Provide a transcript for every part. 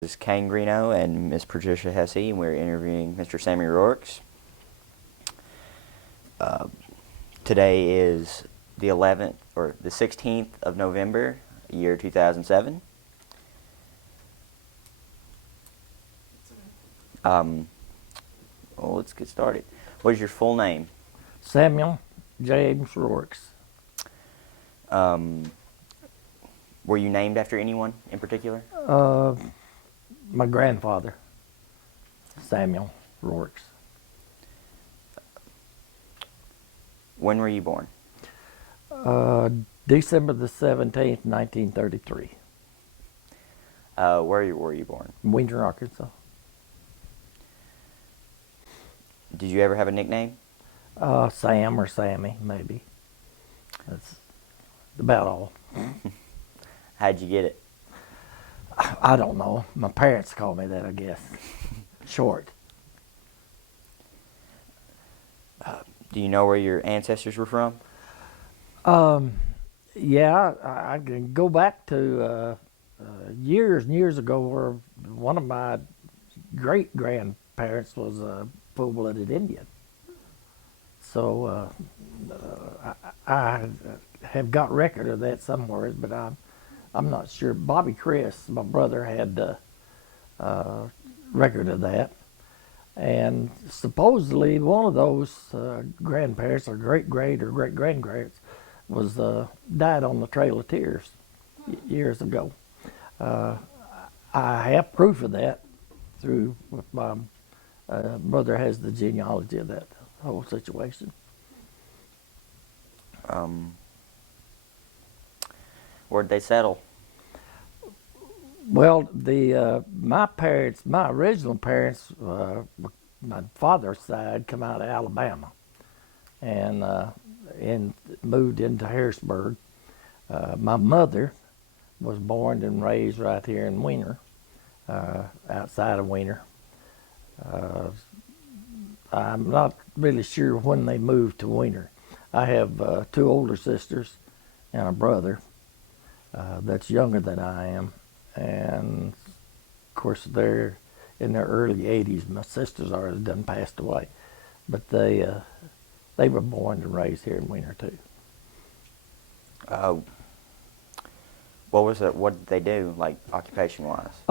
This is Kane Greeno and Miss Patricia Hesse, and we're interviewing Mr. Sammy Rorex. Today is the 11th, or the 16th of November, year 2007. Well, let's get started. What is your full name? Samuel James Rorex. Were you named after anyone in particular? My grandfather, Samuel Rorex. When were you born? December the 17th, 1933. Where were you born? Winter, Arkansas. Did you ever have a nickname? Sam or Sammy, maybe. That's about all. How'd you get it? I don't know. My parents called me that, I guess. Short. Do you know where your ancestors were from? Yeah, I can go back to years and years ago where one of my great-grandparents was a full-blooded Indian. So I have got record of that somewhere, but I'm not sure. Bobby Chris, my brother, had record of that. And supposedly one of those grandparents, or great-great or great-grandparents, was died on the Trail of Tears years ago. I have proof of that through with my brother has the genealogy of that whole situation. Where'd they settle? Well, my original parents, my father's side, come out of Alabama, and moved into Harrisburg. My mother was born and raised right here in Wiener, outside of Wiener. I'm not really sure when they moved to Wiener. I have two older sisters and a brother that's younger than I am. And of course, they're in their early 80s. My sisters already done passed away, but they were born and raised here in Wiener too. What was it? What did they do, like occupation-wise?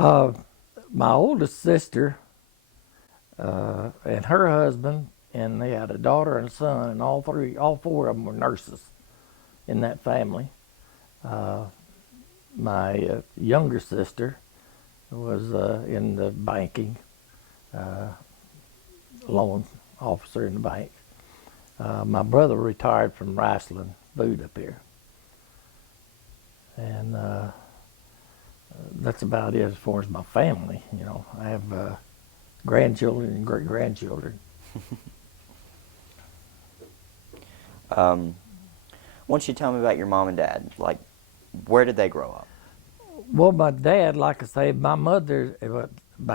My oldest sister and her husband, and they had a daughter and a son, and all four of them were nurses in that family. My younger sister was in the banking, loan officer in the bank. My brother retired from Riceland Food up here. And that's about it as far as my family. You know, I have grandchildren and great-grandchildren. Once you tell me about your mom and dad, like, where did they grow up? Well, my dad, like I say, my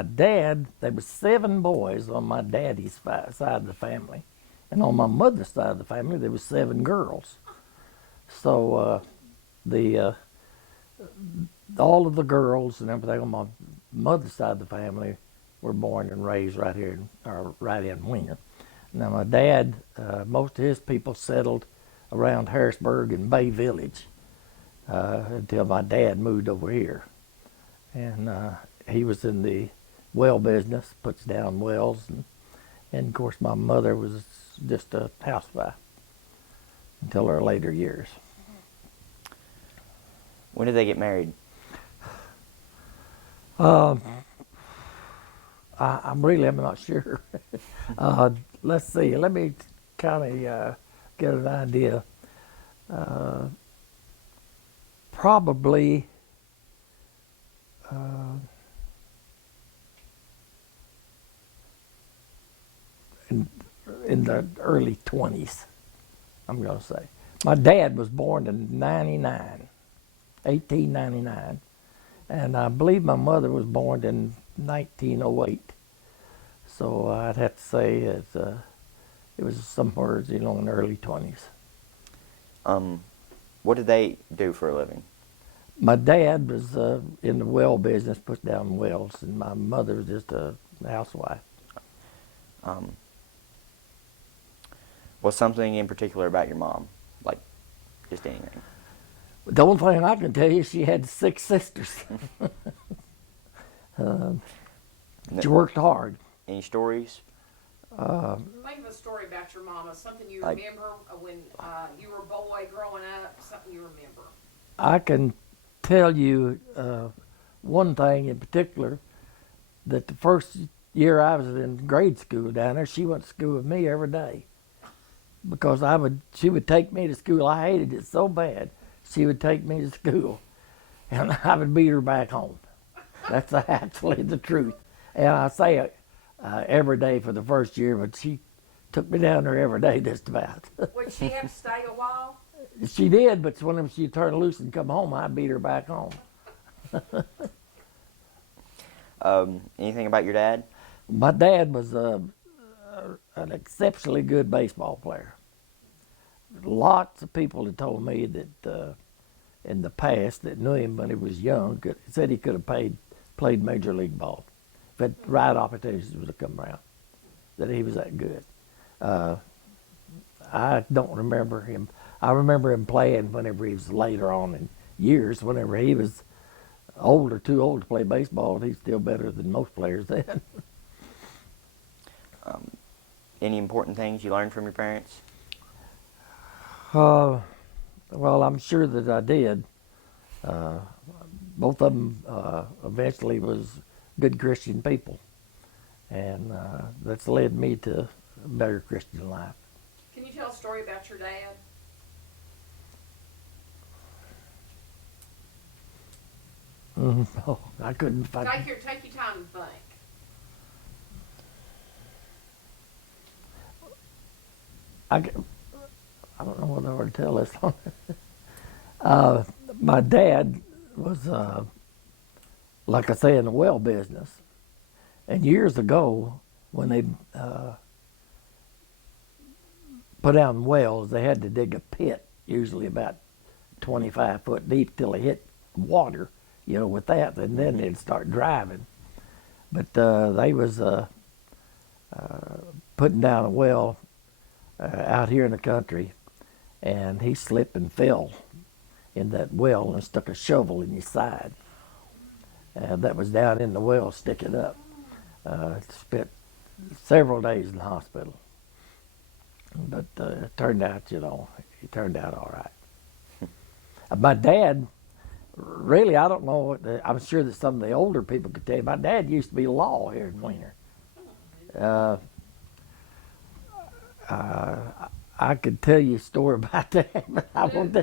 dad, there was 7 boys on my daddy's side of the family. And on my mother's side of the family, there was 7 girls. So all of the girls and everything on my mother's side of the family were born and raised right here, or right in Wiener. Now my dad, most of his people settled around Harrisburg and Bay Village until my dad moved over here. And he was in the well business, puts down wells, and of course my mother was just a housewife until her later years. When did they get married? I'm not sure. Let's see. Let me kind of get an idea. Probably in the early 20s, I'm going to say. My dad was born in 1899, and I believe my mother was born in 1908. So I'd have to say it was somewhere, in the early 20s. What did they do for a living? My dad was in the well business, put down wells, and my mother was just a housewife. Um, what's something in particular about your mom? Like, just anything. The only thing I can tell you, she had 6 sisters. She worked hard. Any stories? Think of a story about your mama, something you Like- remember when you were a boy growing up, something you remember. I can tell you one thing in particular, that the first year I was in grade school down there, she went to school with me every day. Because she would take me to school. I hated it so bad. She would take me to school, and I would beat her back home. That's actually the truth. And I say it every day for the first year, but she took me down there every day just about. Would she have to stay a while? She did, but when she turned loose and come home, I beat her back home. Anything about your dad? My dad was an exceptionally good baseball player. Lots of people had told me that in the past that knew him when he was young said he could have played major league ball if the right opportunities would have come around, that he was that good. I don't remember him. I remember him playing whenever he was later on in years, whenever he was old or too old to play baseball, and he's still better than most players then. Any important things you learned from your parents? Well, I'm sure that I did. Both of them eventually was good Christian people, and that's led me to a better Christian life. Can you tell a story about your dad? Oh, I couldn't find. Take your time and think. I don't know what I would tell this one. My dad was, like I say, in the well business. And years ago, when they put down wells, they had to dig a pit, usually about 25 foot deep, till they hit water, with that, and then they'd start driving. But they was putting down a well out here in the country, and he slipped and fell in that well and stuck a shovel in his side. That was down in the well sticking up. Spent several days in the hospital. But it turned out, he turned out all right. My dad, really, I don't know, I'm sure that some of the older people could tell you, my dad used to be law here in Wiener. I could tell you a story about that, but I won't.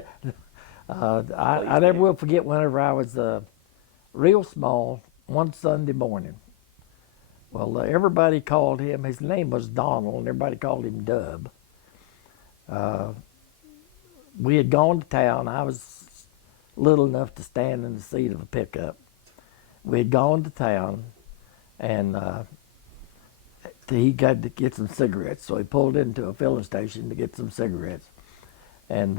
I never will forget whenever I was real small, one Sunday morning. Well, everybody called him, his name was Donald, and everybody called him Dub. We had gone to town. I was little enough to stand in the seat of a pickup. We had gone to town, and he got to get some cigarettes, so he pulled into a filling station to get some cigarettes. And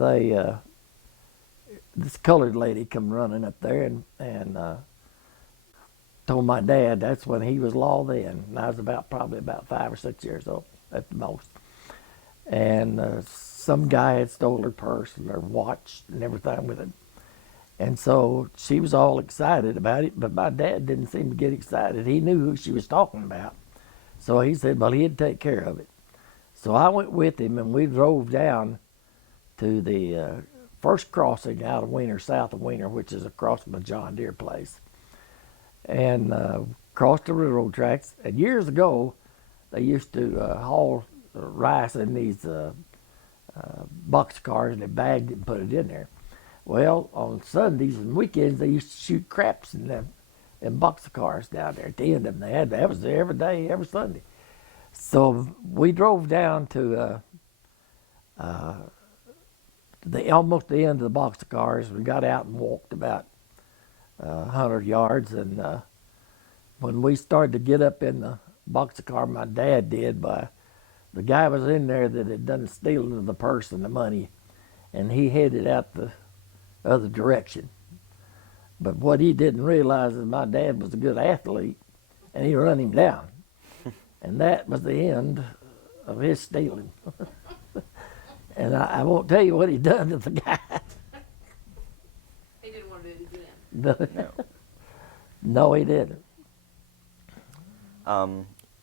this colored lady come running up there and told my dad that's when he was law then. And I was probably about 5 or 6 years old at the most. And some guy had stole her purse and her watch and everything with it. And so she was all excited about it, but my dad didn't seem to get excited. He knew who she was talking about. So he said, well, he'd take care of it. So I went with him, and we drove down to the first crossing out of Wiener, south of Wiener, which is across from the John Deere place, and crossed the railroad tracks. And years ago, they used to haul rice in these box cars, and they bagged it and put it in there. Well, on Sundays and weekends, they used to shoot craps in them box cars down there at the end of them. That was there every day, every Sunday. So we drove down to almost the end of the box cars. We got out and walked about 100 yards, and when we started to get up in the box car, my dad did, the guy was in there that had done the stealing of the purse and the money, and he headed out the other direction. But what he didn't realize is my dad was a good athlete, and he run him down. And that was the end of his stealing. And I won't tell you what he done to the guy. He didn't want to do it again. No, No. no, he didn't.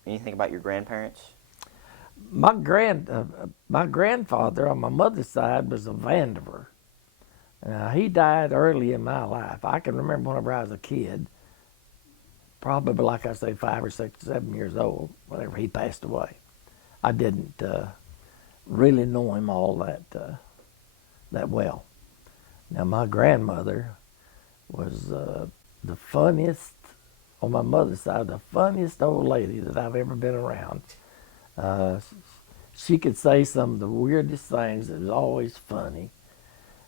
Anything about your grandparents? My grandfather on my mother's side was a Vandiver. He died early in my life. I can remember whenever I was a kid, probably like I say 5 or 6 or 7 years old, whenever he passed away. I didn't really know him all that well. Now my grandmother was the funniest, on my mother's side, the funniest old lady that I've ever been around. She could say some of the weirdest things that was always funny.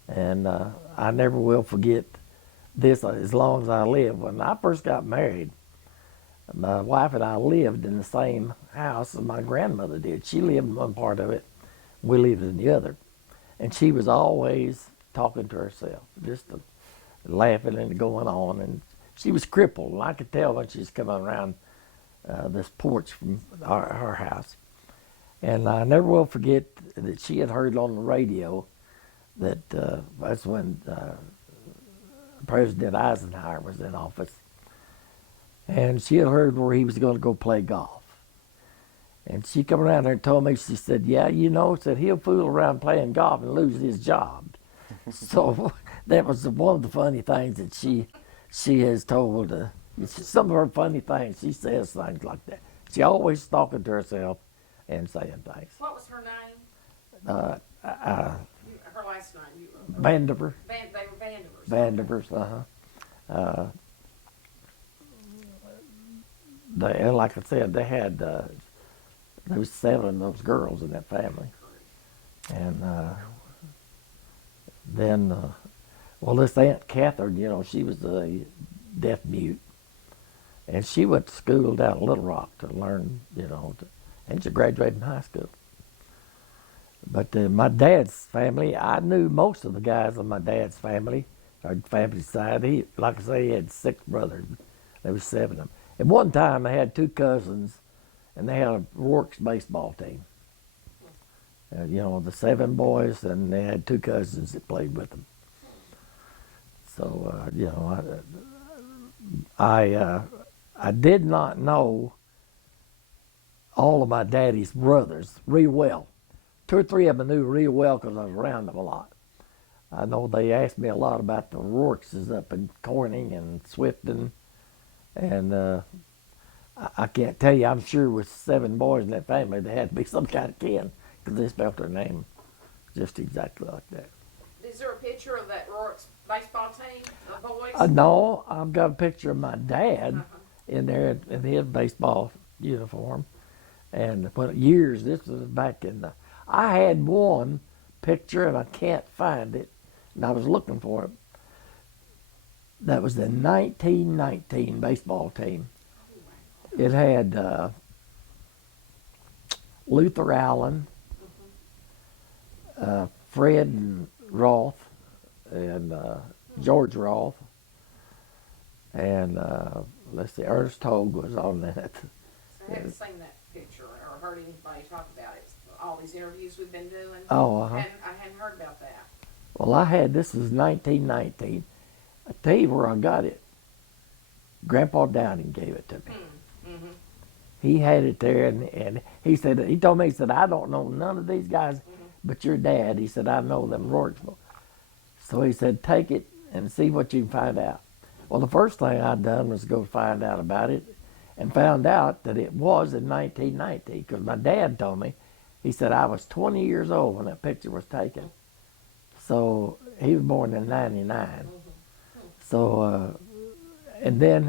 And I never will forget this as long as I live. When I first got married, my wife and I lived in the same house as my grandmother did. She lived in one part of it, we lived in the other. And she was always talking to herself, just laughing and going on. And she was crippled, and I could tell when she was coming around this porch from our house. And I never will forget that she had heard on the radio that that's when President Eisenhower was in office. And she had heard where he was going to go play golf. And she come around there and told me, she said, yeah, you know, said he'll fool around playing golf and lose his job. So that was one of the funny things that she has told. Some of her funny things, she says things like that. She always talking to herself and saying things. What was her name? Her last name? Vandiver. They were Vandivers. Vandivers, and like I said, they had there was 7 of those girls in that family, and then well, this Aunt Catherine, you know, she was a deaf mute, and she went to school down in Little Rock to learn, you know, and she graduated from high school. But my dad's family, I knew most of the guys on my dad's family, or family side. He, like I say, he had 6 brothers. There was 7 of them. At one time, they had 2 cousins, and they had a Rorex baseball team. You know, the 7 boys, and they had 2 cousins that played with them. So, you know, I did not know all of my daddy's brothers real well. 2 or 3 of them I knew real well because I was around them a lot. I know they asked me a lot about the Rorexes up in Corning and Swifton, and I can't tell you. I'm sure with 7 boys in that family, they had to be some kind of kin because they spelled their name just exactly like that. Is there a picture of that Rorex baseball team, the boys? No, I've got a picture of my dad in there in his baseball uniform, and years. This was back in the. I had one picture and I can't find it, and I was looking for it. That was the 1919 baseball team. It had Luther Allen, Fred and Roth, and George Roth, and let's see, Ernest Hogue was on that. I haven't seen that picture or heard anybody talk about it. All these interviews we've been doing. Oh, I hadn't heard about that. Well, I had, this was 1919. I tell you where I got it. Grandpa Downing gave it to me. Mm-hmm. He had it there, and he said, he told me, he said, I don't know none of these guys but your dad. He said, I know them Rourkeville. So he said, take it and see what you can find out. Well, the first thing I'd done was go find out about it, and found out that it was in 1919, because my dad told me, he said, I was 20 years old when that picture was taken. So he was born in 99. So, and then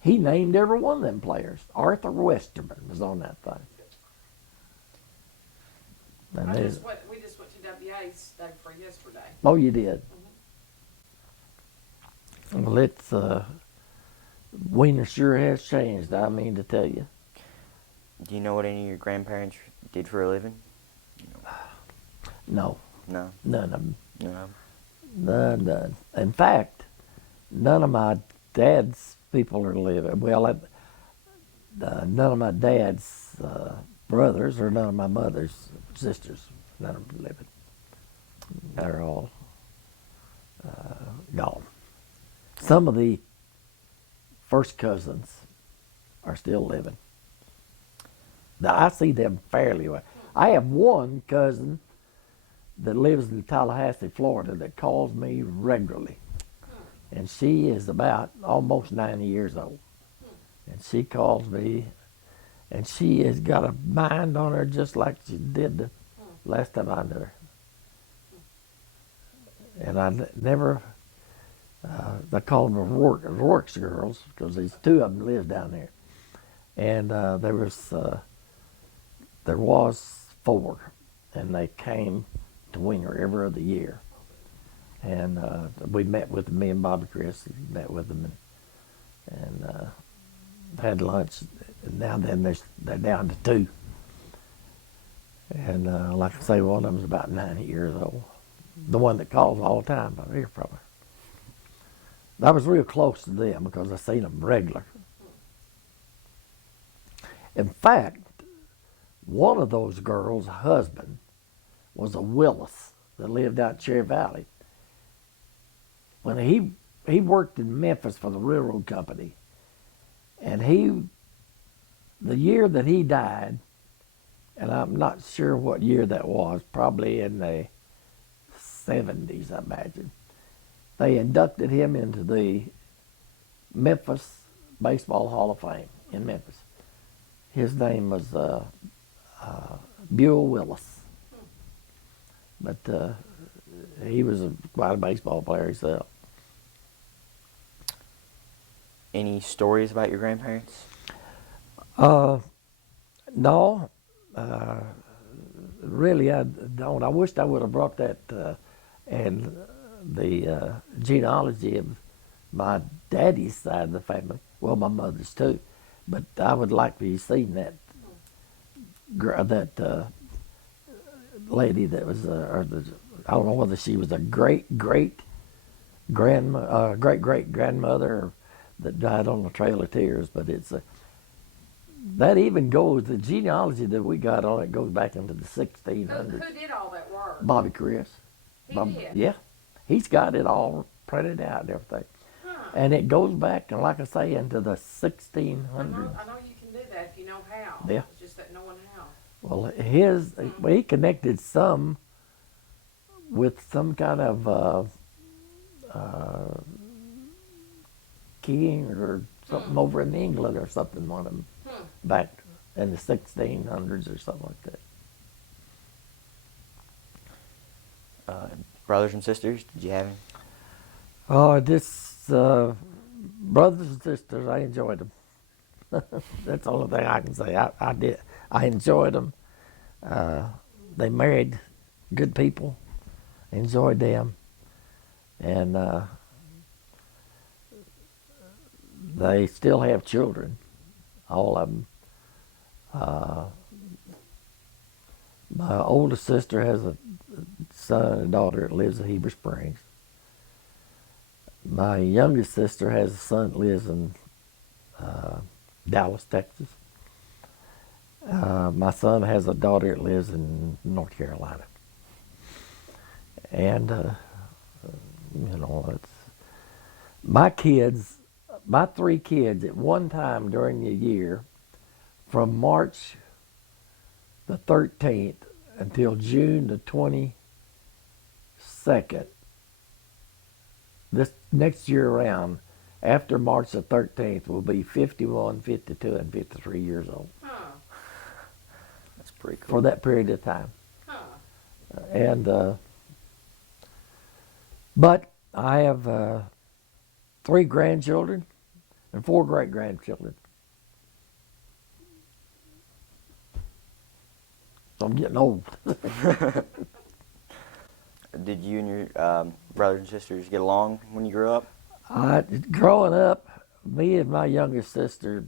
he named every one of them players. Arthur Westerman was on that thing. And We just went to WA's day for yesterday. oh, you did? Well, it's, Wiener sure has changed, I mean to tell you. Do you know what any of your grandparents did for a living? No, No. none of them. No. None. In fact, none of my dad's people are living. Well, none of my dad's brothers or none of my mother's sisters, none of them living. They're all gone. Some of the first cousins are still living. Now, I see them fairly well. I have one cousin that lives in Tallahassee, Florida, that calls me regularly. And she is about almost 90 years old. And she calls me, and she has got a mind on her just like she did the last time I knew her. And I never, I call them Rorex girls, because these two of them live down there. And there was four, and they came to Winger every other year. And we met with them, me and Bobby Chris met with them, and had lunch. And now then they're down to two. And like I say, one of them's about 90 years old. The one that calls all the time, I hear from her. I was real close to them because I seen them regular. In fact, one of those girls' husband was a Willis that lived out in Cherry Valley. When he worked in Memphis for the railroad company, and the year that he died, and I'm not sure what year that was, probably in the 70s, I imagine, they inducted him into the Memphis Baseball Hall of Fame in Memphis. His name was Buell Willis. But he was quite a baseball player himself. Any stories about your grandparents? No, really I don't. I wished I would have brought that and the genealogy of my daddy's side of the family. Well, my mother's too, but I would like to have seen that lady that was, I don't know whether she was a great great grandmother that died on the Trail of Tears, but it's that even goes, the genealogy that we got on it goes back into the 1600s. Who did all that work? Bobby Chris. He did? Yeah. He's got it all printed out and everything. Huh. And it goes back, and like I say, into the 1600s. I know you can do that if you know how. Yeah. It's just that knowing how. Well, he connected some with some kind of king or something over in England or something, one of them back in the 1600s or something like that. Brothers and sisters, did you have any? Oh, brothers and sisters, I enjoyed them. That's the only thing I can say. I did. I enjoyed them. They married good people. Enjoyed them, and they still have children. All of them. My oldest sister has a son and a daughter that lives in Heber Springs. My youngest sister has a son that lives in Dallas, Texas. My son has a daughter that lives in North Carolina. And, it's my kids, my three kids at one time during the year, from March the 13th until June the 22nd, this next year around, after March the 13th, will be 51, 52, and 53 years old. Huh. That's pretty cool. For that period of time. Huh. And but I have 3 grandchildren and 4 great-grandchildren. So I'm getting old. Did you and your brothers and sisters get along when you grew up? Growing up, me and my youngest sister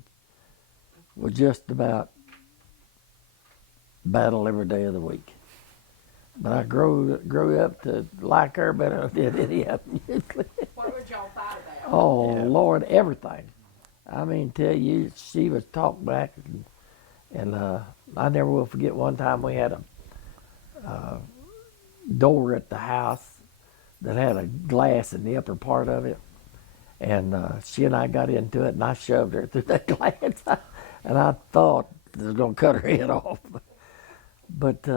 were just about battle every day of the week. But I grew up to like her better than I did any of them usually. What would y'all fight about? Oh Yeah. Lord, everything. I mean, tell you, she was talk back, and I never will forget one time we had a door at the house that had a glass in the upper part of it, and she and I got into it, and I shoved her through that glass, and I thought it was gonna cut her head off, but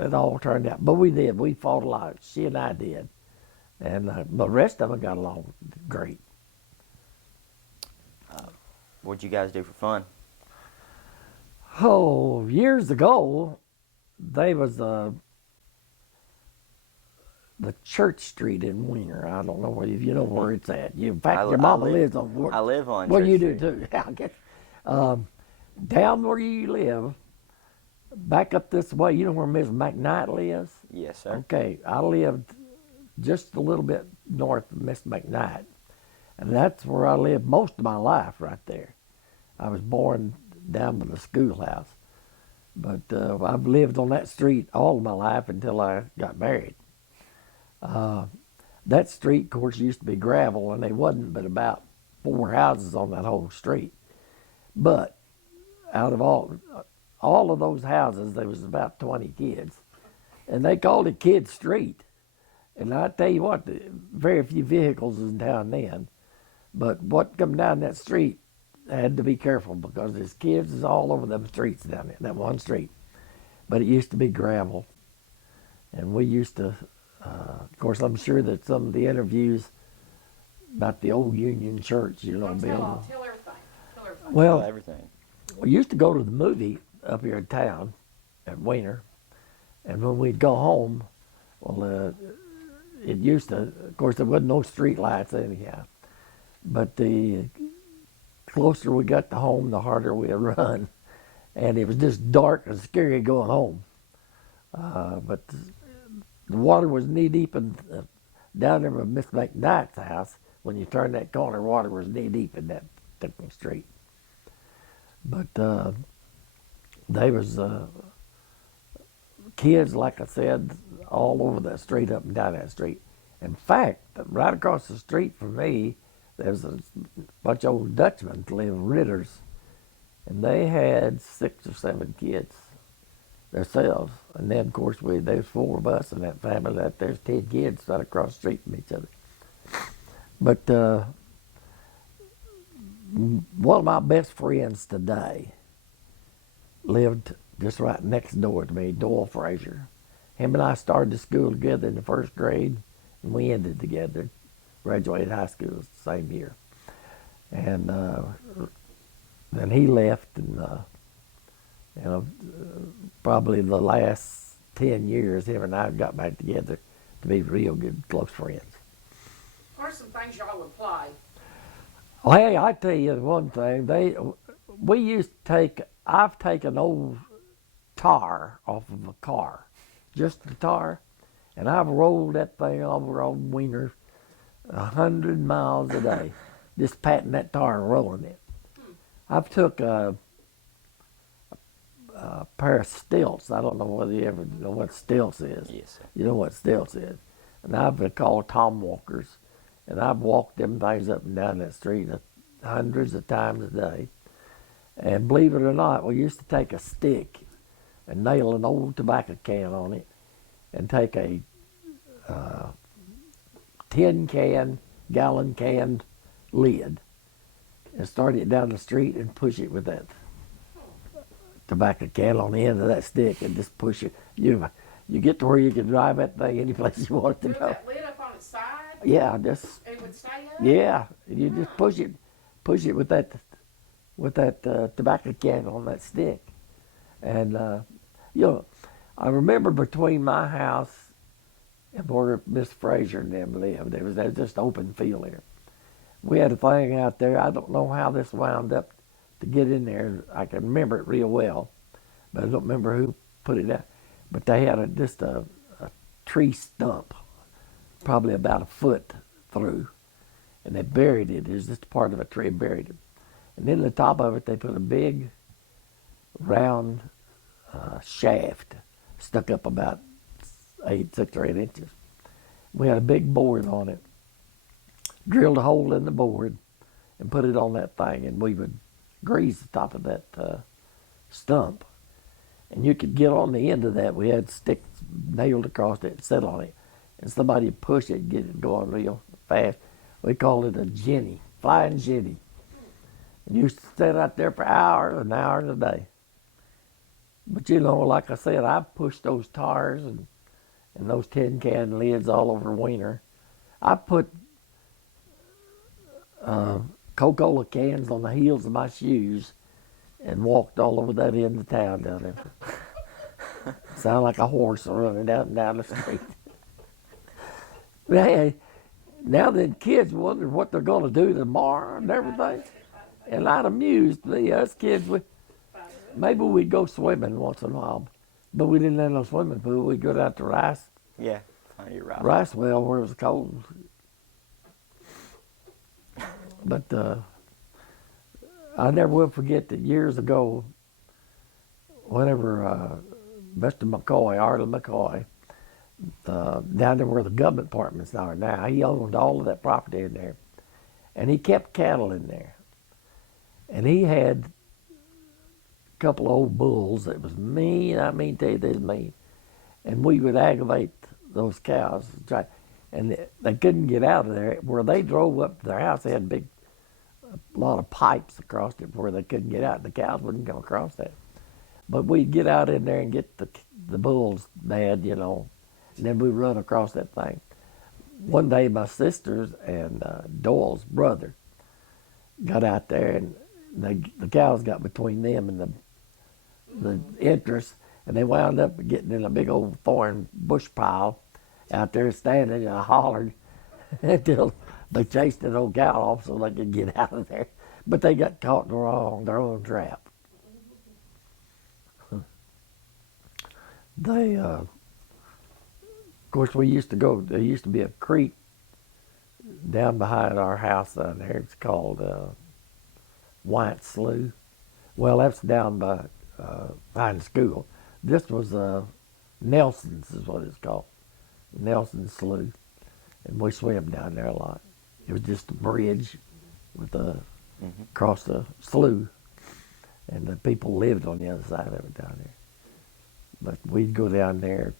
it all turned out. But we did. We fought a lot. She and I did, and the rest of them got along great. What'd you guys do for fun? Oh, years ago, they was the Church Street in Wiener. I don't know where you know where it's at. In fact, your mama lives on. I live on. Well, Church you do Street. too. I guess. Down where you live, back up this way. You know where Miss McKnight lives? Yes, sir. Okay, I lived just a little bit north of Miss McKnight, and that's where I lived most of my life. Right there. I was born down by the schoolhouse, but I've lived on that street all of my life until I got married. That street, of course, used to be gravel, and there wasn't but about 4 houses on that whole street. But out of all of those houses, there was about 20 kids, and they called it Kid Street. And I tell you what, very few vehicles was down then, but what come down that street had to be careful because there's kids all over them streets down there, that one street. But it used to be gravel, and we used to. Of course, I'm sure that some of the interviews about the old Union Church, Tell building. tell everything. Tell everything. Well, Everything. we used to go to the movie up here in town at Wiener, and when we'd go home, well, it used to, of course, there wasn't no street lights anyhow, but the closer we got to home, the harder we'd run, and it was just dark and scary going home. But the water was knee deep in, down there by Miss McKnight's house. When you turned that corner, water was knee deep in that particular street. But they was kids, like I said, all over that street, up and down that street. In fact, right across the street from me, there was a bunch of old Dutchmen that lived, Ritters, and they had 6 or 7 kids themselves. And then, of course, there's 4 of us in that family. There's 10 kids right across the street from each other. But one of my best friends today lived just right next door to me, Doyle Frazier. Him and I started the school together in the 1st grade, and we ended together. Graduated high school the same year. And then he left, and probably the last 10 years, him and I got back together to be real good, close friends. What are some things y'all would play? Well, hey, I tell you one thing. We used to I've taken old tar off of a car, just the tar, and I've rolled that thing over on Wiener 100 miles a day, just patting that tar and rolling it. I've took a pair of stilts. I don't know whether you ever know what stilts is. Yes, sir. You know what stilts is. And I've been called Tom Walkers. And I've walked them things up and down that street hundreds of times a day. And believe it or not, we used to take a stick and nail an old tobacco can on it and take a tin can, gallon can lid and start it down the street and push it with that tobacco can on the end of that stick and just push it. You get to where you can drive that thing any place you want it to Put go. that lid up on its side? Yeah, just It would stay up? yeah. You just push it with that tobacco can on that stick, and I remember between my house and where Miss Frazier and them lived, there was just open field there. We had a thing out there. I don't know how this wound up to get in there. I can remember it real well, but I don't remember who put it out. But they had just a tree stump, probably about a foot through, and they buried it. It was just part of a tree, buried it. And then on the top of it, they put a big round shaft stuck up about 6 or 8 inches. We had a big board on it, drilled a hole in the board, and put it on that thing, and we would grease the top of that stump. And you could get on the end of that. We had sticks nailed across it and sit on it. And somebody would push it and get it going real fast. We called it a jenny, flying jenny. And you used to sit out there for hours and hours a day. But you know, like I said, I pushed those tires and those tin can lids all over Wiener. I put Coca-Cola cans on the heels of my shoes and walked all over that end of town down there. Sound like a horse running down the street. Hey, now the kids wonder what they're going to do tomorrow and everything. And that amused me. Us kids, maybe we'd go swimming once in a while, but we didn't have no swimming pool. We'd go down to Yeah, find your route. Rice Well where it was cold. But I never will forget that years ago, whenever Mr. McCoy, Arlen McCoy, down there where the government apartments are now, he owned all of that property in there. And he kept cattle in there. And he had a couple of old bulls that was mean. I mean, tell you, they was mean. And we would aggravate those cows. And they couldn't get out of there. Where they drove up to their house, they had a lot of pipes across it where they couldn't get out. The cows wouldn't come across that. But we'd get out in there and get the bulls mad, you know, and then we'd run across that thing. One day, my sisters and Doyle's brother got out there, and the cows got between them and the entrance, and they wound up getting in a big old thorn bush pile out there standing, and I hollered until they chased that old cow off so they could get out of there. But they got caught in their own trap. They, of course, we used to go, there used to be a creek down behind our house down there. It's called White Slough. Well, that's down behind the school. This was Nelson's is what it's called. Nelson Slough. And we swam down there a lot. It was just a bridge with across the slough. And the people lived on the other side of it down there. But we'd go down there.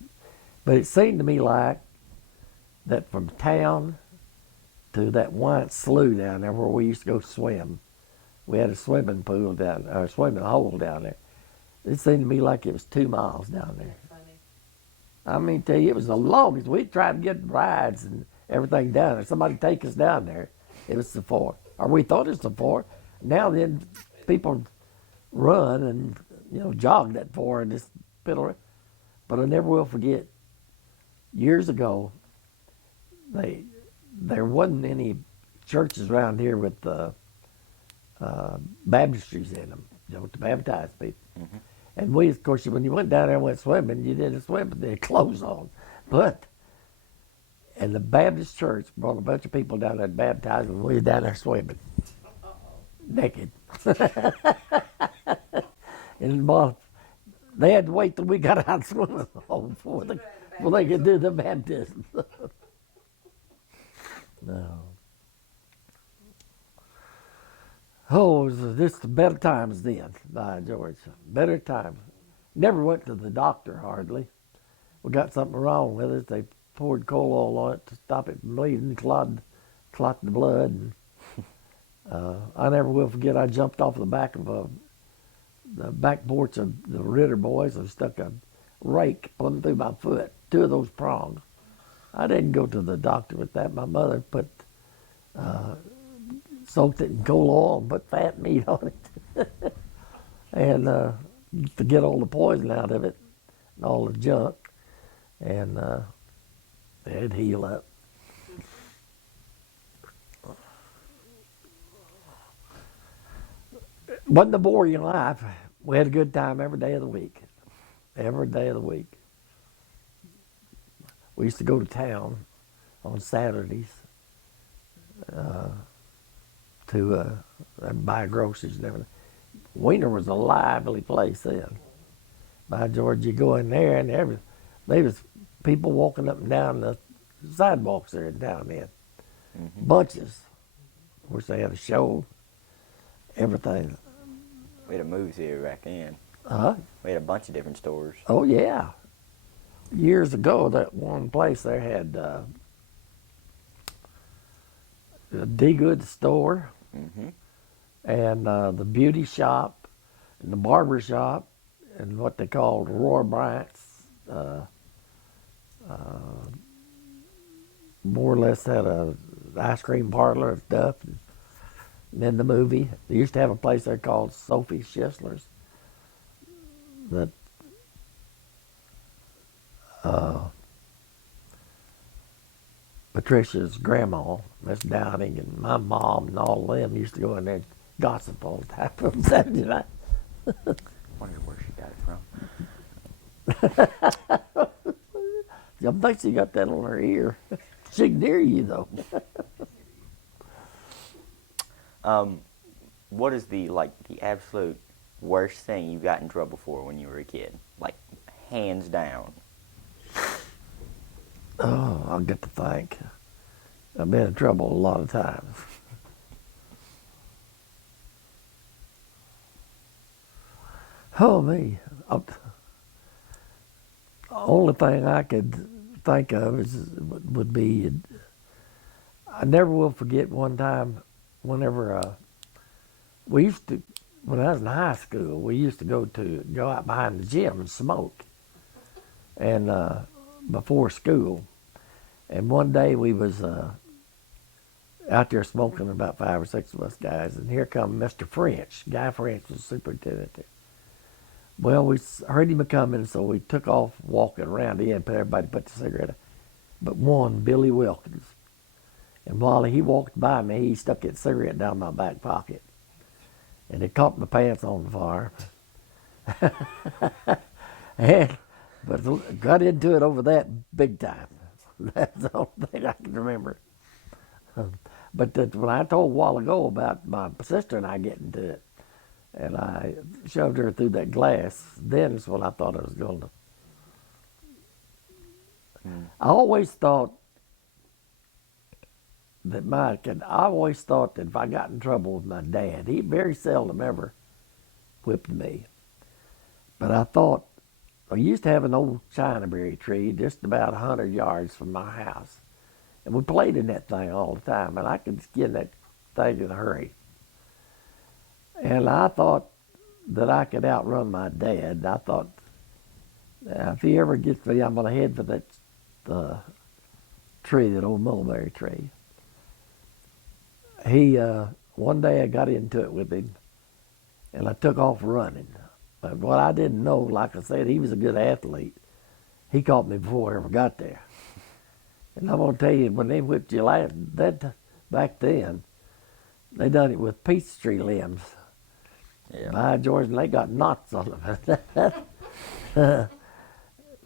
But it seemed to me like that from town to that White Slough down there where we used to go swim, we had a swimming pool down, or a swimming hole down there. It seemed to me like it was 2 miles down there. Funny. I mean, tell you, it was the longest. We tried to get rides and everything down there. Somebody take us down there. It was so far, or we thought it was so far. Now then, people run and jog that far and just fiddle. But I never will forget. Years ago, there wasn't any churches around here with baptistries in them, to baptize people. Mm-hmm. And we, of course, when you went down there and went swimming, you didn't swim with their clothes on. And the Baptist church brought a bunch of people down there to baptize when we were down there swimming. Naked. And they had to wait till we got out of the swimming hole before they could do the baptism. No. Oh, it was just better times then, by George. Better times. Never went to the doctor hardly. We got something wrong with it. They poured coal oil on it to stop it from bleeding, clot the blood. And, I never will forget. I jumped off the back of the back porch of the Ritter boys and stuck a rake plumb through my foot. 2 of those prongs. I didn't go to the doctor with that. My mother soaked it in coal oil and put fat meat on it. And to get all the poison out of it and all the junk. And it'd heal up. Wasn't a boring life. We had a good time every day of the week. Every day of the week. We used to go to town on Saturdays to buy groceries and everything. Wiener was a lively place then. By George, you go in there and there was people walking up and down the sidewalks there down there. bunches. Of course, they had a show, everything. We had a movie theater back then. Uh, We had a bunch of different stores. oh, yeah. Years ago, that one place there had a D-Good store Mm-hmm. and the beauty shop and the barber shop and what they called Roy Bryant's. More or less had a ice cream parlor and stuff. And then the movie. They used to have a place there called Sophie Schisler's that Patricia's grandma, Miss Downing, and my mom and all of them used to go in there and gossip all the time on Saturday night. Wonder where she got it from. I think she got that on her ear. She can hear you though. What is the absolute worst thing you got in trouble for when you were a kid? Like, hands down. Oh, I'll get to think. I've been in trouble a lot of times. Oh me. Only thing I could think of would be I never will forget one time whenever we used to when I was in high school we used to go out behind the gym and smoke and before school, and one day we was out there smoking, about 5 or 6 of us guys, and here come Mr. French. Guy French was superintendent there. Well, we heard him coming, so we took off walking around. He had everybody put the cigarette out, but one, Billy Wilkins. And while he walked by me, he stuck that cigarette down my back pocket. And it caught my pants on fire. But got into it over that big time. That's the only thing I can remember. But when I told a while ago about my sister and I getting into it, and I shoved her through that glass, then is when I thought I was going to. I always thought that if I got in trouble with my dad, he very seldom ever whipped me. But I thought, I used to have an old chinaberry tree just about 100 yards from my house. And we played in that thing all the time, and I could get in that thing in a hurry. And I thought that I could outrun my dad. I thought, if he ever gets me, I'm going to head for that tree, that old mulberry tree. One day I got into it with him, and I took off running. But what I didn't know, like I said, he was a good athlete. He caught me before I ever got there. And I'm going to tell you, when they whipped you back then, they done it with peach tree limbs. Yeah. By George, and they got knots on them.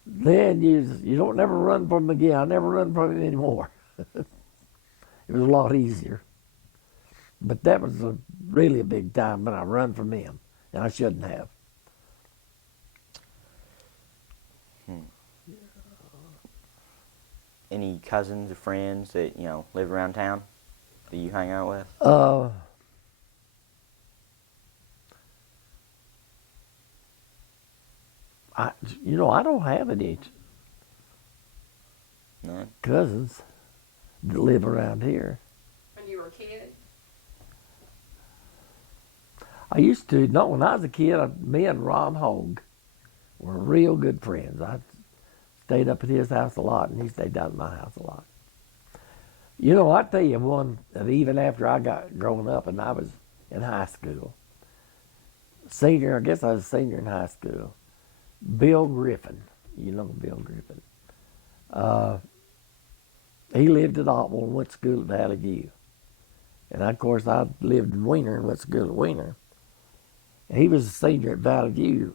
Then you don't never run from him again. I never run from him anymore. It was a lot easier. But that was really a big time when I run from him, and I shouldn't have. Any cousins or friends that, live around town that you hang out with? I don't have any None? cousins that live around here. When you were a kid? I used to, no, when I was a kid, me and Ron Hogue were real good friends. I stayed up at his house a lot, and he stayed down at my house a lot. I tell you one, that even after I got grown up and I was in high school, I guess I was a senior in high school, Bill Griffin, you know Bill Griffin. He lived at Otwell and went to school at Valley View. And of course I lived in Wiener and went to school at Wiener. And he was a senior at Valley View,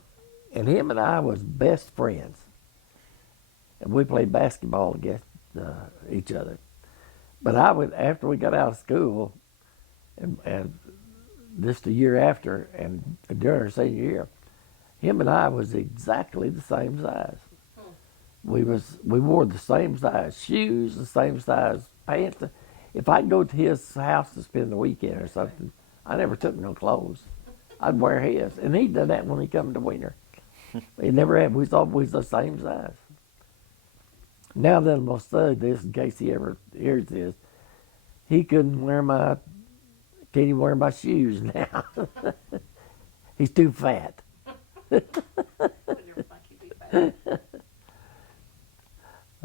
and him and I was best friends. And we played basketball against each other. But after we got out of school, and just a year after, and during our senior year, him and I was exactly the same size. We wore the same size shoes, the same size pants. if I go to his house to spend the weekend or something, I never took no clothes. I'd wear his, and he did that when he come to winter. He never had. We was always the same size. Now then, I'm gonna say this in case he ever hears this. He couldn't wear my. Can't even wear my shoes now. He's too fat. Would never think you'd be fat.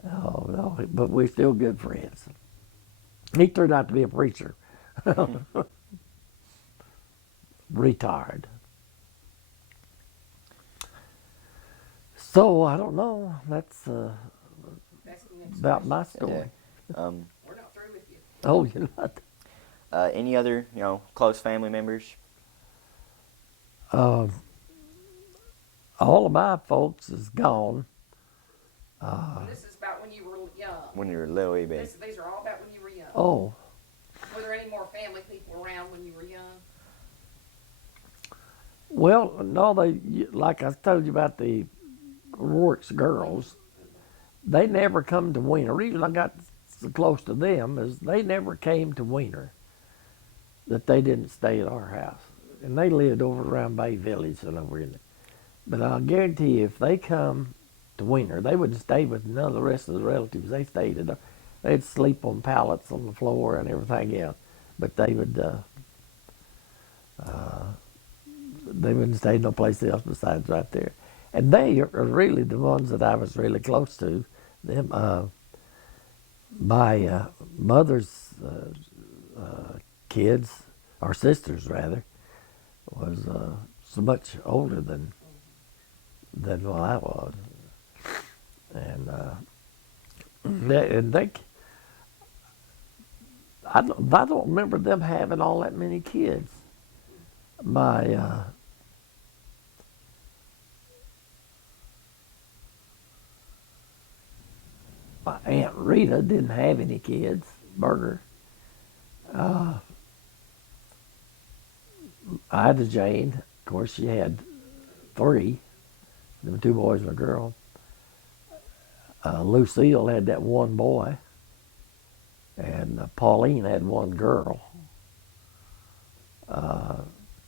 Oh no, but we're still good friends. He turned out to be a preacher. Retired. So I don't know. That's That's the next about question. my story. We're not through with you. Oh, you're not. Any other, close family members? All of my folks is gone. And this is about when you were young. When you were little wee bit. These are all about when you were young. Oh, Were there any more family people around when you were young? well, no, like I told you about the Rorex girls, they never come to Wiener. The reason I got so close to them is they never came to Wiener, that they didn't stay at our house. And they lived over around Bay Village and over in there. But I'll guarantee you, if they come to Wiener, they wouldn't stay with none of the rest of the relatives. They stayed at, they'd sleep on pallets on the floor and everything else. But they wouldn't stay no place else besides right there. And they are really the ones that I was really close to. Them, my mother's kids, or sisters rather, was so much older than what I was, and I don't remember them having all that many kids. My my Aunt Rita didn't have any kids. Berger. Ida Jane, of course, she had 3. There were 2 boys and a girl. Lucille had that 1 boy, and Pauline had 1 girl.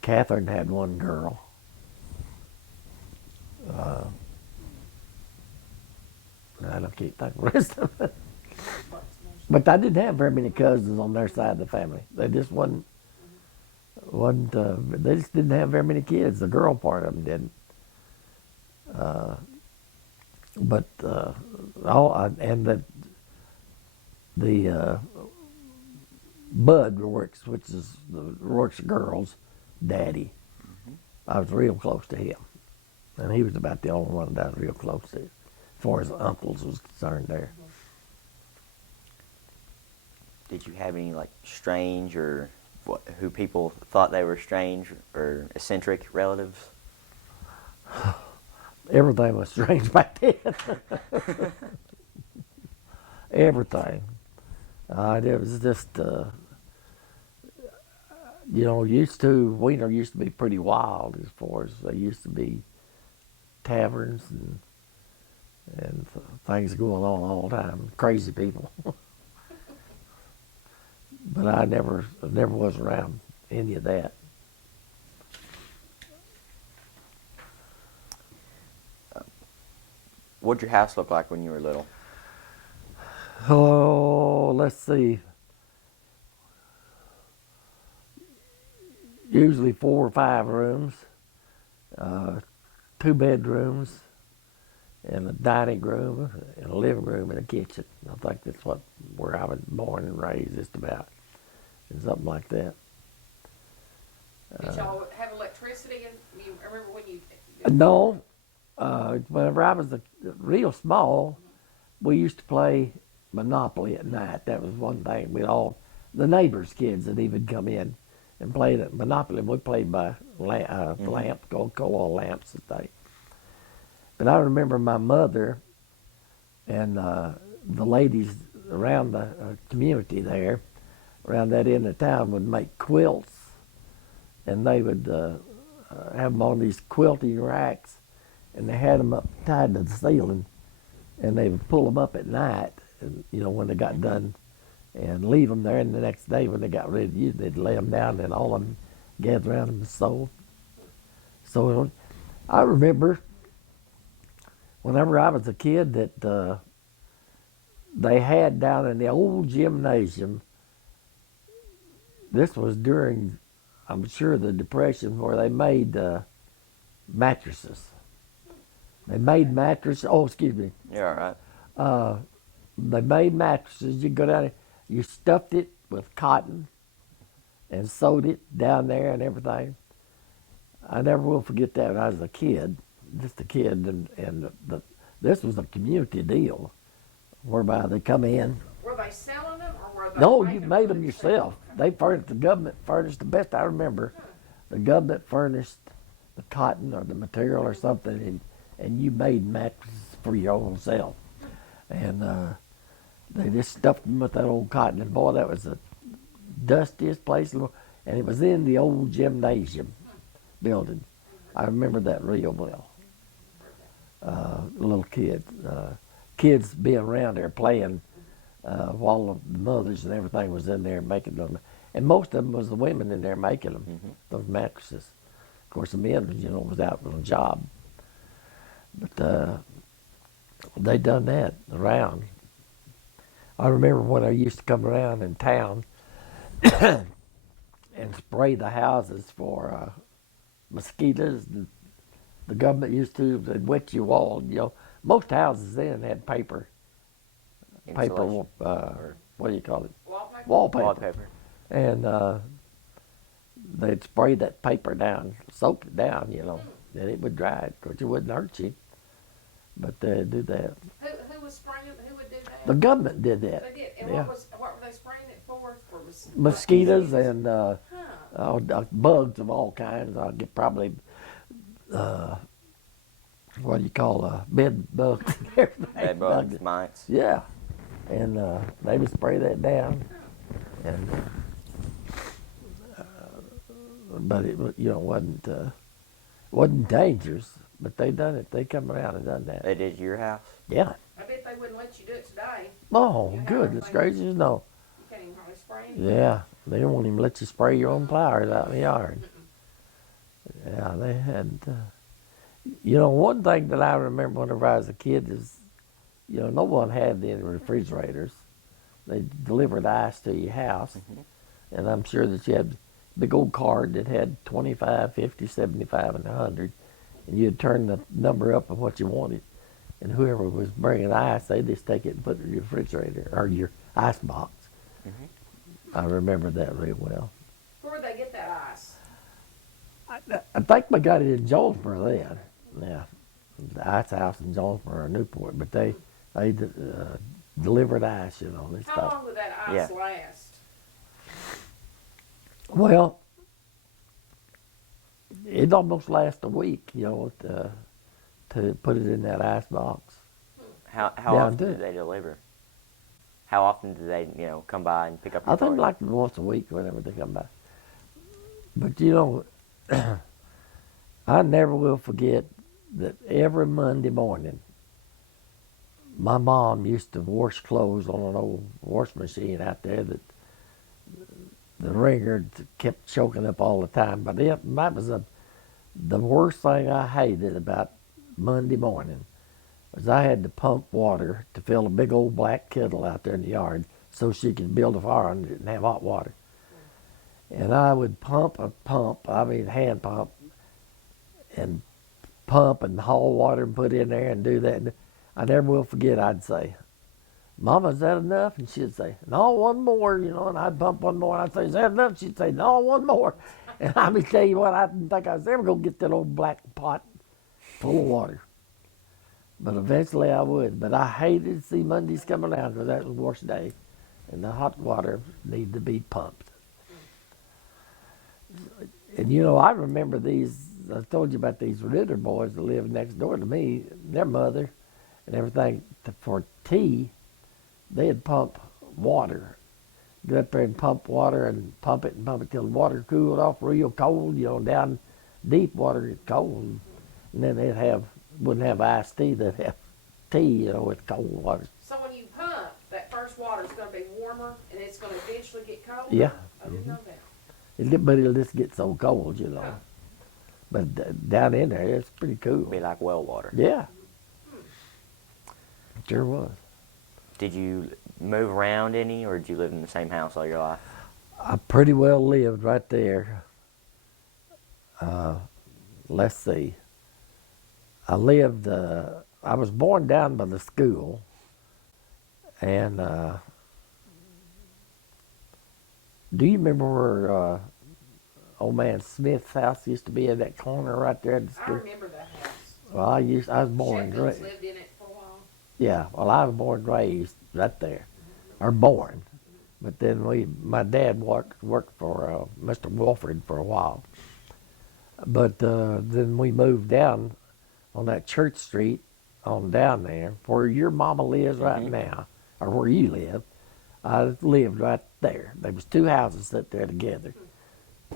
Catherine had 1 girl. I don't keep think of the rest of it. But I didn't have very many cousins on their side of the family. They just they just didn't have very many kids. The girl part of them didn't. The Bud Rorex, which is the Rorex girls' daddy, I was real close to him, and he was about the only one that I was real close to, as far as uncles was concerned there. Did you have any strange or who people thought they were strange or eccentric relatives? Everything was strange back then. Everything. It was just, Wiener used to be pretty wild as far as there used to be taverns and things going on all the time. Crazy people. But I never was around any of that. What'd your house look like when you were little? Oh, let's see. Usually 4 or 5 rooms, 2 bedrooms, and a dining room, and a living room, and a kitchen. I think that's where I was born and raised, just about, and something like that. Did y'all have electricity? You remember when you? No, whenever I was real small, we used to play Monopoly at night. That was one thing. The neighbors' kids that even come in and played at Monopoly. We played by lamp, coal lamps and things. But I remember my mother and the ladies around the community there, around that end of town, would make quilts, and they would have them on these quilting racks, and they had them up tied to the ceiling, and they would pull them up at night, and, when they got done and leave them there. And the next day when they got ready to use, they'd lay them down, and all of them gather around them and sew. So I remember whenever I was a kid that they had down in the old gymnasium. This was during, I'm sure, the Depression, where they made mattresses. They made mattresses. Oh, excuse me. You're all right. They made mattresses. You go down there, you stuffed it with cotton and sewed it down there and everything. I never will forget that when I was a kid, just a kid, and this was a community deal, whereby they come in. Were they selling them or were they? No, making you made for them themselves? yourself. They furnished, the government furnished, the best I remember, the government furnished the cotton or the material or something, and you made mattresses for your own self. And they just stuffed them with that old cotton, and boy, that was the dustiest place. And it was in the old gymnasium building. I remember that real well. Little kid, kids being around there playing while the mothers and everything was in there making them. And most of them was the women in there making them, those mattresses. Of course, the men, was out on a job. But they done that around. I remember when I used to come around in town and spray the houses for mosquitoes. The government used to, they'd wet your wall. Most houses then had paper, Insulation. what do you call it? Wallpaper? Wallpaper. And they'd spray that paper down, soak it down, and it would dry. Of course, it wouldn't hurt you, but they'd do that. Who was spraying it? Who would do that? The government did that. They did. And Yeah. what were they spraying it for? For Mosquitoes and Huh. bugs of all kinds. I get probably what do you call bed bugs and everything. Bed bugs, mites. Yeah, and they would spray that down, and but it wasn't dangerous. But they done it. They come around and done that. They did to your house? Yeah. I bet they wouldn't let you do it today. Oh, You have goodness everything. gracious, no. You can't even hardly spray anything. Yeah, they won't even let you spray your own flowers out in the yard. Yeah, they had. One thing that I remember whenever I was a kid is, no one had any refrigerators. They delivered ice to your house, and I'm sure that you had a big old card that had 25, 50, 75, and 100, and you'd turn the number up of what you wanted, and whoever was bringing ice, they'd just take it and put it in your refrigerator or your ice box. I remember that real well. Where would they get that ice? I think we got it in Jonesboro then. Yeah, the ice house in Jonesboro or Newport, but they delivered ice, and How stuff. long would that ice Yeah. last? Well, it almost lasts a week, to put it in that ice box. How Yeah, often do do it. they deliver? How often do they, come by and pick up your I think car? like once a week whenever they come by. But I never will forget that every Monday morning, my mom used to wash clothes on an old wash machine out there that the wringer kept choking up all the time. But that was the worst thing I hated about Monday morning was I had to pump water to fill a big old black kettle out there in the yard so she could build a fire under it and have hot water. And I would hand pump, and haul water and put in there and do that. And I never will forget, I'd say, "Mama, is that enough?" And she'd say, "No, one more," and I'd pump one more. And I'd say, "Is that enough?" She'd say, "No, one more." And I would tell you what, I didn't think I was ever going to get that old black pot full of water. But eventually I would. But I hated to see Mondays come around because that was the worst day. And the hot water needed to be pumped. And I remember I told you about these Ritter boys that lived next door to me, their mother and everything. For tea, they'd pump water. Get up there and pump water and pump it till the water cooled off real cold, down deep water is cold. And then wouldn't have iced tea, they'd have tea, with cold water. So when you pump, that first water's going to be warmer, and it's gonna eventually get colder? Yeah. I didn't know that. But it'll just get so cold, you know. Huh. But down in there, it's pretty cool. Be like well water. Yeah. Sure was. Did you move around any, or did you live in the same house all your life? I pretty well lived right there. Let's see. I lived, I was born down by the school, and do you remember where old man Smith's house used to be in that corner right there at the I school? remember that house. Well, I was born and Sheffield's raised. lived in it for a while. Yeah, well, I was born and raised right there, or born. But then my dad worked for Mr. Wilford for a while. But then we moved down on that Church Street on down there where your mama lives right now, or where you live. I lived right there. There was two houses up there together,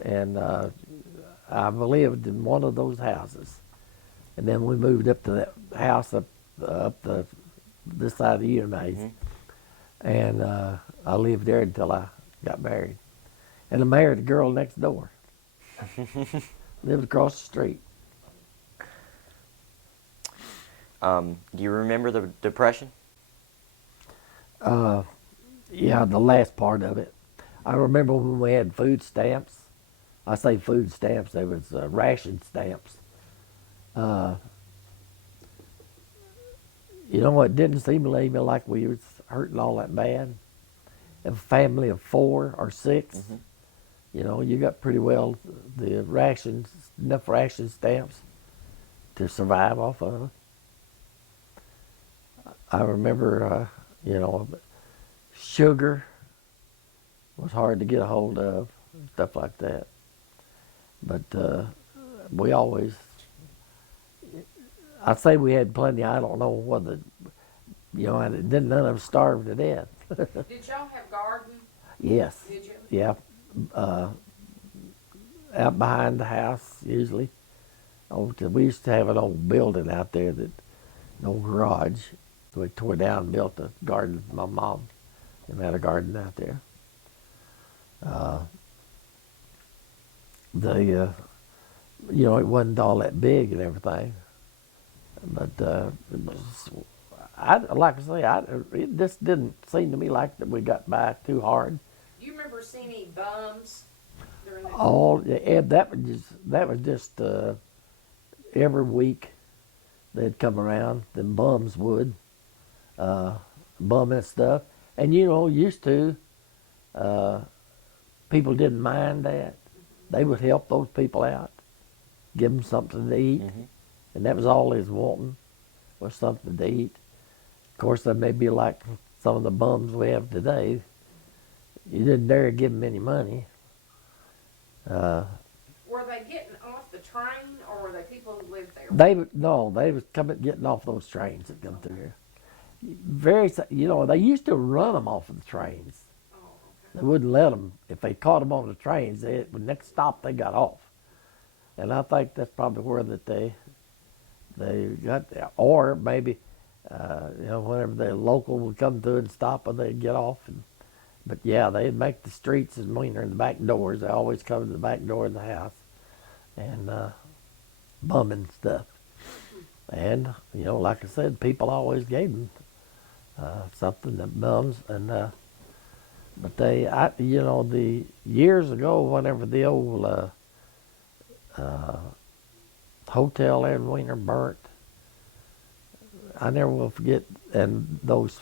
and I lived in one of those houses. And then we moved up to that house up this side of the UMA, and I lived there until I got married. And I married a girl next door. Lived across the street. Do you remember the Depression? Yeah, the last part of it. I remember when we had food stamps. I say food stamps, they was ration stamps. You know, it didn't seem to me like we was hurting all that bad. A family of 4 or 6, you know, you got pretty well the rations, enough ration stamps to survive off of. I remember, you know, sugar was hard to get a hold of, stuff like that. But we always, I'd say we had plenty. I don't know whether, you know, and none of them starved to death. Did y'all have garden? Yes. Did you? Yeah. Out behind the house, usually. Oh, we used to have an old building out there, an old garage. We tore down and built a garden for my mom, and had a garden out there. You know, it wasn't all that big and everything, but it was, like I say, it just didn't seem to me like that we got by too hard. Do you remember seeing any bums during that? All Ed, that was just every week they'd come around. The bums would bum and stuff, and you know, used to people didn't mind that. They would help those people out, give them something to eat, and that was all they was wanting, was something to eat. Of course, that may be like some of the bums we have today. You didn't dare give them any money. Were they getting off the train, or were they people who lived there? They was getting off those trains that come through here. You know, they used to run them off of the trains. Oh, okay. They wouldn't let them. If they caught them on the trains, the next stop they got off. And I think that's probably where that they got there. Or maybe, you know, whenever the local would come through and stop, and they'd get off. But yeah, they'd make the streets and Wiener in the back doors. They always come to the back door of the house and bumming stuff. And, you know, like I said, people always gave them something that bums. And but you know, the years ago, whenever the old hotel there in Wiener burnt, I never will forget. And those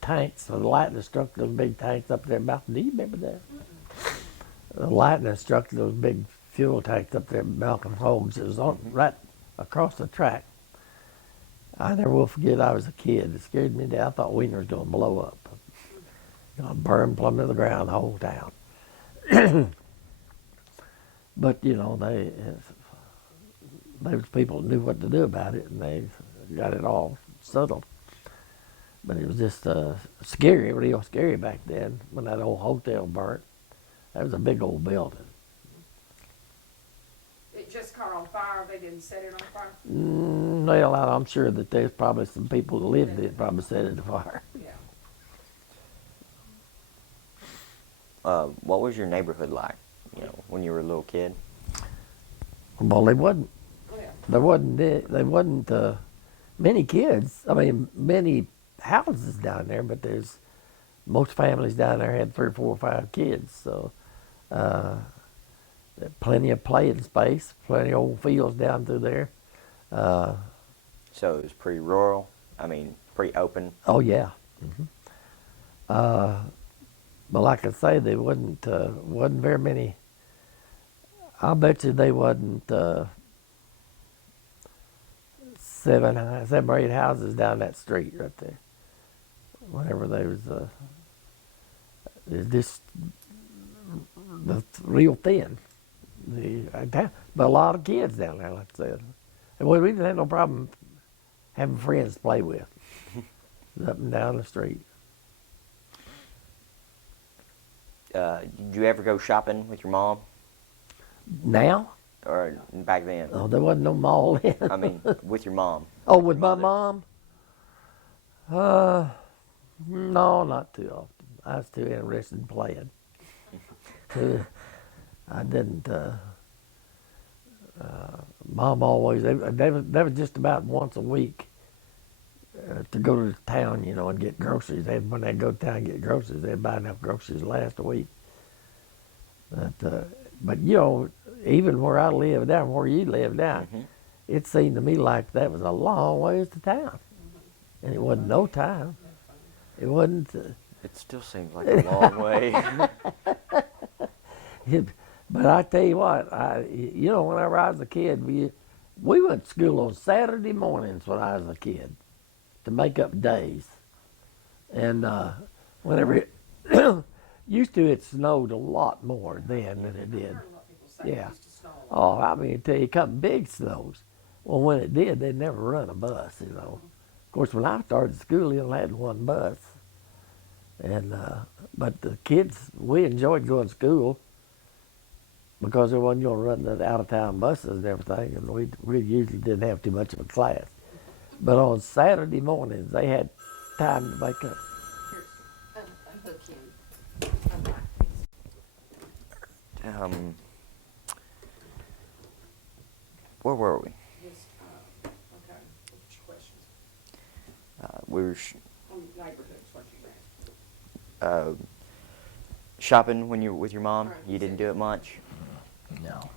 tanks, the lightning struck those big tanks up there. Do you remember that? The lightning struck those big fuel tanks up there at Malcolm Hogue's. It was right across the track. I never will forget. I was a kid. It scared me to death. I thought Wiener was going to blow up. Going to burn plumb to the ground, the whole town. But you know, there was people who knew what to do about it, and they got it all settled. But it was just scary, real scary back then when that old hotel burnt. That was a big old building. It just caught on fire. They didn't set it on fire. Well, I'm sure that there's probably some people who lived there that probably set it afire. Yeah. What was your neighborhood like? You know, when you were a little kid. Well, they wasn't. Well, There wasn't many kids. I mean, many houses down there, but there's most families down there had 3 or 4 or 5 kids. So uh, plenty of playing space, plenty of old fields down through there. Uh, So it was pretty rural. I mean, pretty open. oh yeah. But like I say, there wasn't very many. I bet you they wasn't 7 or 8 houses down that street right there. Whenever there was, it's just that's real thin. But a lot of kids down there, like I said. And we didn't have no problem having friends to play with up and down the street. Did you ever go shopping with your mom, Now, or back then? oh, there wasn't no mall then. I mean, with your mom. Oh, with my mother. mom? No, not too often. I was too interested in playing. I didn't. Mom always. They was just about once a week to go to town, you know, and get groceries. When they go to town and get groceries, they'd buy enough groceries to last a week. But you know, even where I live down, where you live down, it seemed to me like that was a long ways to town, and it wasn't no time. It wasn't. It still seems like a long way. But I tell you what, you know, whenever I was a kid, we went to school on Saturday mornings when I was a kid to make up days, and whenever it used to, it snowed a lot more then than it did. I heard a lot of people say it Yeah. used to snow a lot. Oh, I mean, tell you, a couple big snows. Well, when it did, they'd never run a bus, you know. Of course, when I started school, he only had one bus. And but the kids, we enjoyed going to school because there wasn't going to run the out-of-town buses and everything, and we usually didn't have too much of a class. But on Saturday mornings, they had time to make up. Here's a hook in. Where were we? Just, okay, what's your questions? We were On neighborhoods, what you asked. shopping when you were with your mom. Right, You didn't do it much. No.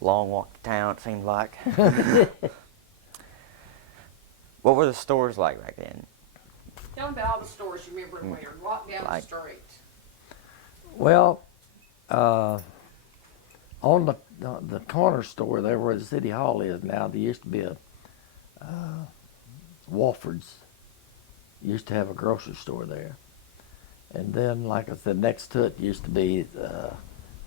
Long walk to town, it seemed like. What were the stores like back then? Tell them about all the stores you remember and where. Walk down the Like- street. Well, on the corner store there where the city hall is now, there used to be a Walford's. Used to have a grocery store there, and then, like I said, next to it used to be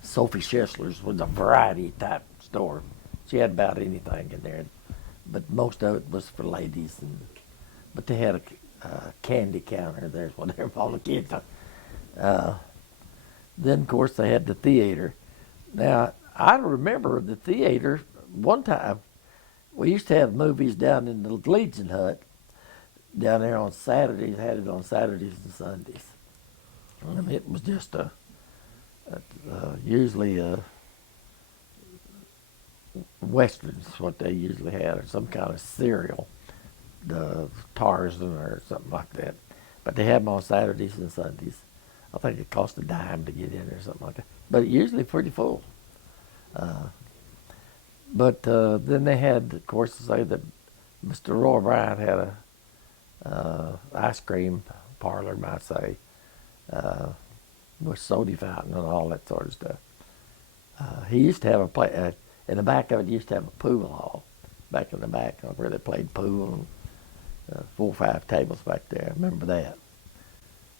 Sophie Schessler's, was a variety type store. She had about anything in there, but most of it was for ladies. But they had a candy counter. There's what they call the kids. Then, of course, they had the theater. Now, I remember the theater one time. We used to have movies down in the Legion Hut down there on Saturdays. Had it on Saturdays and Sundays. And it was just usually westerns, what they usually had, or some kind of cereal, the Tarzan or something like that. But they had them on Saturdays and Sundays. I think it cost a dime to get in or something like that. But usually pretty full. But then they had, of course, to say that Mr. Roy Bryant had a ice cream parlor, might say, with soda fountain and all that sort of stuff. He used to have in the back of it, used to have a pool hall back in the back where they played pool, and 4 or 5 tables back there. I remember that.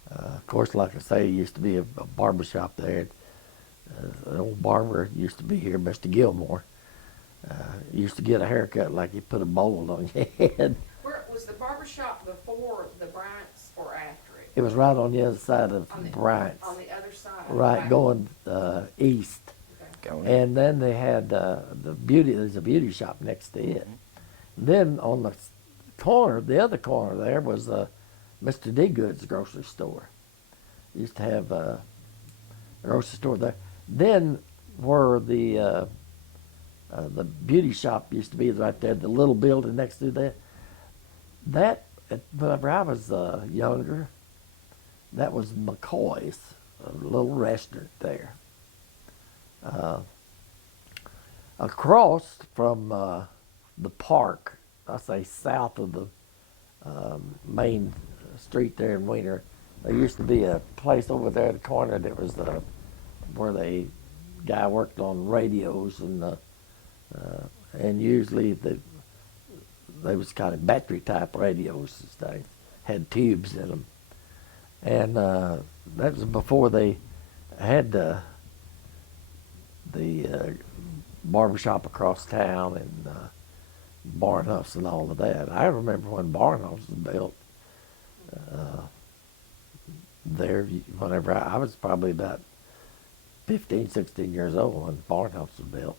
Of course, like I say, there used to be a barber shop there. An old barber used to be here, Mr. Gilmore. Used to get a haircut like he put a bowl on your head. Where was the barber shop before the Bryant's or after it? It was right on the other side of Bryant's. On the other side. Right, Back- going east. Okay. Going And then they had there's a beauty shop next to it. Then on the corner, the other corner there was Mr. D. Good's grocery store. Used to have a grocery store there. Then where the beauty shop used to be right there, the little building next to that whenever I was younger, that was McCoy's, a little restaurant there. Across from the park, I say south of the main street there in Wiener, there used to be a place over there at the corner that was where the guy worked on radios and usually they was kind of battery type radios. They had tubes in them, and that was before they had the barbershop across town and Barnhouse and all of that. I remember when Barnhouse was built. There, whenever I was probably about 15, 16 years old when Barnhouse was built.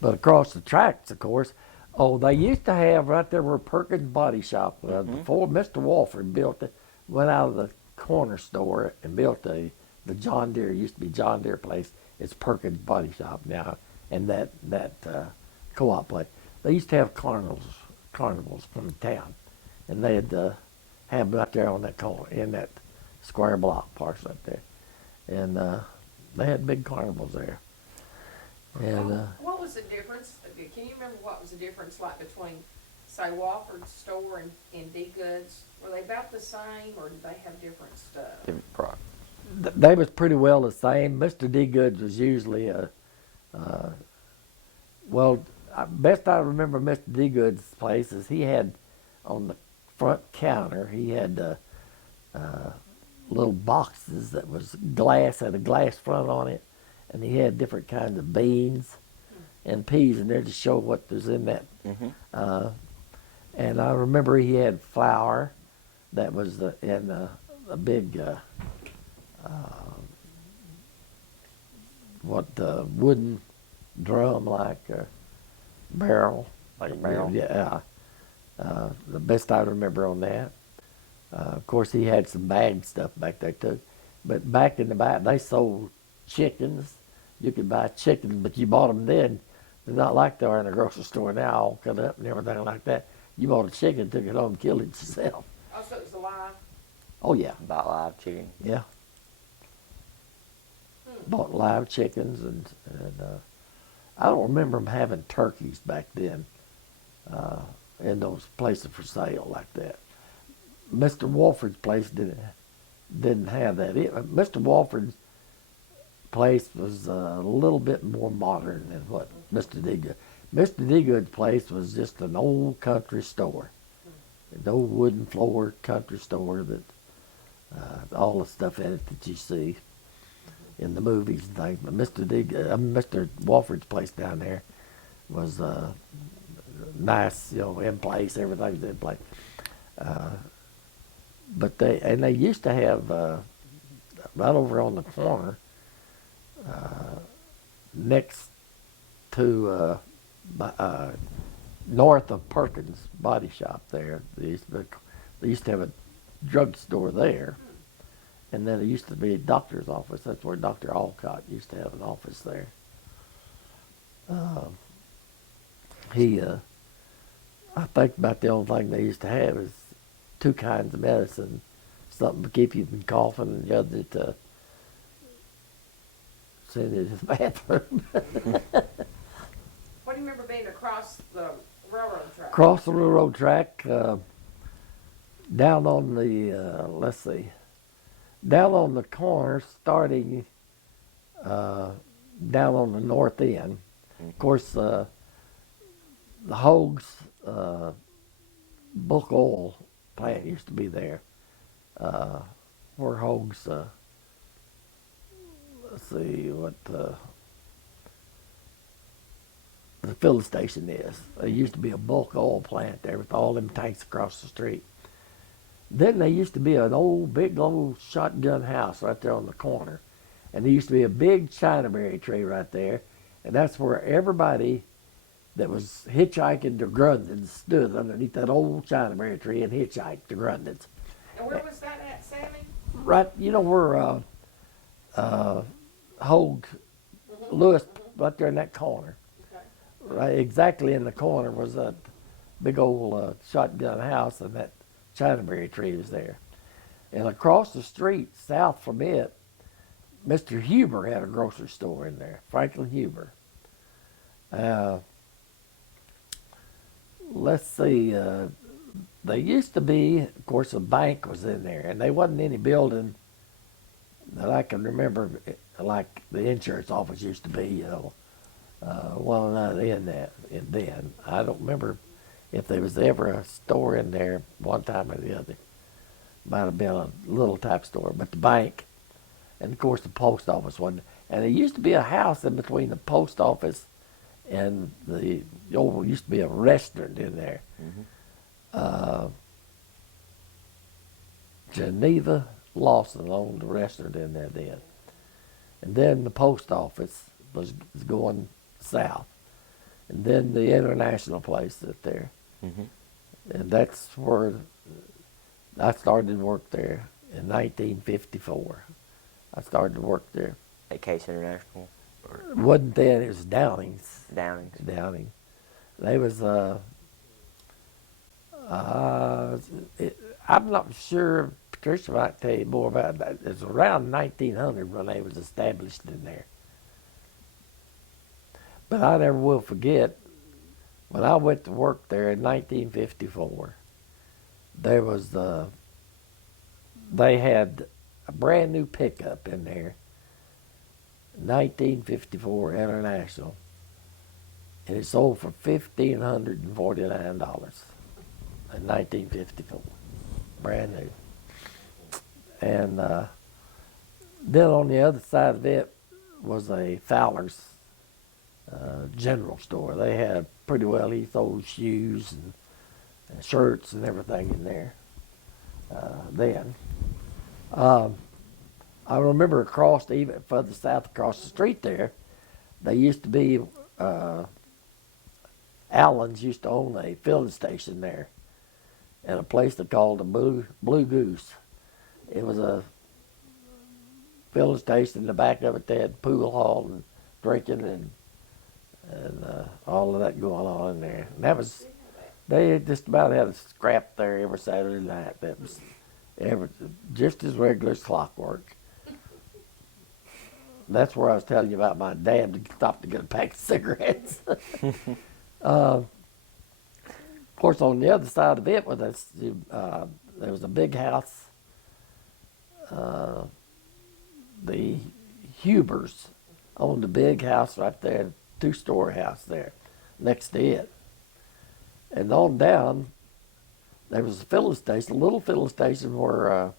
But across the tracks, of course, they used to have right there where Perkins Body Shop, before Mr. Walford built it, went out of the corner store and built the John Deere, used to be John Deere place. It's Perkins Body Shop now, and that co-op place. They used to have carnivals from town, and they'd have them right there on that corner, in that square block parts right there. And they had big carnivals there. And what was the difference? Can you remember what was the difference like between, say, Wofford's store and D Goods? Were they about the same, or did they have different stuff? Different product. they was pretty well the same. Mr. D Goods was usually best I remember Mr. D Goods' place is he had on the front counter, he had little boxes that was glass, had a glass front on it, and he had different kinds of beans and peas in there to show what was in that. Mm-hmm. And I remember he had flour that was in a big wooden drum like barrel. Like a barrel? Yeah. The best I remember on that. Of course, he had some bag stuff back there too. But back in the back, they sold chickens. You could buy chickens, but you bought them then. They're not like they are in a grocery store now, all cut up and everything like that. You bought a chicken, took it home, and killed it yourself. Oh, so it was alive? Oh, yeah. About live chicken. Yeah. Bought live chickens, and I don't remember them having turkeys back then in those places for sale like that. Mr. Walford's place didn't have that. Mr. Walford's place was a little bit more modern than what Mr. D Good. Mr. D Good's place was just an old country store, an old wooden floor country store that all the stuff in it that you see in the movies and things. But Mr. Walford's place down there was nice, in place. Everything's in place. But they used to have right over on the corner next to north of Perkins Body Shop there. They used to have a drugstore there, and then there used to be a doctor's office. That's where Dr. Alcott used to have an office there. I think about the only thing they used to have is two kinds of medicine, something to keep you from coughing and the other to send you to the bathroom. What do you remember being across the railroad track? Across the railroad track, down on the, down on the corner, starting down on the north end. Of course, the Hoag's bulk oil plant used to be there. Where Hoag's, let's see what the filling station is. There used to be a bulk oil plant there with all them tanks across the street. Then there used to be an big old shotgun house right there on the corner. And there used to be a big chinaberry tree right there. And that's where everybody that was hitchhiking to Grundon's stood underneath that old chinaberry tree and hitchhiked to Grundon's. And where was that at, Sammy? right, you know where Hogue, Lewis, right there in that corner. Okay. Right, exactly in the corner was that big old shotgun house, and that Chinaberry tree was there. And across the street, south from it, Mr. Huber had a grocery store in there, Franklin Huber. Uh, let's see, there used to be, of course, a bank was in there, and there wasn't any building that I can remember like the insurance office used to be, you know. Well, not in that, and then I don't remember if there was ever a store in there one time or the other. Might have been a little type store, but the bank, and of course the post office wasn't. And there used to be a house in between the post office and the old, used to be a restaurant in there. Mm-hmm. Geneva Lawson owned the restaurant in there then. And then the post office was going south. And then the international place up there. Mm-hmm. And that's where I started to work there in 1954. I started to work there. At Case International or It wasn't then, it was Downing's. Downing's? Downing. They was, I'm not sure, Patricia might tell you more about that. It's around 1900 when they was established in there. But I never will forget, when I went to work there in 1954, there was, they had a brand new pickup in there, 1954 International, and it sold for $1,549 in 1954, brand new. And then on the other side of it was a Fowler's general store. They had pretty well, he sold shoes and shirts and everything in there then. I remember across, even further south across the street there, they used to be, Allen's used to own a filling station there, and a place they called the Blue Goose. It was a filling station. In the back of it, they had pool hall and drinking and all of that going on in there. And that was, they just about had a scrap there every Saturday night. That was just as regular as clockwork. That's where I was telling you about my dad to stop to get a pack of cigarettes. Of course, on the other side of it was there was a big house. The Hubers owned a big house right there, two-story house there, next to it. And on down, there was a filling station, a little filling station where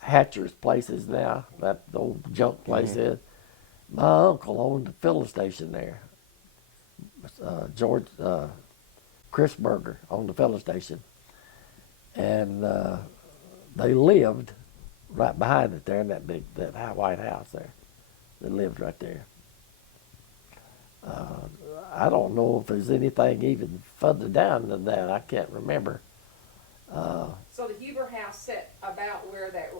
Hatcher's place is now, that old junk place is. My uncle owned the filling station there. Chris Berger owned the filling station. And they lived right behind it there in that high white house there. They lived right there. I don't know if there's anything even further down than that. I can't remember. So the Huber house set about where that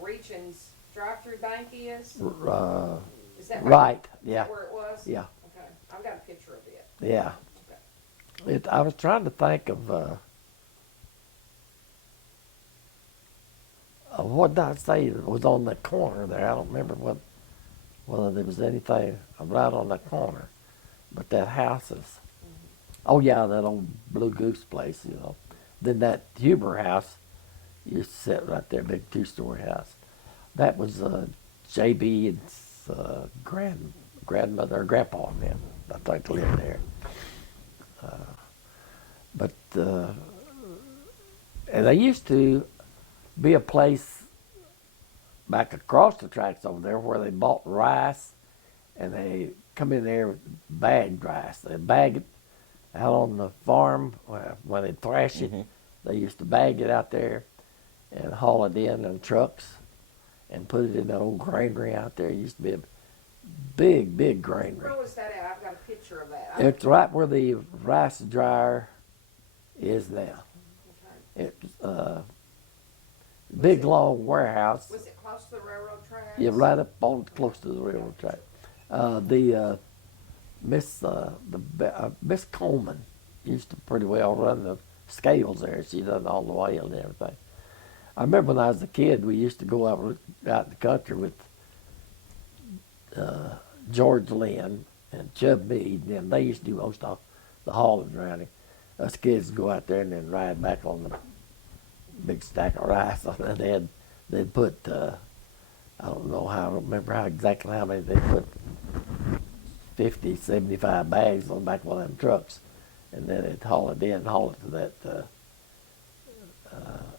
Reachin's drive-through bank is? Is that Right, is yeah. that where it was? Yeah, Okay, I've got a picture of it. yeah. Okay. I was trying to think of what did I say was on the corner there. I don't remember whether there was anything right on the corner, but that house is. Oh yeah, that old Blue Goose place, you know. Then that Huber house used to sit right there, big two-story house. That was J.B. and grandmother or grandpa and them. I think lived there. And there used to be a place back across the tracks over there where they bought rice, and they come in there with bagged rice. They bag it out on the farm when they thrash it. They used to bag it out there and haul it in trucks and put it in the old granary out there. It used to be a big, big granary. Where was that at? I've got a picture of that. It's right where the rice dryer is now. Okay. It big long warehouse. Was it close to the railroad tracks? Yeah, right up on close to the railroad track. Miss Coleman used to pretty well run the scales there. She done all the weighing and everything. I remember when I was a kid, we used to go out in the country with George Lynn and Chub Mead, and they used to do most of the hauling around it. Us kids would go out there and then ride back on the big stack of rice, and they'd put I don't remember how exactly how many they put 50, 75 bags on the back of one of them trucks, and then they'd haul it in, haul it to that,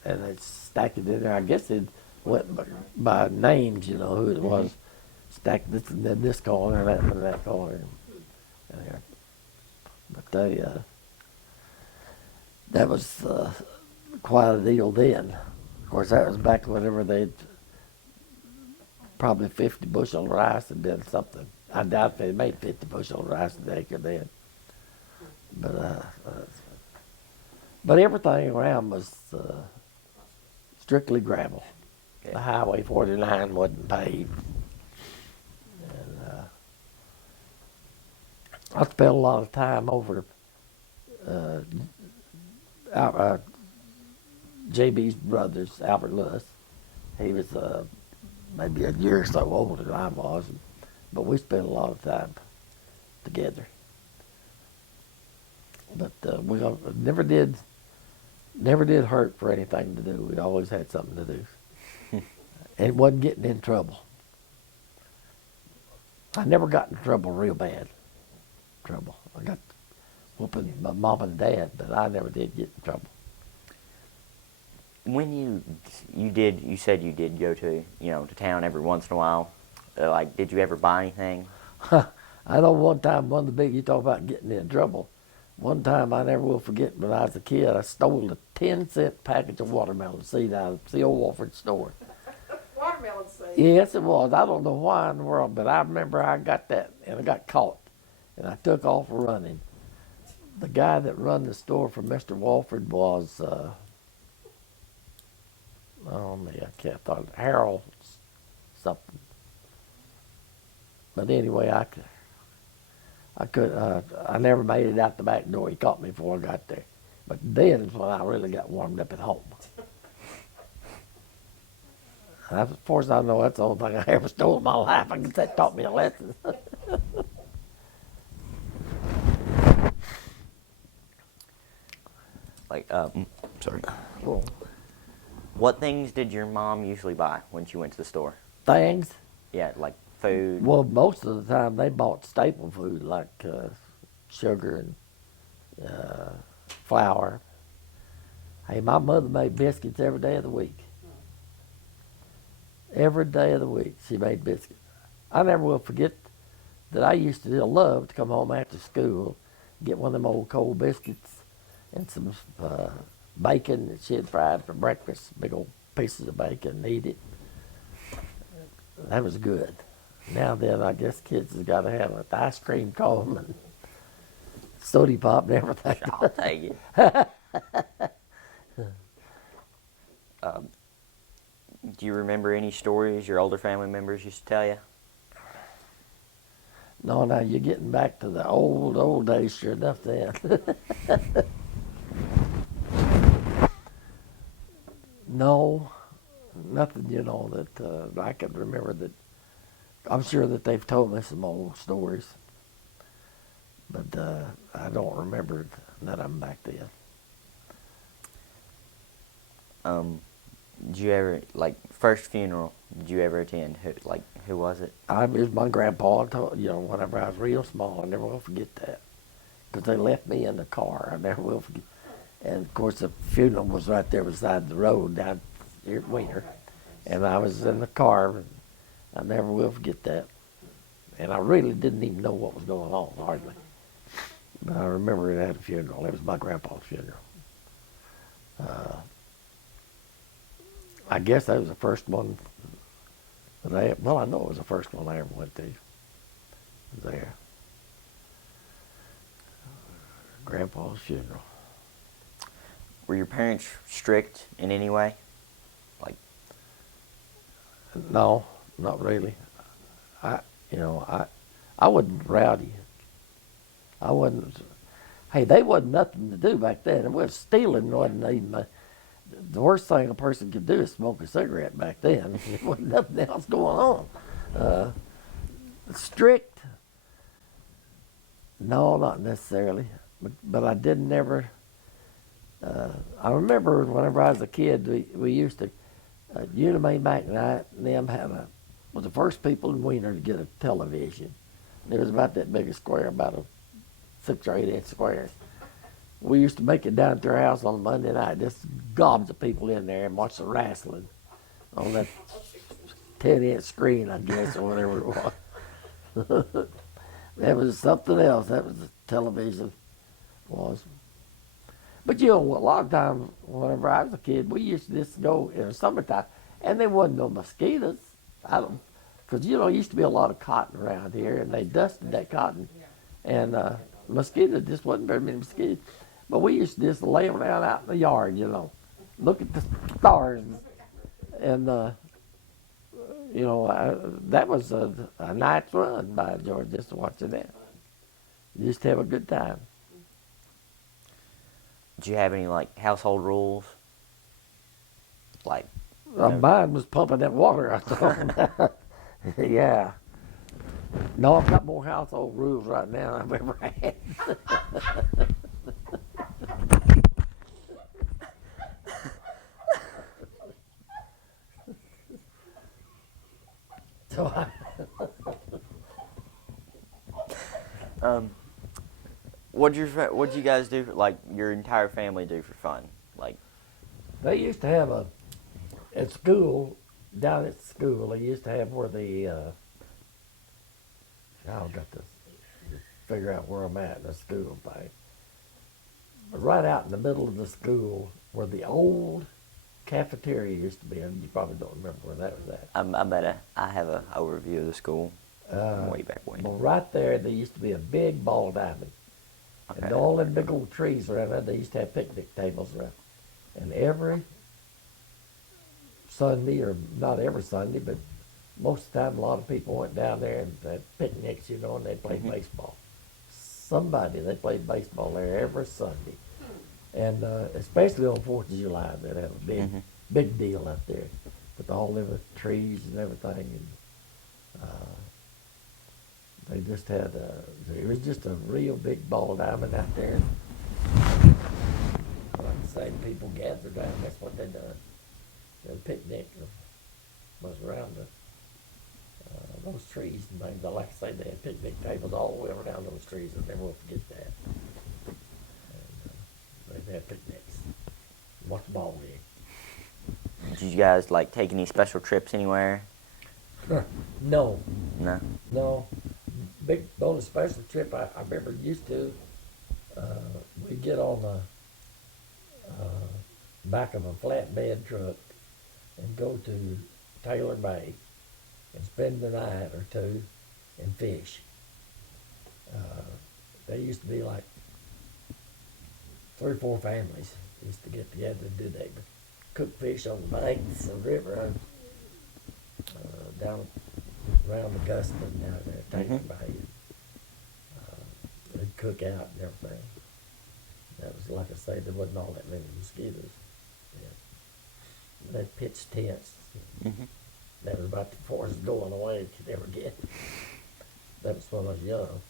and they'd stack it in there. I guess they'd went by names, you know, who it was. Stacked this in this corner, that in that corner, and there. But that was quite a deal then. Of course, that was back whenever they'd probably 50 bushel of rice had been something. I doubt if they made 50 bushel of rice an acre then. But everything around was strictly gravel. The Highway 49 wasn't paved. And I spent a lot of time over JB's brothers, Albert Lewis. He was maybe a year or so older than I was, but we spent a lot of time together. But we never did hurt for anything to do. We always had something to do, and it wasn't getting in trouble. I never got in trouble real bad. I got whooping my mom and dad, but I never did get in trouble. When you said you did go to town every once in a while. Like, did you ever buy anything? I know one time, you talk about getting in trouble. One time I never will forget when I was a kid, I stole a 10-cent package of watermelon seed out of the old Walford store. Watermelon seed? Yes, it was. I don't know why in the world, but I remember I got that and I got caught. And I took off running. The guy that run the store for Mr. Walford was, I can't thought Harold something. But anyway, I never made it out the back door. He caught me before I got there. But then is when I really got warmed up at home. As far as I know, that's the only thing I ever stole in my life. I guess that taught me a lesson. Like, sorry. Cool. What things did your mom usually buy when she went to the store? Things? Yeah, like food. Well, most of the time they bought staple food like sugar and flour. Hey, my mother made biscuits every day of the week. Every day of the week she made biscuits. I never will forget that I used to love to come home after school, get one of them old cold biscuits and some bacon that she had fried for breakfast, big old pieces of bacon, and eat it. That was good. Now then, I guess kids has got to have an ice cream cone and soda pop and everything. I'll take it. Do you remember any stories your older family members used to tell you? No, now you're getting back to the old days, sure enough then. No, nothing, that I can remember that. I'm sure that they've told me some old stories, but I don't remember none of them back then. Did you ever, first funeral, did you ever attend? Who was it? It was my grandpa. Whenever I was real small, I never will forget that. Because they left me in the car. I never will forget. And, of course, the funeral was right there beside the road down here at Wiener. And I was in the car. And I never will forget that. And I really didn't even know what was going on, hardly. But I remember it at a funeral. It was my grandpa's funeral. I guess that was the first one I know it was the first one I ever went to. There. Grandpa's funeral. Were your parents strict in any way? Like, No, not really. I, you know, I wasn't rowdy. I wasn't. Hey, they wasn't nothing to do back then. It was stealing wasn't even the worst thing a person could do is smoke a cigarette back then. There wasn't nothing else going on. Uh, strict? No, not necessarily. But I didn't ever. I remember whenever I was a kid, we used to, Unime McKnight and them was the first people in Wiener to get a television. It was about that big a square, about a 6 or 8 inch square. We used to make it down to our house on Monday night, just gobs of people in there and watch the wrestling on that 10-inch screen, I guess, or whatever it was. That was something else. That was the television was. But you know, a lot of times, whenever I was a kid, we used to just go in the summertime, and there wasn't no mosquitoes. I don't, because you know, used to be a lot of cotton around here, and they dusted that cotton, and mosquitoes just wasn't very many mosquitoes. But we used to just lay around out in the yard, you know, look at the stars, and you know, that was a night's run by George just watching that. You just have a good time. Did you have any like household rules? Like, Mine was pumping that water I thought. Yeah. No, I've got more household rules right now than I've ever had. So what'd you guys do? Like your entire family do for fun? Like, they used to have at school, down at school, they used to have where I've got to figure out where I'm at in the school thing. But right out in the middle of the school where the old cafeteria used to be, and you probably don't remember where that was at. I bet I have an overview of the school way back when. Well, right there used to be a big ball diamond. Okay. And all them big old trees around there, they used to have picnic tables around. And every Sunday, or not every Sunday, but most of the time, a lot of people went down there and had picnics, you know, and they played baseball. They played baseball there every Sunday. And especially on 4th of July, they'd have a big deal out there with all them trees and everything. And they just had, it was just a real big ball diamond out there. Like the same people gathered around, that's what they done. The picnic was around those trees and things. I like to say they had picnic tables all the way around those trees. I never will forget that. And, they'd have picnics. Watch the ball game. Did you guys like take any special trips anywhere? No. No. The only special trip I remember used to, we'd get on the back of a flatbed truck and go to Taylor Bay and spend the night or two and fish. There used to be like 3 or 4 families used to get together and do that. Cook fish on the banks of the river down around Augusta and down there, Taylor Bay. They'd cook out and everything. That was, like I say, there wasn't all that many mosquitoes. Yeah. They'd pitch tents. That was about the farthest going away you could ever get. That was when I was young.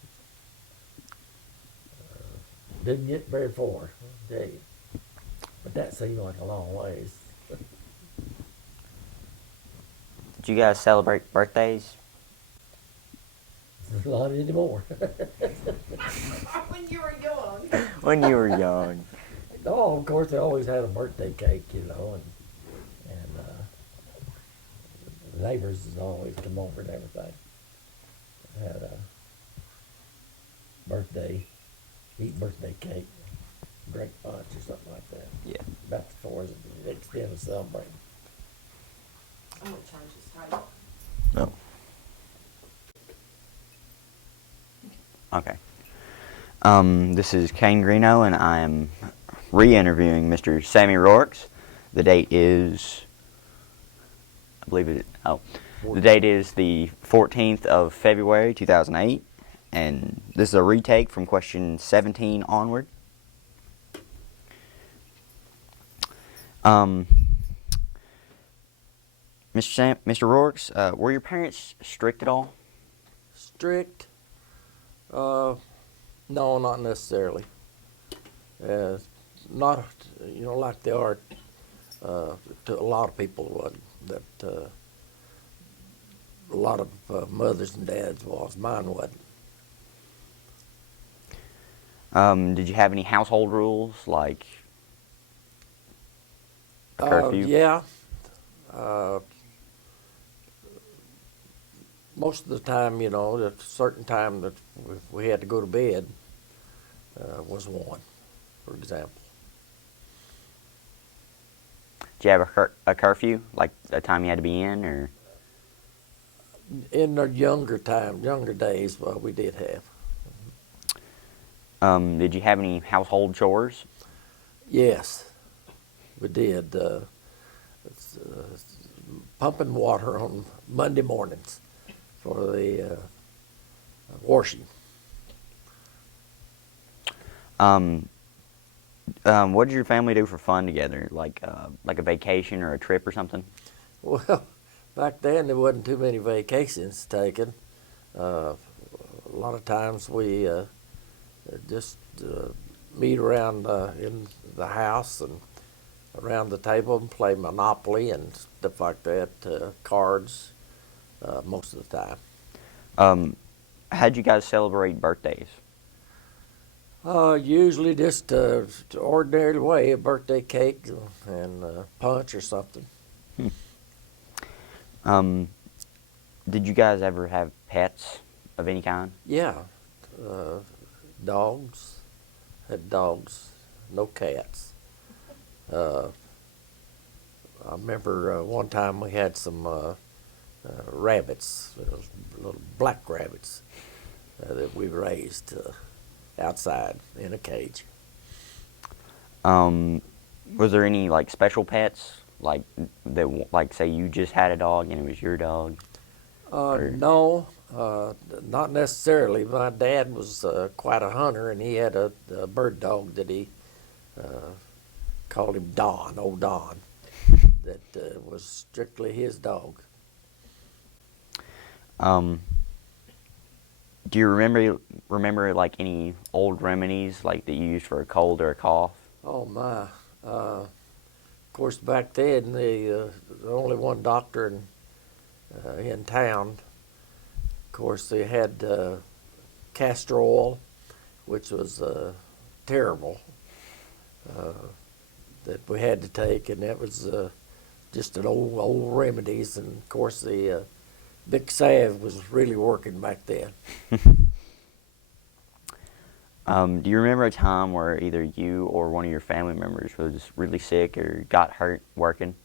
Didn't get very far, I'll tell you. But that seemed like a long ways. Did you guys celebrate birthdays? Not anymore. When you were young. When you were young. No, of course they always had a birthday cake, you know, and the neighbors would always come over and everything. Had a eat birthday cake, drink punch or something like that. Yeah. About the 4th, the extent of celebrating. I'm gonna change this title. No. Okay. This is Kane Greeno, and I am re-interviewing Mr. Sammy Rorex. The date is I believe it. Oh, the date is the 14th of February, 2008, and this is a retake from question 17 onward. Mr. Rorex, were your parents strict at all? Strict? No, not necessarily. Uh, Not, like they are to a lot of people. That a lot of mothers and dads was. Mine wasn't. Did you have any household rules like a curfew? Yeah. Uh, Most of the time, at a certain time that we had to go to bed was one, for example. Did you have a curfew, like a time you had to be in, or? In the younger days, well, we did have. Did you have any household chores? Yes, we did. It's, pumping water on Monday mornings for the washing. What did your family do for fun together, like a vacation or a trip or something? Well, back then there wasn't too many vacations taken. A lot of times we just meet around in the house and around the table and play Monopoly and stuff like that, cards, most of the time. How'd you guys celebrate birthdays? Usually just ordinary way, a birthday cake and punch or something. Did you guys ever have pets of any kind? Yeah, dogs, had dogs, no cats. I remember one time we had some rabbits, little black rabbits that we raised outside in a cage. Was there any like special pets, like that, like say you just had a dog and it was your dog? No, not necessarily. My dad was quite a hunter, and he had a bird dog that he called him Don, old Don, that was strictly his dog. Do you remember like any old remedies like that you used for a cold or a cough? Oh my! Of course, back then the only one doctor in town. Of course, they had castor oil, which was terrible, that we had to take, and that was just an old remedies. And of course, the Big Salve was really working back then. Do you remember a time where either you or one of your family members was really sick or got hurt working?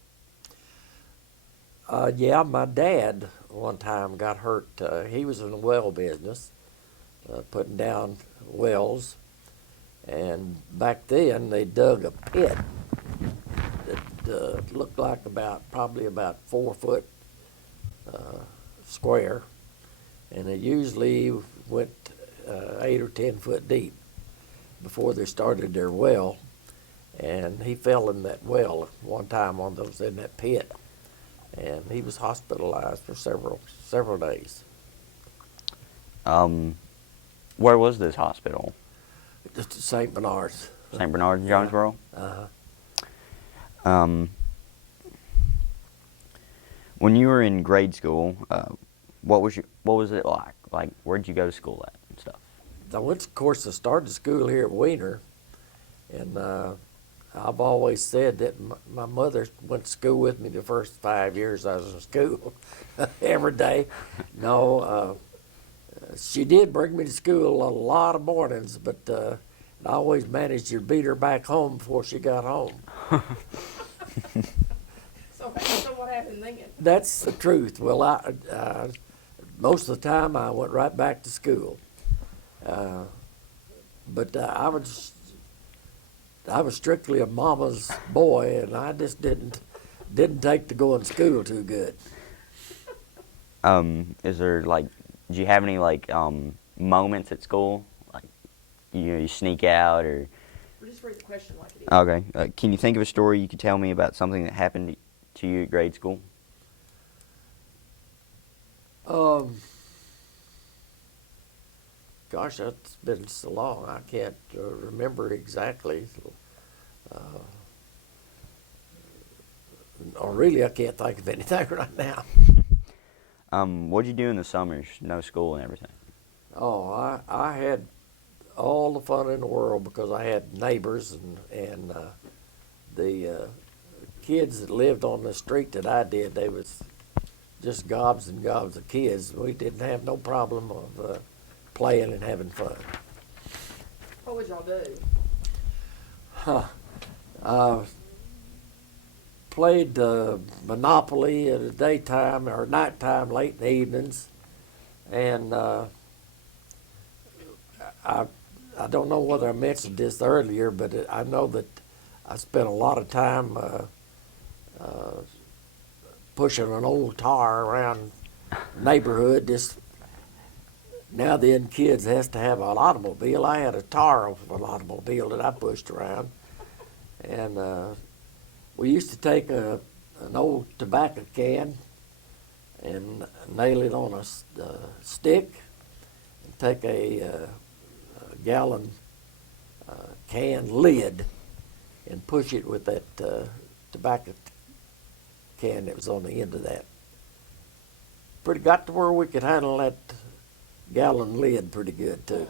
Yeah, my dad one time got hurt. He was in the well business, putting down wells, and back then they dug a pit that looked like probably about 4 foot square, and it usually went 8 or 10 foot deep before they started their well. And he fell in that well one time in that pit, and he was hospitalized for several days. Where was this hospital? Just at St. Bernard's. St. Bernard in Jonesboro? When you were in grade school, what was it like? Like, where'd you go to school at and stuff? I started school here at Wiener, and I've always said that my mother went to school with me the first 5 years I was in school, every day. No, she did bring me to school a lot of mornings, but I always managed to beat her back home before she got home. So what happened then? That's the truth. Well, most of the time I went right back to school, but I was strictly a mama's boy, and I just didn't didn't take to going to school too good. Is there like, do you have any like moments at school, like you sneak out or? We'll just read the question like it is. Okay. Can you think of a story you could tell me about something that happened to you at grade school? Gosh, that's been so long. I can't remember exactly. Or really, I can't think of anything right now. What'd you do in the summers? No school and everything. Oh, I had all the fun in the world because I had neighbors and the kids that lived on the street that I did, they was just gobs and gobs of kids. We didn't have no problem of playing and having fun. What would y'all do? Played Monopoly at the daytime or nighttime, late in the evenings, and I don't know whether I mentioned this earlier, but I know that I spent a lot of time pushing an old tar around the neighborhood. Just now then, kids has to have an automobile. I had a tar of an automobile that I pushed around, and we used to take an old tobacco can and nail it on a stick, and take a gallon can lid and push it with that tobacco can that was on the end of that. Pretty got to where we could handle that gallon lid pretty good too.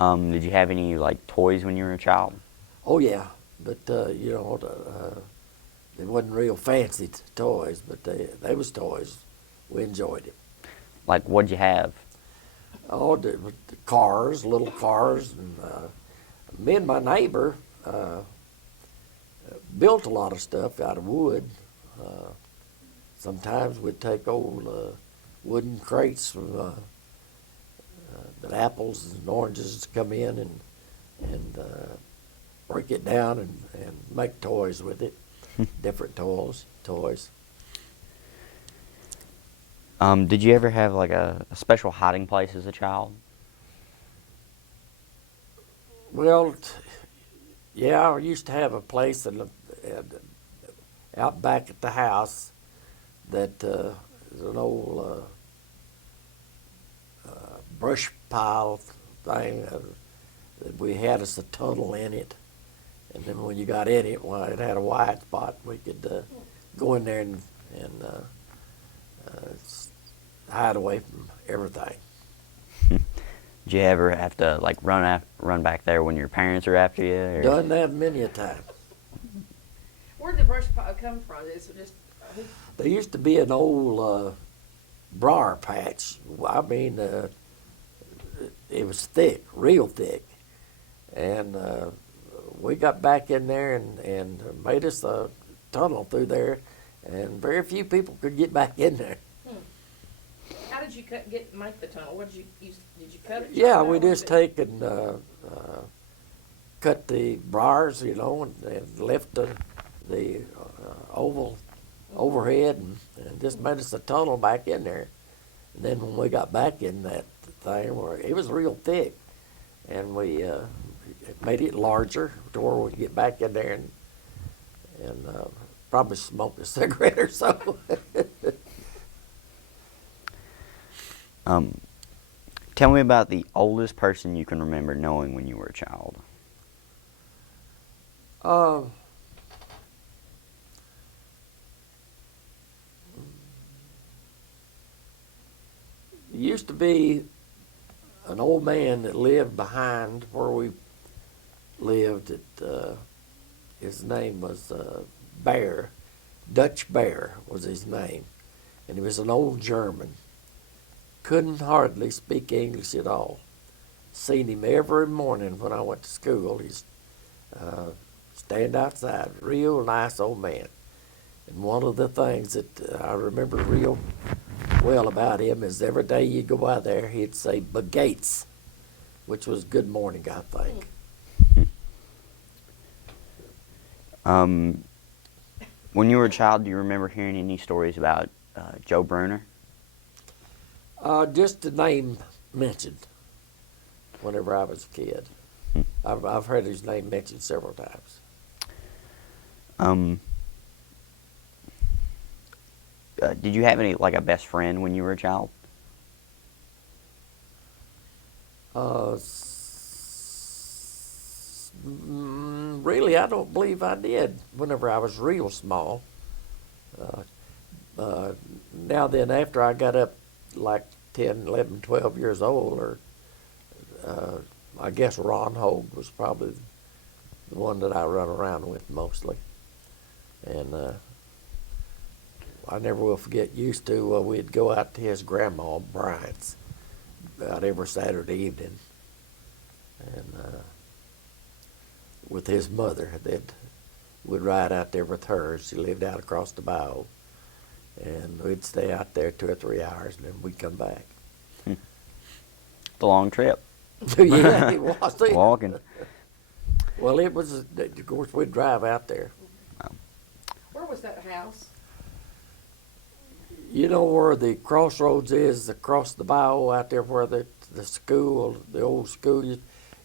Did you have any like toys when you were a child? Oh yeah, but you know, they wasn't real fancy toys, but they was toys. We enjoyed it. Like, what'd you have? Oh, the cars, little cars, and me and my neighbor built a lot of stuff out of wood. Sometimes we'd take old wooden crates from that apples and oranges come in and break it down and make toys with it, different toys. Did you ever have like a special hiding place as a child? Well, yeah, I used to have a place out back at the house that is an old brush pile thing. We had us a tunnel in it, and then when you got in it, well, it had a wide spot. We could go in there and hide away from everything. Did you ever have to like run back there when your parents are after you? Or? Done that many a time. Where did the brush pile come from? Is it just There used to be an old briar patch. I mean, it was thick, real thick. And we got back in there and made us a tunnel through there, and very few people could get back in there. How did you make the tunnel? What did you use? Did you cut it? Yeah, we just take and cut the briars, you know, and left the oval overhead and just made us a tunnel back in there. And then when we got back in that thing, where it was real thick, and we made it larger to where we could get back in there and probably smoke a cigarette or so. Tell me about the oldest person you can remember knowing when you were a child. Used to be an old man that lived behind where we lived. His name was Bear. Dutch Bear was his name. And he was an old German. Couldn't hardly speak English at all. Seen him every morning when I went to school. He's stand outside, real nice old man. And one of the things that I remember real well about him is every day you go by there, he'd say "Bagates," which was good morning, I think. When you were a child, do you remember hearing any stories about Joe Bruner? Just the name mentioned whenever I was a kid. I've heard his name mentioned several times. Um, did you have any, like, a best friend when you were a child? Really, I don't believe I did whenever I was real small. Now then, after I got up like 10, 11, 12 years old, or I guess Ron Hogue was probably the one that I run around with mostly. And I never will forget, used to, we'd go out to his grandma, Bryant's, about every Saturday evening. And with his mother, we'd ride out there with her. She lived out across the bayou. And we'd stay out there 2 or 3 hours, and then we'd come back. The long trip. Yeah, it was. Walking. Well, it was, of course, we'd drive out there. Where was that house? You know where the crossroads is, across the bayou out there where the school, the old school,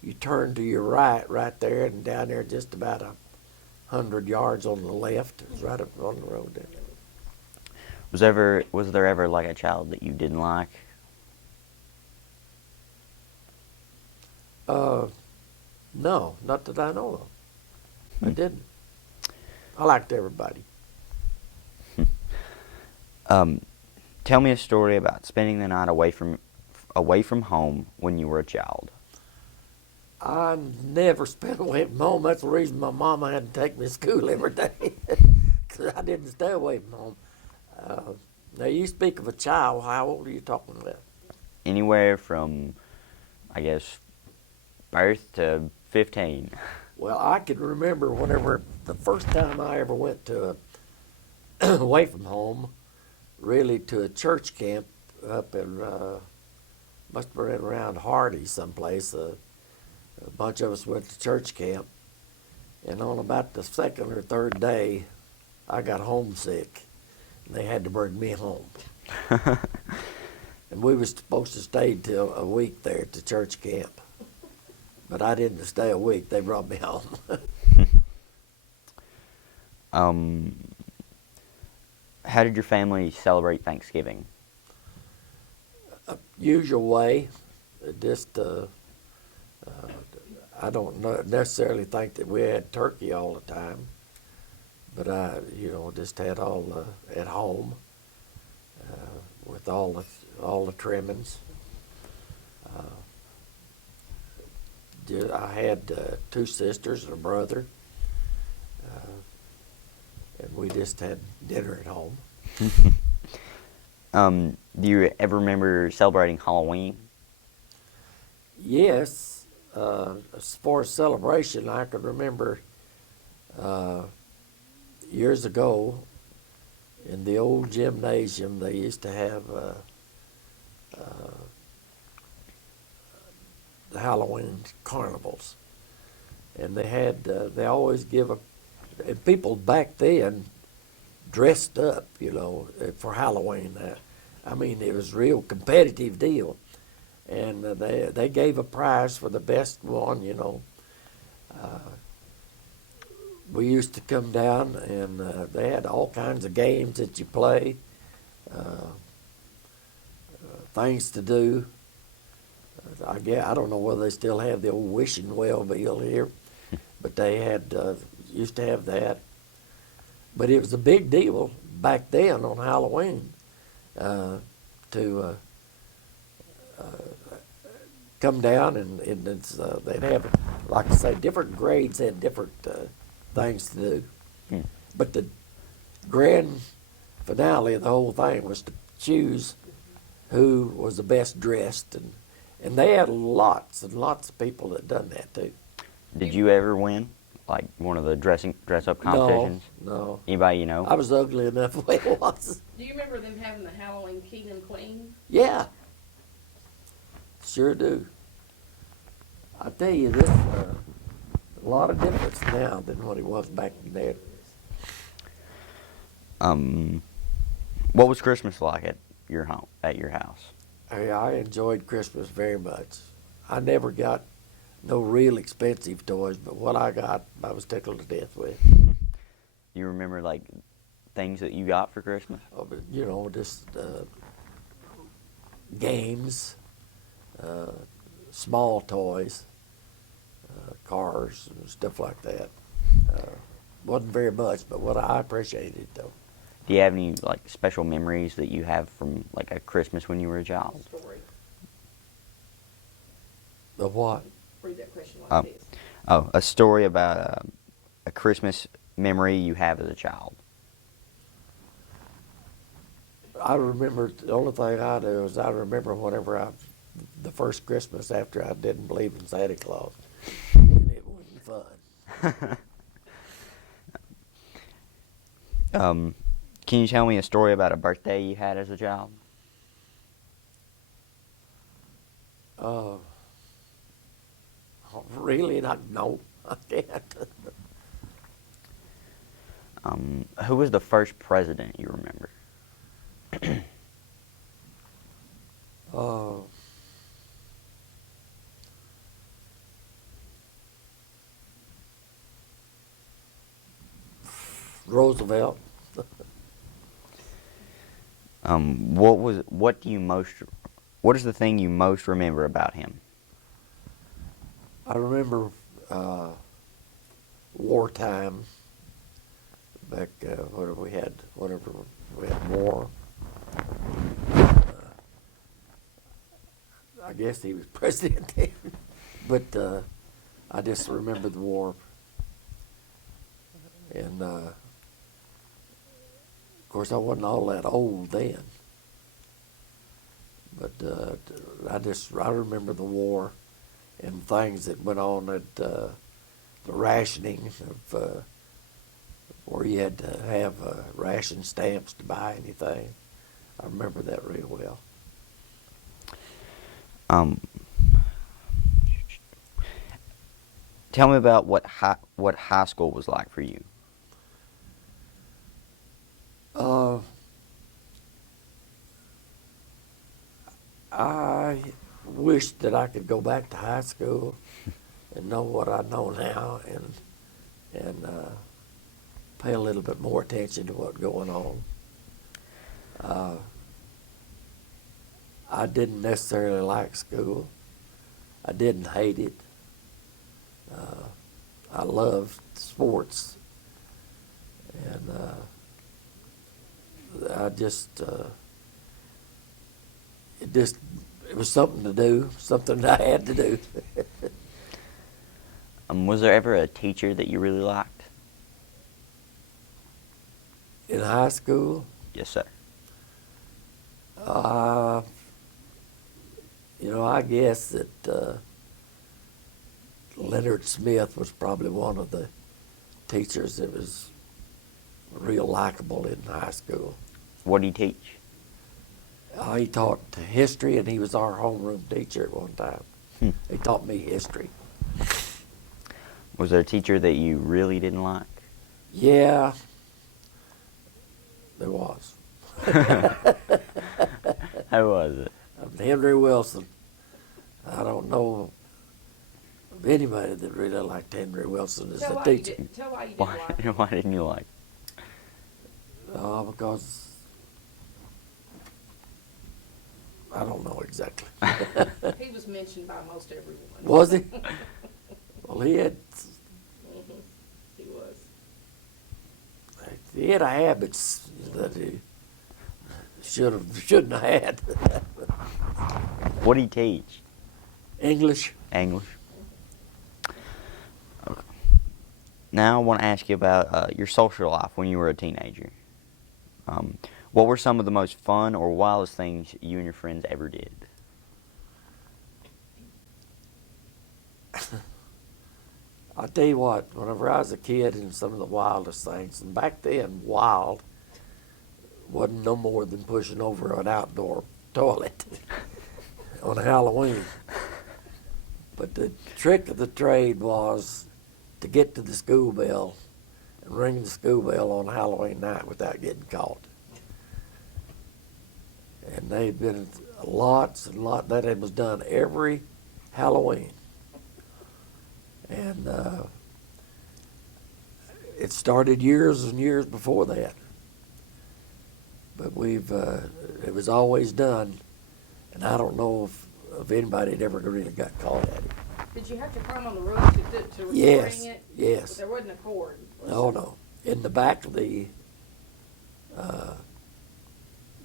you turn to your right there, and down there just about 100 yards on the left. It's right up on the road there. Was there ever, like, a child that you didn't like? No, not that I know of. I didn't. I liked everybody. Tell me a story about spending the night away from home when you were a child. I never spent away from home. That's the reason my mama had to take me to school every day, because I didn't stay away from home. Now, you speak of a child. How old are you talking about? Anywhere from, I guess, birth to 15. Well, I can remember whenever the first time I ever went to away from home, really to a church camp up in, must have been around Hardy someplace. A bunch of us went to church camp, and on about the second or third day, I got homesick, and they had to bring me home. And we was supposed to stay till a week there at the church camp, but I didn't stay a week. They brought me home. How did your family celebrate Thanksgiving? Usual way, just I don't necessarily think that we had turkey all the time, but I, just had all at home with all the trimmings. I had 2 sisters and a brother, and we just had dinner at home. Do you ever remember celebrating Halloween? Yes, as far as celebration, I can remember years ago in the old gymnasium, they used to have the Halloween carnivals, and they always give and people back then dressed up, for Halloween. I mean, it was a real competitive deal, and they gave a prize for the best one. We used to come down, and they had all kinds of games that you play, things to do. I don't know whether they still have the old wishing well deal here, but they used to have that. But it was a big deal back then on Halloween to come down, and they'd have, like I say, different grades had different things to do. But the grand finale of the whole thing was to choose who was the best dressed, and they had lots and lots of people that done that too. Did you ever win, like one of the dress-up competitions? No. Anybody you know? I was ugly enough the way it was. Do you remember them having the Halloween King and Queen? Yeah, sure do. I tell you, this a lot of difference now than what it was back then. What was Christmas like at your home, at your house? I enjoyed Christmas very much. I never got no real expensive toys, but what I got, I was tickled to death with. You remember like things that you got for Christmas? Oh, but, you know, just games, uh, small toys, cars, and stuff like that. Wasn't very much, but what I appreciated though. Do you have any like special memories that you have from like a Christmas when you were a child? Story. Of what? Read that question Oh. like this. Oh, a story about a Christmas memory you have as a child. I remember the only thing I do is I remember the first Christmas after I didn't believe in Santa Claus, and it wasn't fun. Can you tell me a story about a birthday you had as a child? Really, no, I can't. Who was the first president you remember? uh, Roosevelt. What is the thing you most remember about him? I remember wartime. Back whenever we had war. I guess he was president then, but I just remember the war. And of course, I wasn't all that old then, but I remember the war and things that went on at the rationing of where you had to have ration stamps to buy anything. I remember that real well. Tell me about what high school was like for you. I wish that I could go back to high school and know what I know now and pay a little bit more attention to what's going on. I didn't necessarily like school. I didn't hate it. I loved sports, and it was something to do, something that I had to do. Was there ever a teacher that you really liked? In high school, Yes, sir. I guess that Leonard Smith was probably one of the teachers that was real likable in high school. What did he teach? He taught history, and he was our homeroom teacher at one time. He taught me history. Was there a teacher that you really didn't like? Yeah, there was. How was it? Henry Wilson. I don't know of anybody that really liked Henry Wilson as a teacher. Tell why you didn't Why, like it. why didn't you like? Because I don't know exactly. He was mentioned by most everyone. Was he? Well, he had He was. he had habits that he shouldn't have had. What did he teach? English. English. Okay. Now I want to ask you about your social life when you were a teenager. What were some of the most fun or wildest things you and your friends ever did? I'll tell you what, whenever I was a kid, and some of the wildest things, and back then, wild wasn't no more than pushing over an outdoor toilet on Halloween. But the trick of the trade was to get to the school bell and ring the school bell on Halloween night without getting caught. And they've been lots and lots. That it was done every Halloween. And it started years and years before that. But it was always done, and I don't know if anybody had ever really got caught at it. Did you have to climb on the roof to ring Yes, it? yes. But there wasn't a cord. Oh, no. In the back of the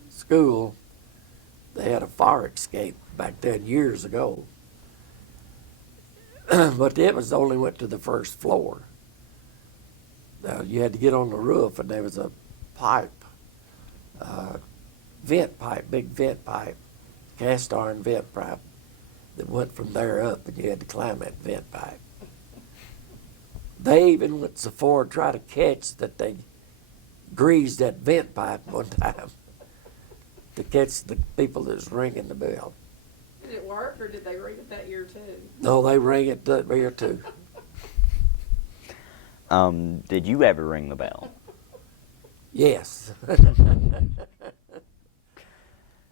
school, they had a fire escape back then years ago. But it was only went to the first floor. Now, you had to get on the roof, and there was a pipe, vent pipe, big vent pipe, cast iron vent pipe that went from there up, and you had to climb that vent pipe. They even went so far to try to catch that they greased that vent pipe one time to catch the people that was ringing the bell. Did it work, or did they ring it that year too? No, they rang it that year too. Did you ever ring the bell? Yes.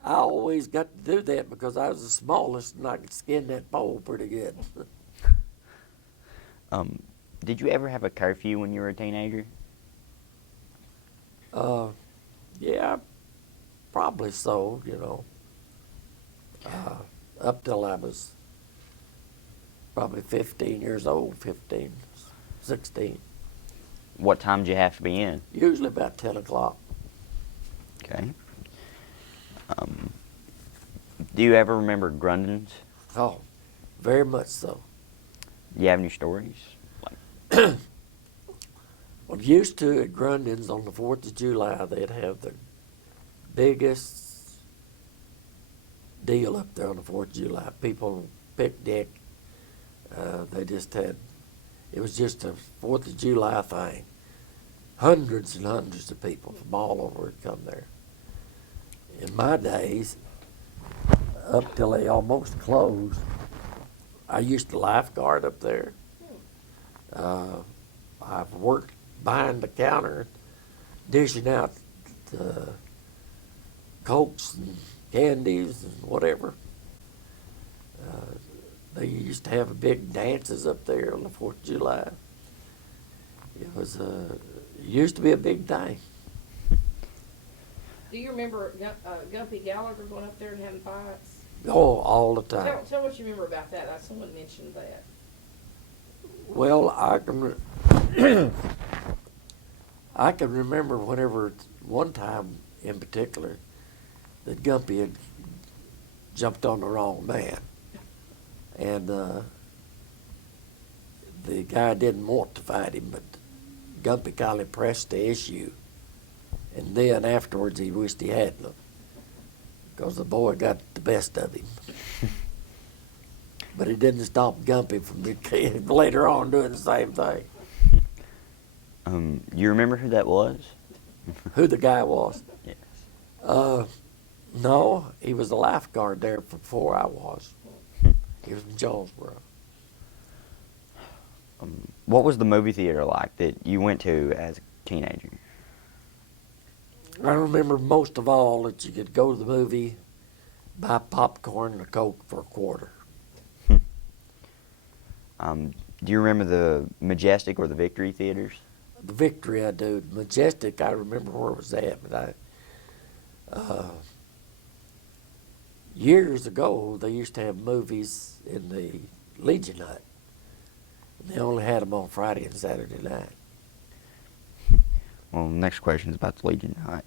I always got to do that because I was the smallest and I could skin that pole pretty good. Did you ever have a curfew when you were a teenager? Yeah, probably so, you know. Up till I was probably 15 years old, 15, 16. What time did you have to be in? Usually about 10 o'clock. Okay. Do you ever remember Grundens? Oh, very much so. Do you have any stories? Like, Well, used to at Grundens on the 4th of July, they'd have the biggest deal up there on the 4th of July. People picnic. They just had, it was just a 4th of July thing. Hundreds and hundreds of people from all over would come there. In my days, up till they almost closed, I used to lifeguard up there. I've worked behind the counter, dishing out Cokes and candies and whatever. They used to have big dances up there on the 4th of July. It was it used to be a big thing. Do you remember Gumpy Gallagher going up there and having fights? Oh, all the time. Tell what you remember about that. Someone mentioned that. Well, I can remember whenever one time in particular that Gumpy had jumped on the wrong man, and the guy didn't want to fight him, but Gumpy kindly pressed the issue, and then afterwards he wished he hadn't, because the boy got the best of him. But it didn't stop Gumpy from later on doing the same thing. You remember who that was? Who the guy was? Yes. No, he was a lifeguard there before I was. He was from Jonesboro. What was the movie theater like that you went to as a teenager? I remember most of all that you could go to the movie, buy popcorn and a Coke for a quarter. Do you remember the Majestic or the Victory theaters? The Victory I do. Majestic, I remember where it was at, but years ago, they used to have movies in the Legion Hut. And they only had them on Friday and Saturday night. Well, next question is about the Legion Hut.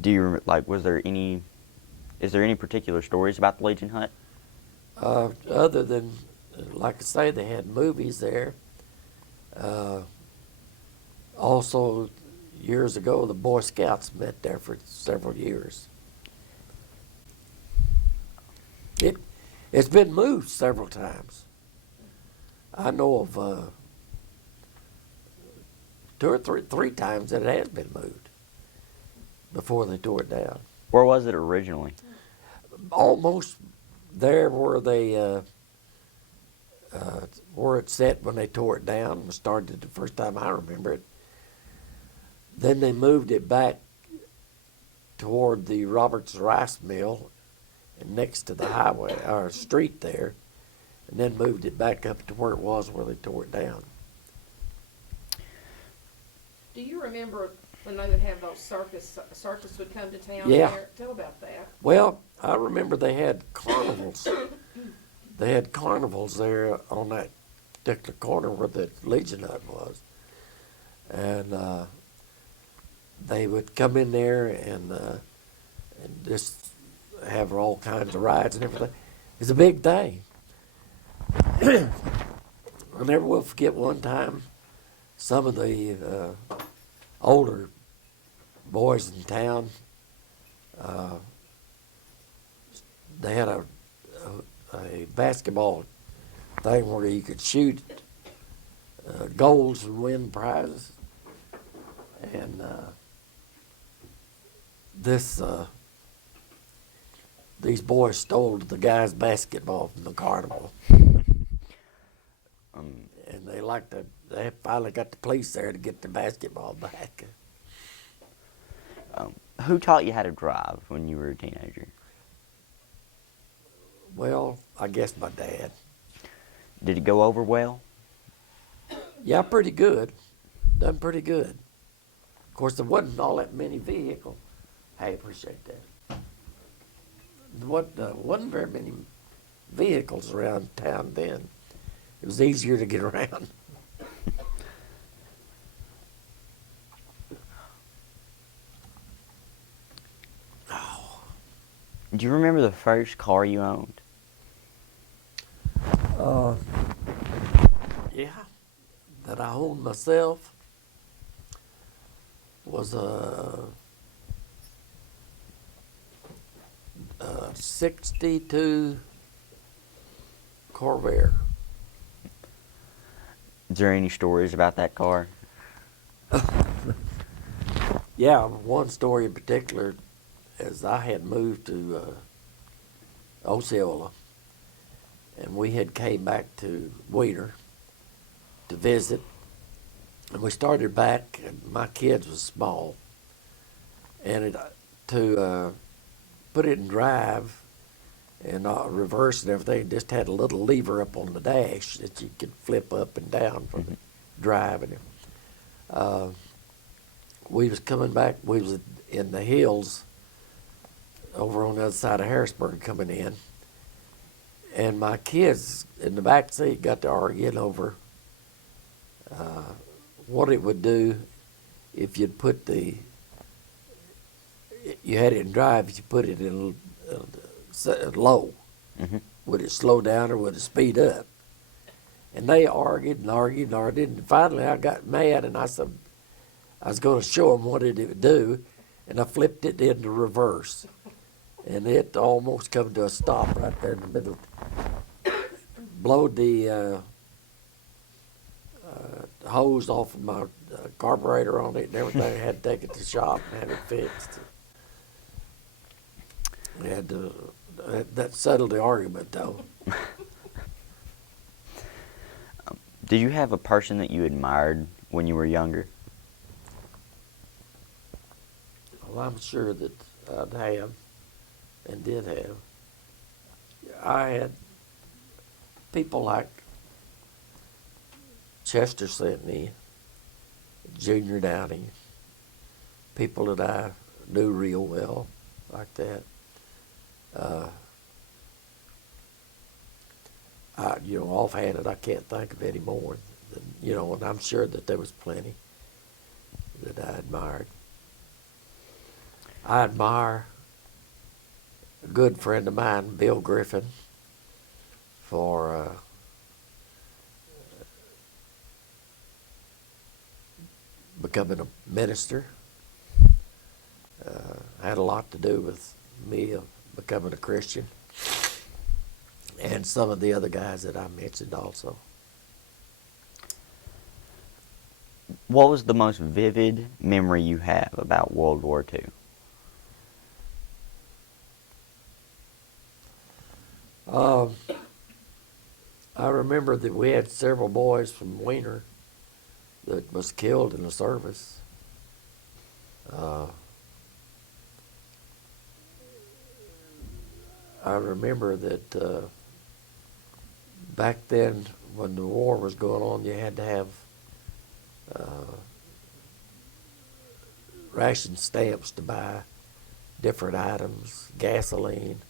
Do you is there any particular stories about the Legion Hut? Other than, like I say, they had movies there. Also, years ago, the Boy Scouts met there for several years. It's been moved several times. I know of three times that it has been moved before they tore it down. Where was it originally? Almost there where they where it sat when they tore it down was started the first time I remember it. Then they moved it back toward the Roberts Rice Mill and next to the highway or street there, and then moved it back up to where it was where they tore it down. Do you remember when they would have those circus would come to town Yeah. there? Tell about that. Well, I remember they had carnivals. They had carnivals there on that particular corner where the Legion Hut was. And they would come in there and just have all kinds of rides and everything. It's a big thing. I never will forget one time some of the older boys in town, they had a basketball thing where you could shoot goals and win prizes. And these boys stole the guy's basketball from the carnival. And they finally got the police there to get the basketball back. Who taught you how to drive when you were a teenager? Well, I guess my dad. Did it go over well? Yeah, pretty good. Done pretty good. Of course, there wasn't all that many vehicles. Hey, appreciate that. There wasn't very many vehicles around town then. It was easier to get around. Do you remember the first car you owned? Yeah, that I owned myself was a 62 Corvair. Is there any stories about that car? Yeah, one story in particular is I had moved to Osceola, and we had came back to Wiener to visit, and we started back, and my kids was small, and to put it in drive and reverse and everything, it just had a little lever up on the dash that you could flip up and down for the drive. And we was coming back, we was in the hills over on the other side of Harrisburg coming in, and my kids in the back seat got to arguing over what it would do if you'd put you had it in drive, if you put it in low. Mm-hmm. Would it slow down or would it speed up? And they argued and argued and argued, and finally I got mad and I said I was going to show them what it would do, and I flipped it into reverse, and it almost come to a stop right there in the middle. Blowed the hose off of my carburetor on it and everything. I had to take it to the shop and have it fixed. We had to, that settled the argument though. Did you have a person that you admired when you were younger? Well, I'm sure that I'd have and did have. I had people like Chester Sidney, Junior Downey, people that I knew real well like that. Offhanded, I can't think of any more. And I'm sure that there was plenty that I admired. I admire a good friend of mine, Bill Griffin, for becoming a minister. Had a lot to do with me becoming a Christian, and some of the other guys that I mentioned also. What was the most vivid memory you have about World War II? I remember that we had several boys from Wiener that was killed in the service. Uh, I remember that back then, when the war was going on, you had to have uh, ration stamps to buy different items, gasoline,